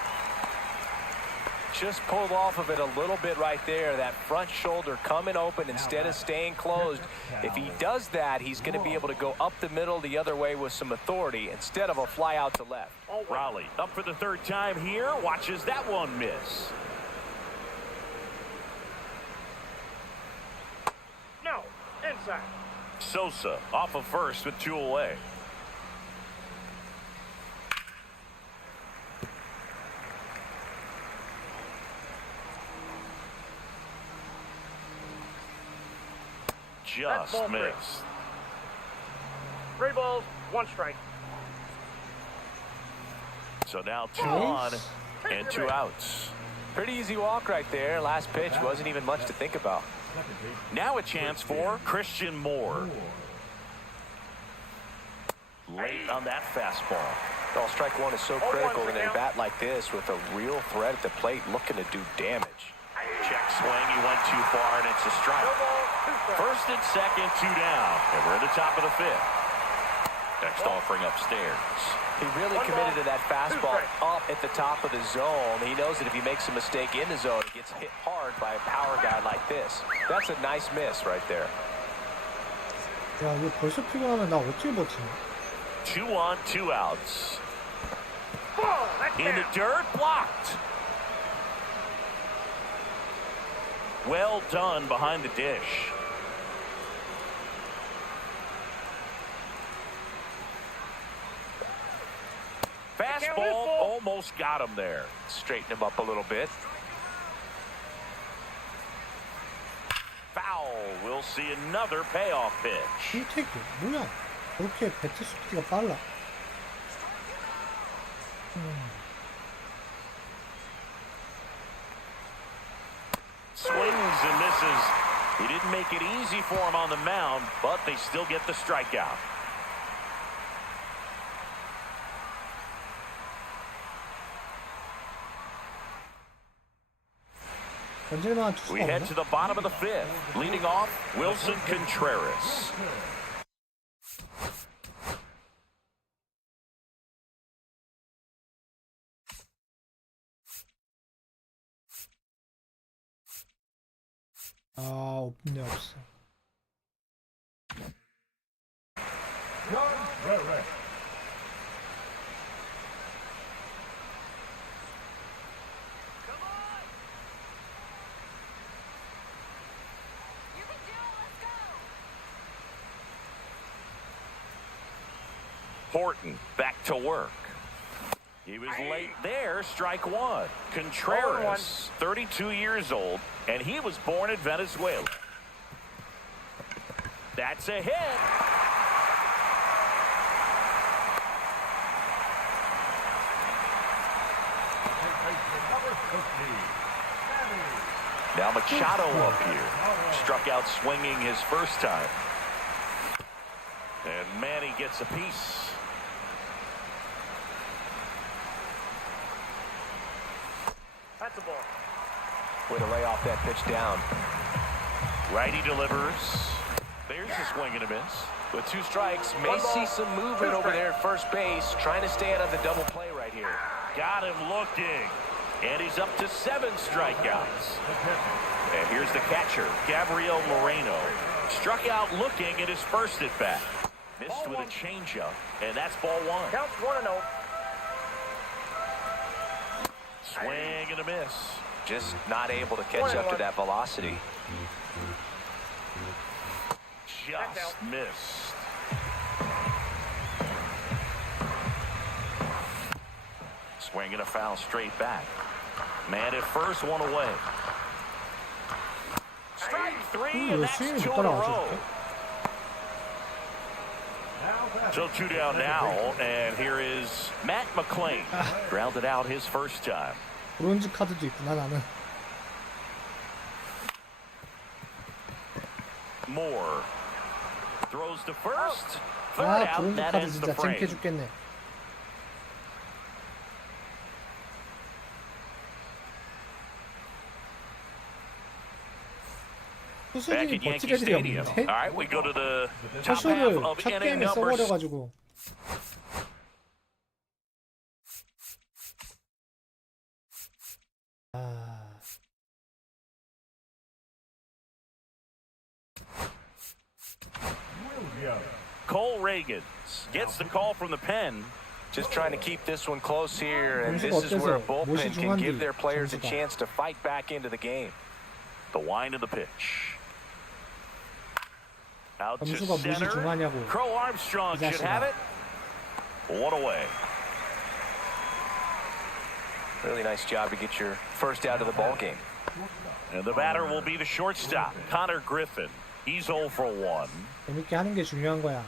Just pulled off of it a little bit right there. That front shoulder coming open instead of staying closed. If he does that, he's going to be able to go up the middle the other way with some authority instead of a fly out to left. Raleigh up for the third time here. Watches that one miss. No, inside. Sosa off of first with 2 away. Just missed. 3 balls, 1 strike. So now 2 on and 2 outs. Pretty easy walk right there. Last pitch wasn't even much to think about. Now a chance for Christian Moore. Late on that fastball. Well, strike one is so critical in a bat like this with a real threat at the plate looking to do damage. Check swing, he went too far, and it's a strike. First and second, 2 down. And we're at the top of the 5th. Next offering upstairs. He really committed to that fastball up at the top of the zone. He knows that if he makes a mistake in the zone, he gets hit hard by a power guy like this. That's a nice miss right there. 야, 이거 벌써 피곤하면 나 어떻게 버티냐? 2 on, 2 outs. In the dirt, blocked. Well done behind the dish. Fastball almost got him there. Straighten him up a little bit. Foul. We'll see another payoff pitch. 힐택이 뭐야? 그렇게 배트 스피드가 빨라? Swings and misses. He didn't make it easy for him on the mound, but they still get the strikeout. 던질만한 We 투수가 head 없나? to the bottom of the 5th. Leading off, Wilson Contreras. 아, 없네, 없어. Contreras. Horton back to work. He was late there, strike 1. Contreras, 32 years old, and he was born in Venezuela. That's a hit. Now Machado up here. Struck out swinging his first time. And Manny gets a piece. That's the ball. Way to lay off that pitch down. Righty delivers. There's a swing and a miss. With 2 strikes, may see some movement over there at first base, trying to stay out of the double play right here. Got him looking. And he's up to 7 strikeouts. And here's the catcher, Gabriel Moreno. Struck out looking at his first at bat. Missed with a changeup, and that's ball 1. Counts 1-0. Swing and a miss. Just not able to catch up to that velocity. Just missed. Swing and a foul straight back. Man at first, 1 away. Strike 3, and that's 2 in a row. So 2 down now, and here is Matt McClain. Grounded out his first time. 브론즈 카드도 있구나, 나는. Moore throws to first. Third 아, out, 브론즈 that 카드 ends the 진짜 쟁캐 frame. 죽겠네. Back 투수진이 at Yankee 버틸 애들이 Stadium. 없는데? All right, we go to the top half 차쇼를 of 첫 inning 게임에 numbers. 써버려가지고. 아, Williams. Cole Reagans gets the call from the pen. Just trying to keep this one close here, and 점수가 this is where a 어때서? bullpen 무엇이 can give 중요한지, their players a 점수가. chance to fight back into the game. The wind of the pitch. Out to 점수가 무엇이 center. 중요하냐고. Crow Armstrong 이 should have it. 1 away. Really nice job to get your first out of the ball game. And the batter will be the shortstop, Connor Griffin. He's 0 for 1. 재밌게 하는 게 중요한 거야.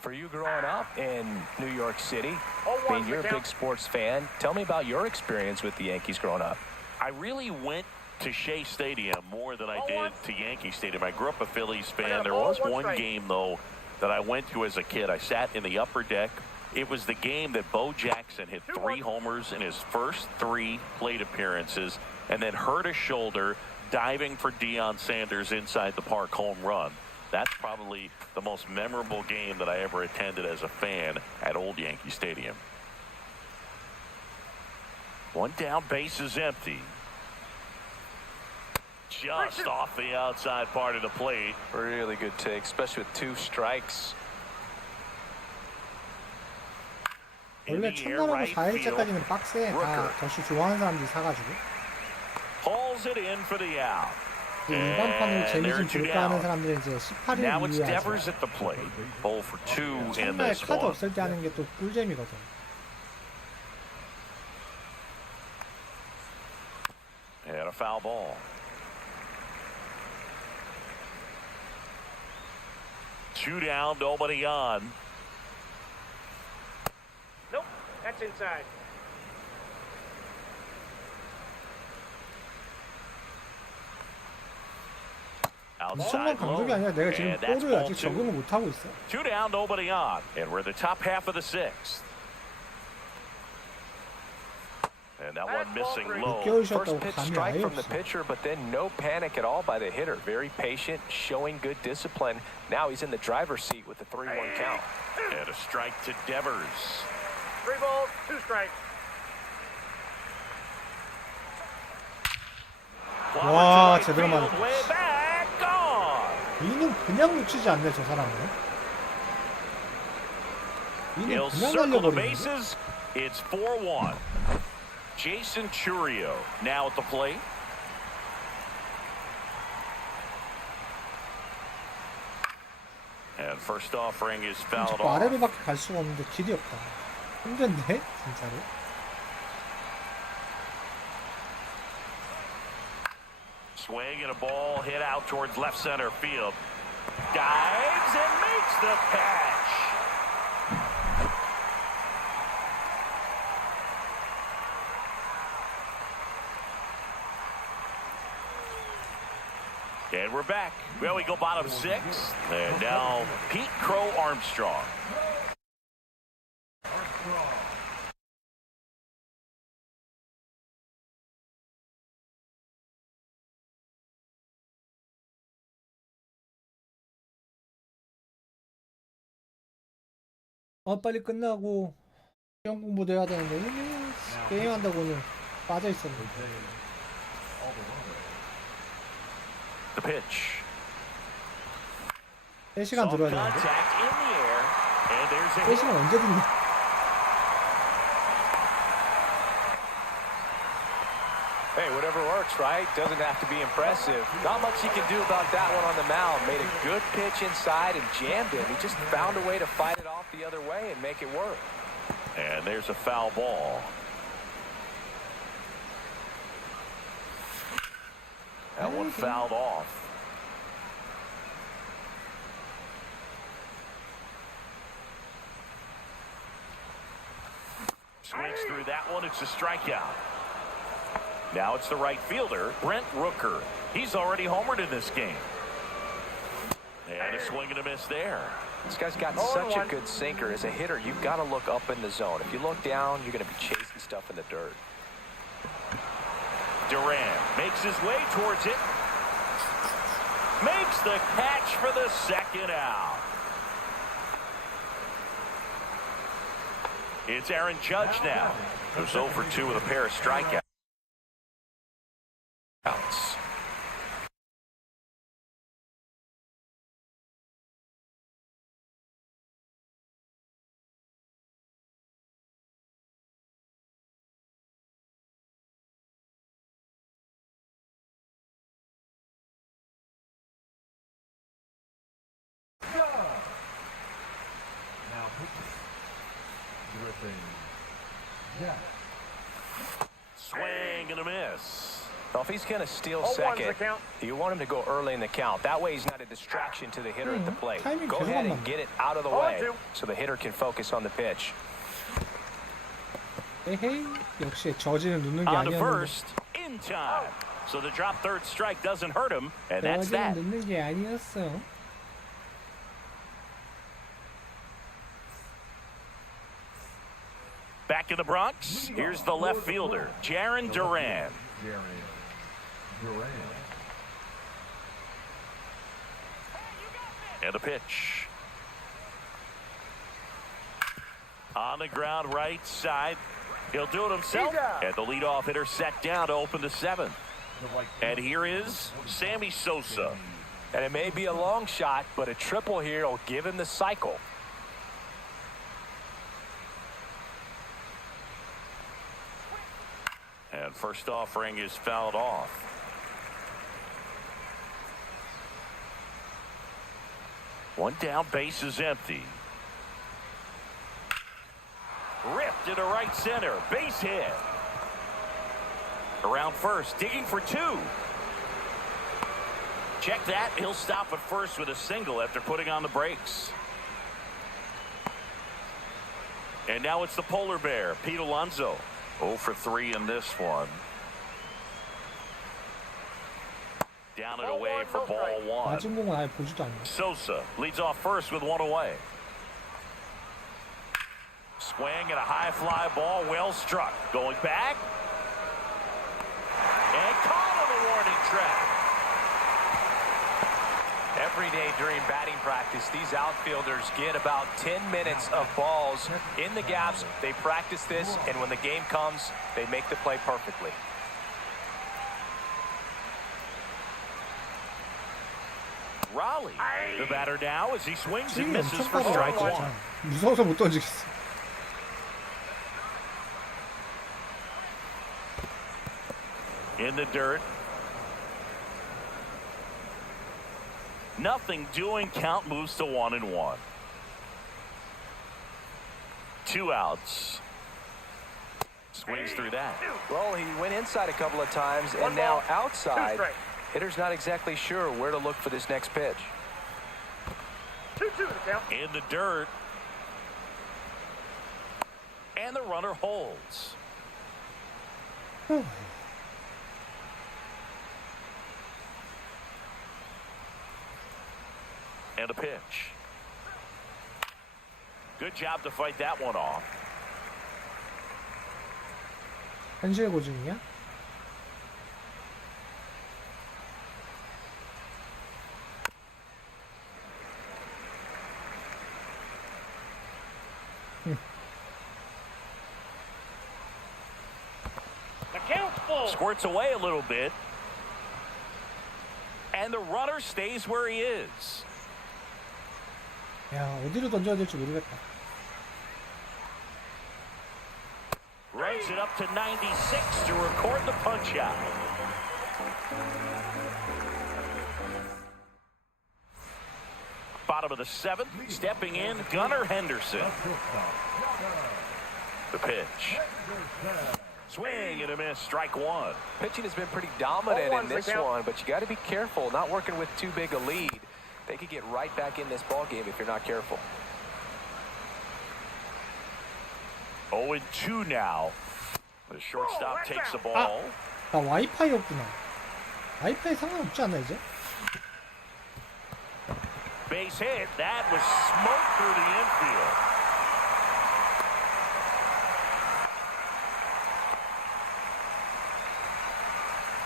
For you growing up in New York City, 0-1 being you're a big sports fan, tell me about your experience with the Yankees growing up. I really went to Shea Stadium more than I did to Yankee Stadium. I grew up a Phillies fan. There was one game, though, that I went to as a kid. I sat in the upper deck. It was the game that Bo Jackson hit 3 homers in his first 3 plate appearances and then hurt his shoulder diving for Deion Sanders' inside the park home run. That's probably the most memorable game that I ever attended as a fan at Old Yankee Stadium. 1 down, base is empty. Just off the outside part of the plate. Really good take, especially with 2 strikes. 원래 첫날하고 4일째까지는 박스에 다 더쇼 좋아하는 사람들이 사가지고 Pulls it in for the out. 일반판으로 재미 좀 볼까 하는 사람들은 이제 18일 Now it's 이후에 Devers 하죠. at the plate. 0 for 2 in 첫날 this 카드 one. 없을 때 하는 게 또 꿀잼이거든. And a foul ball. Two down, nobody on. Nope, that's inside. 엄청난 강력이 아니라 내가 지금 볼을 아직 적응을 못하고 있어. Two down, nobody on. And we're in the top half of the 6th. And that one missing low. 6개월 First 쉬었다고 pitch 감이 strike 아예 from the 없어. pitcher, but then no panic at all by the hitter. Very patient, showing good discipline. Now he's in the driver's seat with the 3-1 count. And a strike to Devers. 3 balls, 2 strikes. 와, 제대로 맞았다. Way back, gone. 이는 그냥 놓치지 않네, 저 사람은. 이는 He'll 그냥 circle the 날려버리는데. bases. It's 4-1. Jason Churio now at the plate. And first offering is fouled 자꾸 off. 아래로밖에 갈 수가 없는데 길이 없다. 힘든데, 진짜로. Swing and a ball hit out towards left center field. Dives and makes the catch. And we're back. Well, we go bottom 6. And now Pete Crow Armstrong. 빨리 끝나고 시험 공부도 해야 되는데 게임한다고 오늘 빠져있었네. The pitch. 3시간 들어야 되는데 Contact in the air. And there's a 3시간 언제 듣냐. Hey, whatever works, right? Doesn't have to be impressive. Not much he can do about that one on the mound. Made a good pitch inside and jammed it. He just found a way to fight it off the other way and make it work. And there's a foul ball. That one fouled off. Swings through that one. It's a strikeout. Now it's the right fielder, Brent Rooker. He's already homered in this game. And a swing and a miss there. This guy's got such a good sinker. As a hitter, you've got to look up in the zone. If you look down, you're going to be chasing stuff in the dirt. Duran makes his way towards it. Makes the catch for the second out. It's Aaron Judge now, who's 0 for 2 with a pair of strikeouts. Now pitches. Griffin. Yeah. Swing and a miss. Well, if he's going to steal 0-1's second, the count. you want him to go early in the count. That way he's not a distraction to the hitter at the plate. 타이밍 Go 계속 ahead 안 and 맞네. get it out of the 0-2. way so the hitter can focus on the pitch. 에헤이, 역시 저지는 눕는 게 On to 아니었는데. first, in time. So the drop third strike doesn't hurt him, and that's 어제는 that. 넣는 게 아니었어. Back in the Bronx, here's the left fielder, Jarren Duran. And a pitch. On the ground right side. He'll do it himself. And the leadoff hitter set down to open the seventh. And here is Sammy Sosa. And it may be a long shot, but a triple here will give him the cycle. And first offering is fouled off. One down, base is empty. Ripped into right center, base hit. Around first, digging for two. Check that, he'll stop at first with a single after putting on the brakes. And now it's the polar bear, Pete Alonso. 0 for 3 in this one. Down and away for ball one. 맞은 공은 아예 보지도 않네. Sosa leads off first with one away. Swing and a high fly ball, well struck. Going back. And caught on the warning track. Every day during batting practice, these outfielders get about 10 minutes of balls in the gaps. They practice this, and when the game comes, they make the play perfectly. Raleigh, the batter now as he swings and 스윙이 misses 엄청 for strike 빠르다. one. 무서워서 못 던지겠어. In the dirt. Nothing doing. Count moves to 1-1. 2 outs. Swings through that. Well, he went inside a couple of times, and now outside. Hitter's not exactly sure where to look for this next pitch. 2-2 the count. In the dirt. And the runner holds. And a pitch. Good job to fight that one off. 현실 고증이야? The count's full. Squirts away a little bit. And the runner stays where he is. 야, 어디로 던져야 될지 모르겠다. Runs it up to 96 to record the punch-out. Bottom of the seventh, stepping in, Gunnar Henderson. The pitch. Swing and a miss, strike one. Pitching has been pretty dominant in this one, but you got to be careful, not working with too big a lead. They could get right back in this ball game if you're not careful. 0-2 now. The shortstop takes the ball. 나 와이파이였구나. 와이파이 상관없지 않나 이제? Base hit. That was smoked through the infield.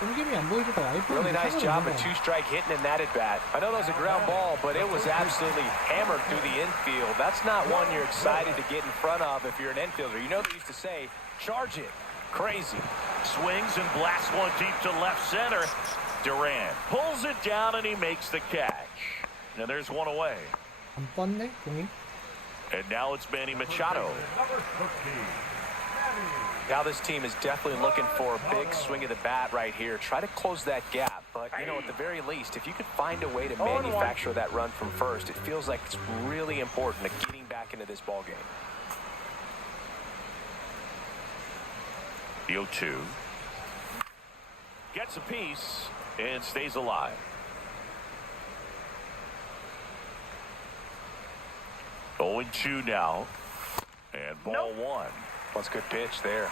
땡김이 안 보여주다 와이파이. Really nice job of two-strike hitting in that at-bat. I know that was a ground ball, but it was absolutely hammered through the infield. That's not one you're excited to get in front of if you're an infielder. You know they used to say, charge it. Crazy. Swings and blasts one deep to left center. Duran pulls it down and he makes the catch. And there's one away. 안 뻗네 공이. And now it's Manny Machado. Now this team is definitely looking for a big swing of the bat right here. Try to close that gap. But, you know, at the very least, if you could find a way to manufacture that run from first, it feels like it's really important to getting back into this ball game. The 0-2. Gets a piece and stays alive. 0-2 now. And ball one. That's a good pitch there.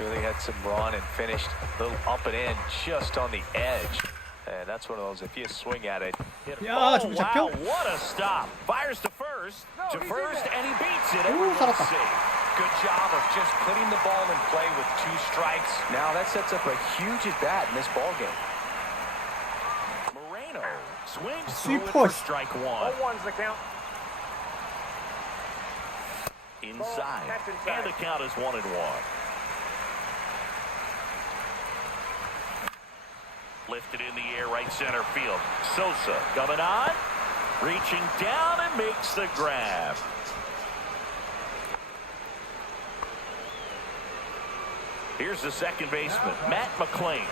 Really had some run and finished a little up and in just on the edge. And that's one of those, if you swing at it, hit it. 야, Oh, 저기 wow, 잡혀? what a stop. Fires to first, and he beats it. 오, Everyone's 살았다. safe. Good job of just putting the ball in play with 2 strikes. Now that sets up a huge at-bat in this ball game. Moreno swings Sweet through it for push. strike 1. 0-1's the count. Inside, That's inside. and the count is 1-1. Lifted in the air, right center field. Sosa coming on, reaching down and makes the grab. Here's the second baseman, Matt McClain.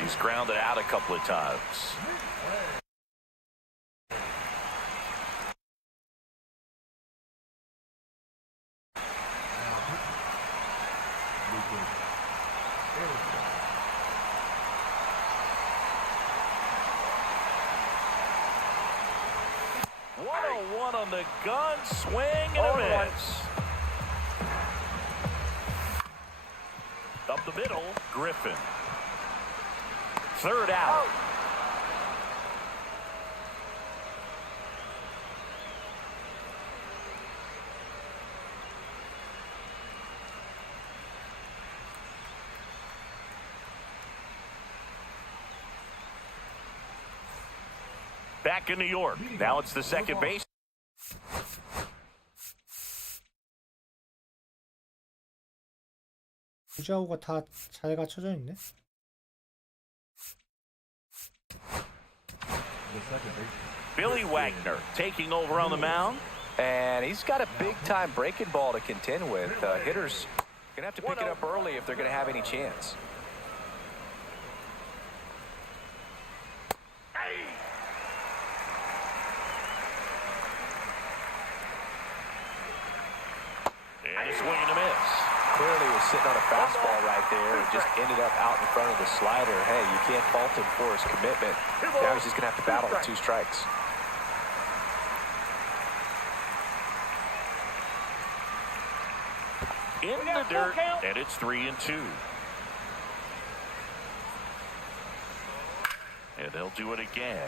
He's grounded out a couple of times. One on the gun, swing and a miss. Up the middle, Griffin. Third out. Back in New York. Now it's the second base. 주자우가 다 잘 갖춰져 있네. Billy Wagner taking over on the mound. And he's got a big-time breaking ball to contend with. Hitters going to have to pick it up early if they're going to have any chance. And a swing and a miss. Clearly was sitting on a fastball right there and just ended up out in front of the slider. Hey, you can't fault him for his commitment. Now he's just going to have to battle with 2 strikes. In the dirt, and it's 3-2. And they'll do it again.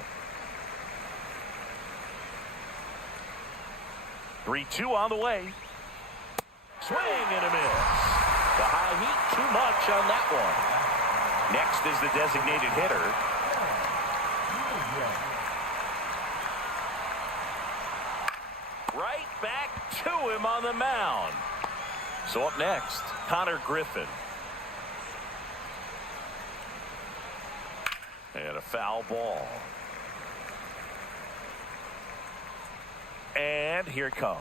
3-2 on the way. Swing and a miss. The high heat, too much on that one. Next is the designated hitter. Right back to him on the mound. So up next, Connor Griffin. And a foul ball. And here it comes.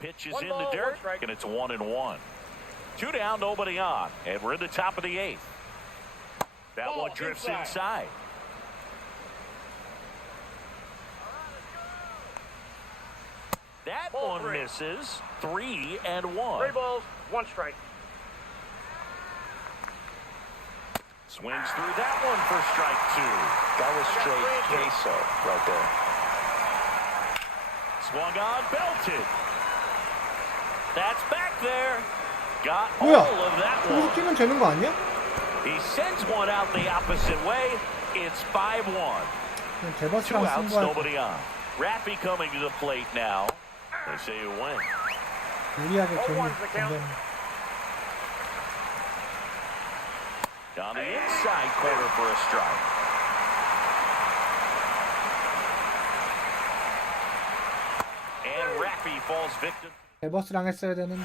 Pitch is in the dirt, and it's 1-1. 2 down, nobody on. And we're in the top of the 8th. That one drifts inside. That one misses. 3-1. 3 balls, 1 strike. Swings through that one for strike 2. That was straight queso right there. Swung on, belted. That's back there. Got all 뭐야? of that 거기서 one. 뛰면 되는 거 아니야? He sends one out the opposite way. It's 5-1. 그냥 2 대버스랑 outs, 승부할 nobody on. Raffy coming to the plate now. They say you win. 유리하게 Oh, 경기 one's the count. 던졌네. On the inside corner for a strike. And Raffy falls victim. 대버스랑 했어야 되는데.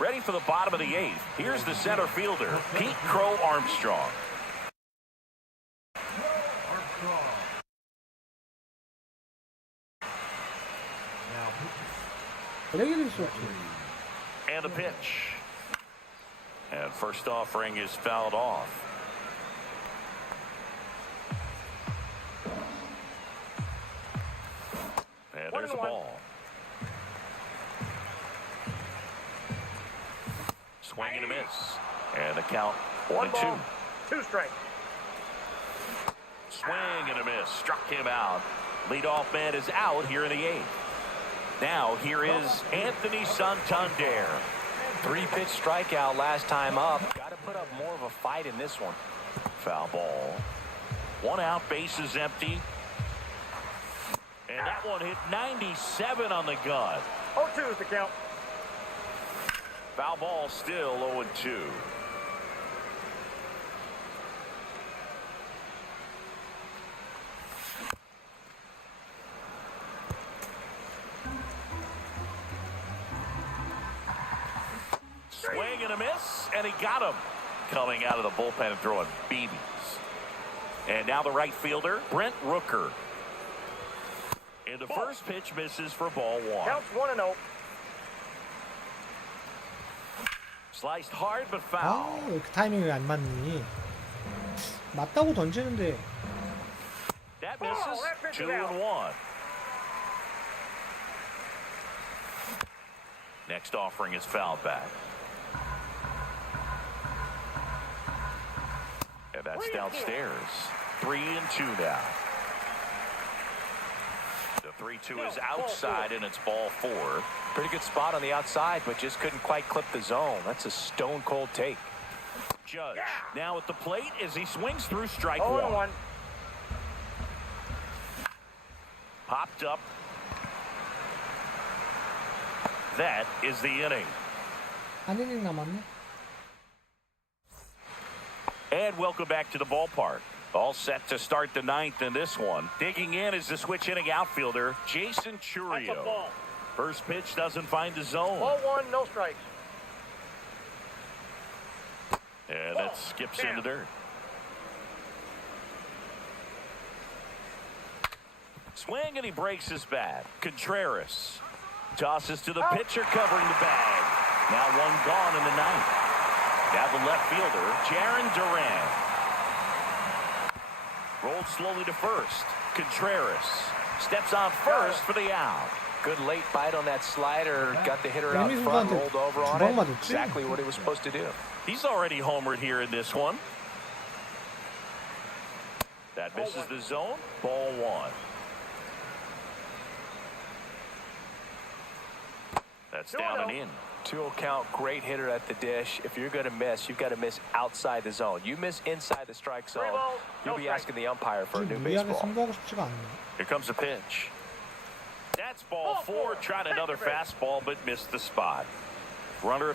Ready for the bottom of the 8th. Here's the center fielder, Pete Crow Armstrong. 블랙이 있었지. And a pitch. And first offering is fouled off. And there's a ball. Swing and a miss. And the count 1 1-2. ball, 2 strikes. Swing and a miss. Struck him out. Leadoff man is out here in the 8th. Now here is Anthony Santander. 3-pitch strikeout last time up. Got to put up more of a fight in this one. Foul ball. 1 out, bases empty. And that one hit 97 on the gun. 0-2 is the count. Foul ball, still 0-2. Swing and a miss, and he got him. Coming out of the bullpen and throwing BBs. And now the right fielder, Brent Rooker. And the first pitch misses for ball 1. Counts 1-0. Sliced hard but foul. 아, 왜 그 타이밍이 안 맞니? 맞다고 던지는데. That misses. 2-1. Next offering is foul back. And that's downstairs. 3-2 now. The 3-2 is outside, and it's ball 4. Pretty good spot on the outside, but just couldn't quite clip the zone. That's a stone-cold take. Judge now at the plate as he swings through strike 0-1. 1. Popped up. That is the inning. 한 이닝 남았네. And welcome back to the ballpark. All set to start the 9th in this one. Digging in is the switch hitting outfielder, Jason That's a Churio. ball. First pitch doesn't find the zone. Ball 1, no strikes. And that skips into dirt. Swing and he breaks his bat. Contreras tosses to the pitcher covering the bag. Now 1 gone in the 9th. Now the left fielder, Jaron Duran. Rolled slowly to first. Contreras steps on first for the out. Good late bite on that slider. Got the hitter out front, rolled over on it. Exactly what he was supposed to do. He's already homered here in this one. That misses the zone. Ball 1. That's down and in. 2-0 count, great hitter at the dish. If you're going to miss, you've got to miss outside the zone. You miss inside the strike zone, you'll be asking the umpire for a new 무리하게 baseball. 승부하고 싶지가 않네. Here comes the pitch. That's ball 4. Tried another fastball, but missed the spot. Runner.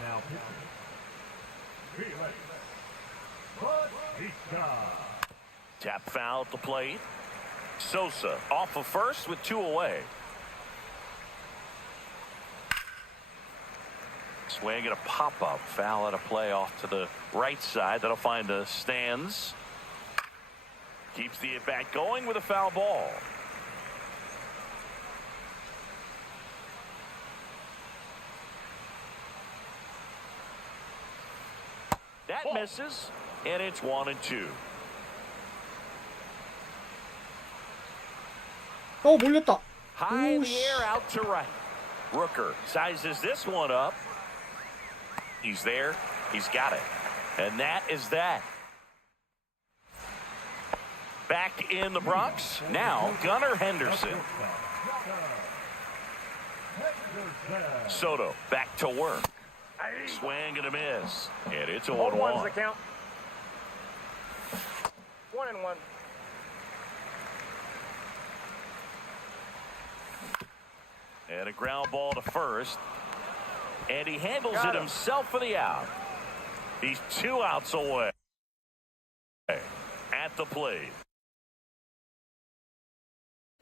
Now pitching. Batista. Tap foul at the plate. Sosa off of first with 2 away. Swing and a pop-up. Foul at a play off to the right side. That'll find the stands. Keeps the at-bat going with a foul ball. That misses, and it's 1-2. 몰렸다. High in the air out to right. Rooker sizes this one up. He's there. He's got it. And that is that. Back in the Bronx. Now Gunnar Henderson. Soto back to work. Swing and a miss. And it's a 1-1's the 1-1. count. 1-1. And a ground ball to first. And he handles it himself for the out. He's 2 outs away. At the plate,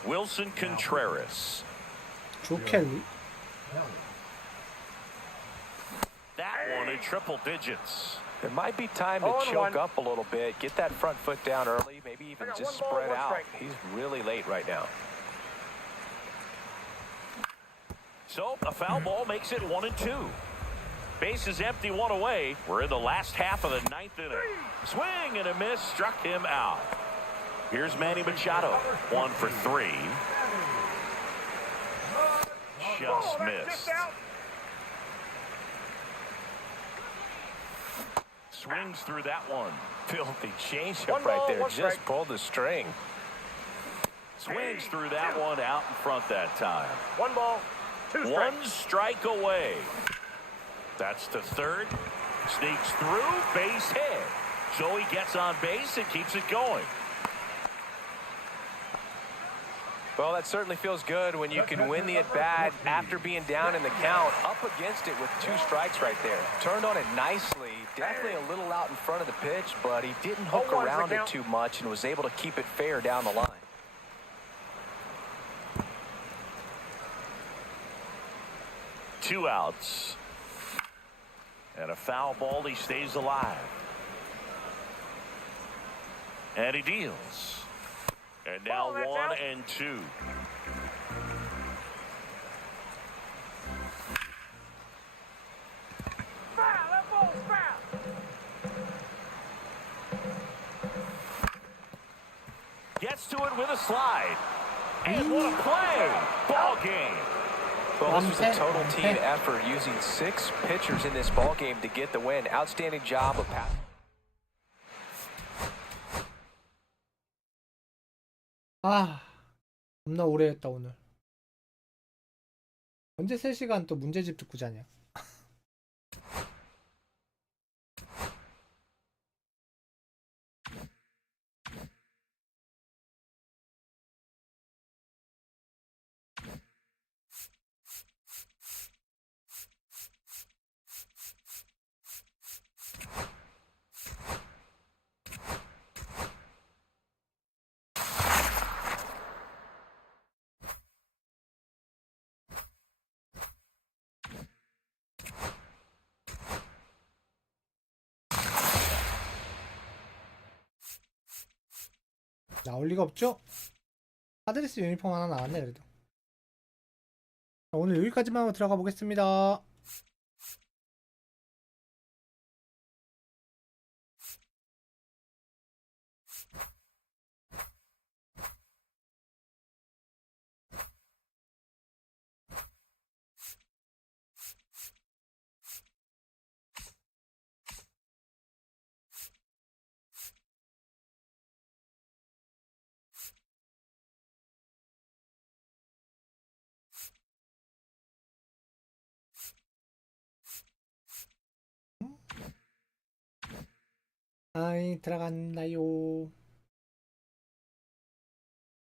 Wilson Contreras. 조켈리. That one in triple digits. It might be time to 0-1. choke up a little bit, get that front foot down early, maybe even I got just 1 ball, spread 1 out. strike. He's really late right now. So a foul ball makes it 1-2. Bases empty, 1 away. We're in the last half of the 9th inning. Swing and a miss struck him out. Here's Manny Machado, 1 for 3. Just missed. Swings through that one. Filthy changeup 1 right ball, there. 1 Just strike. pulled the string. Swings through that one out in front that time. 1 ball, 2 strikes. 1 strike away. That's to third. Sneaks through, base hit. So he gets on base and keeps it going. Well, that certainly feels good when you can win the at-bat after being down in the count, up against it with 2 strikes right there. Turned on it nicely, definitely a little out in front of the pitch, but he didn't hook around it too much and was able to keep it fair down the line. Two outs. And a foul ball, he stays alive. And he deals. And now 1 and 2. Foul, that ball's foul. Gets to it with a slide. And what a play! Ball game. Well, this was a total team effort, using 6 pitchers in this ball game to get the win. Outstanding job of passing. 아, 겁나 오래 했다 오늘. 언제 3시간 또 문제집 듣고 자냐. 나올 리가 없죠? 파드레스 유니폼 하나 나왔네 그래도. 자, 오늘 여기까지만 하고 들어가 보겠습니다. 아이 들어갔나요?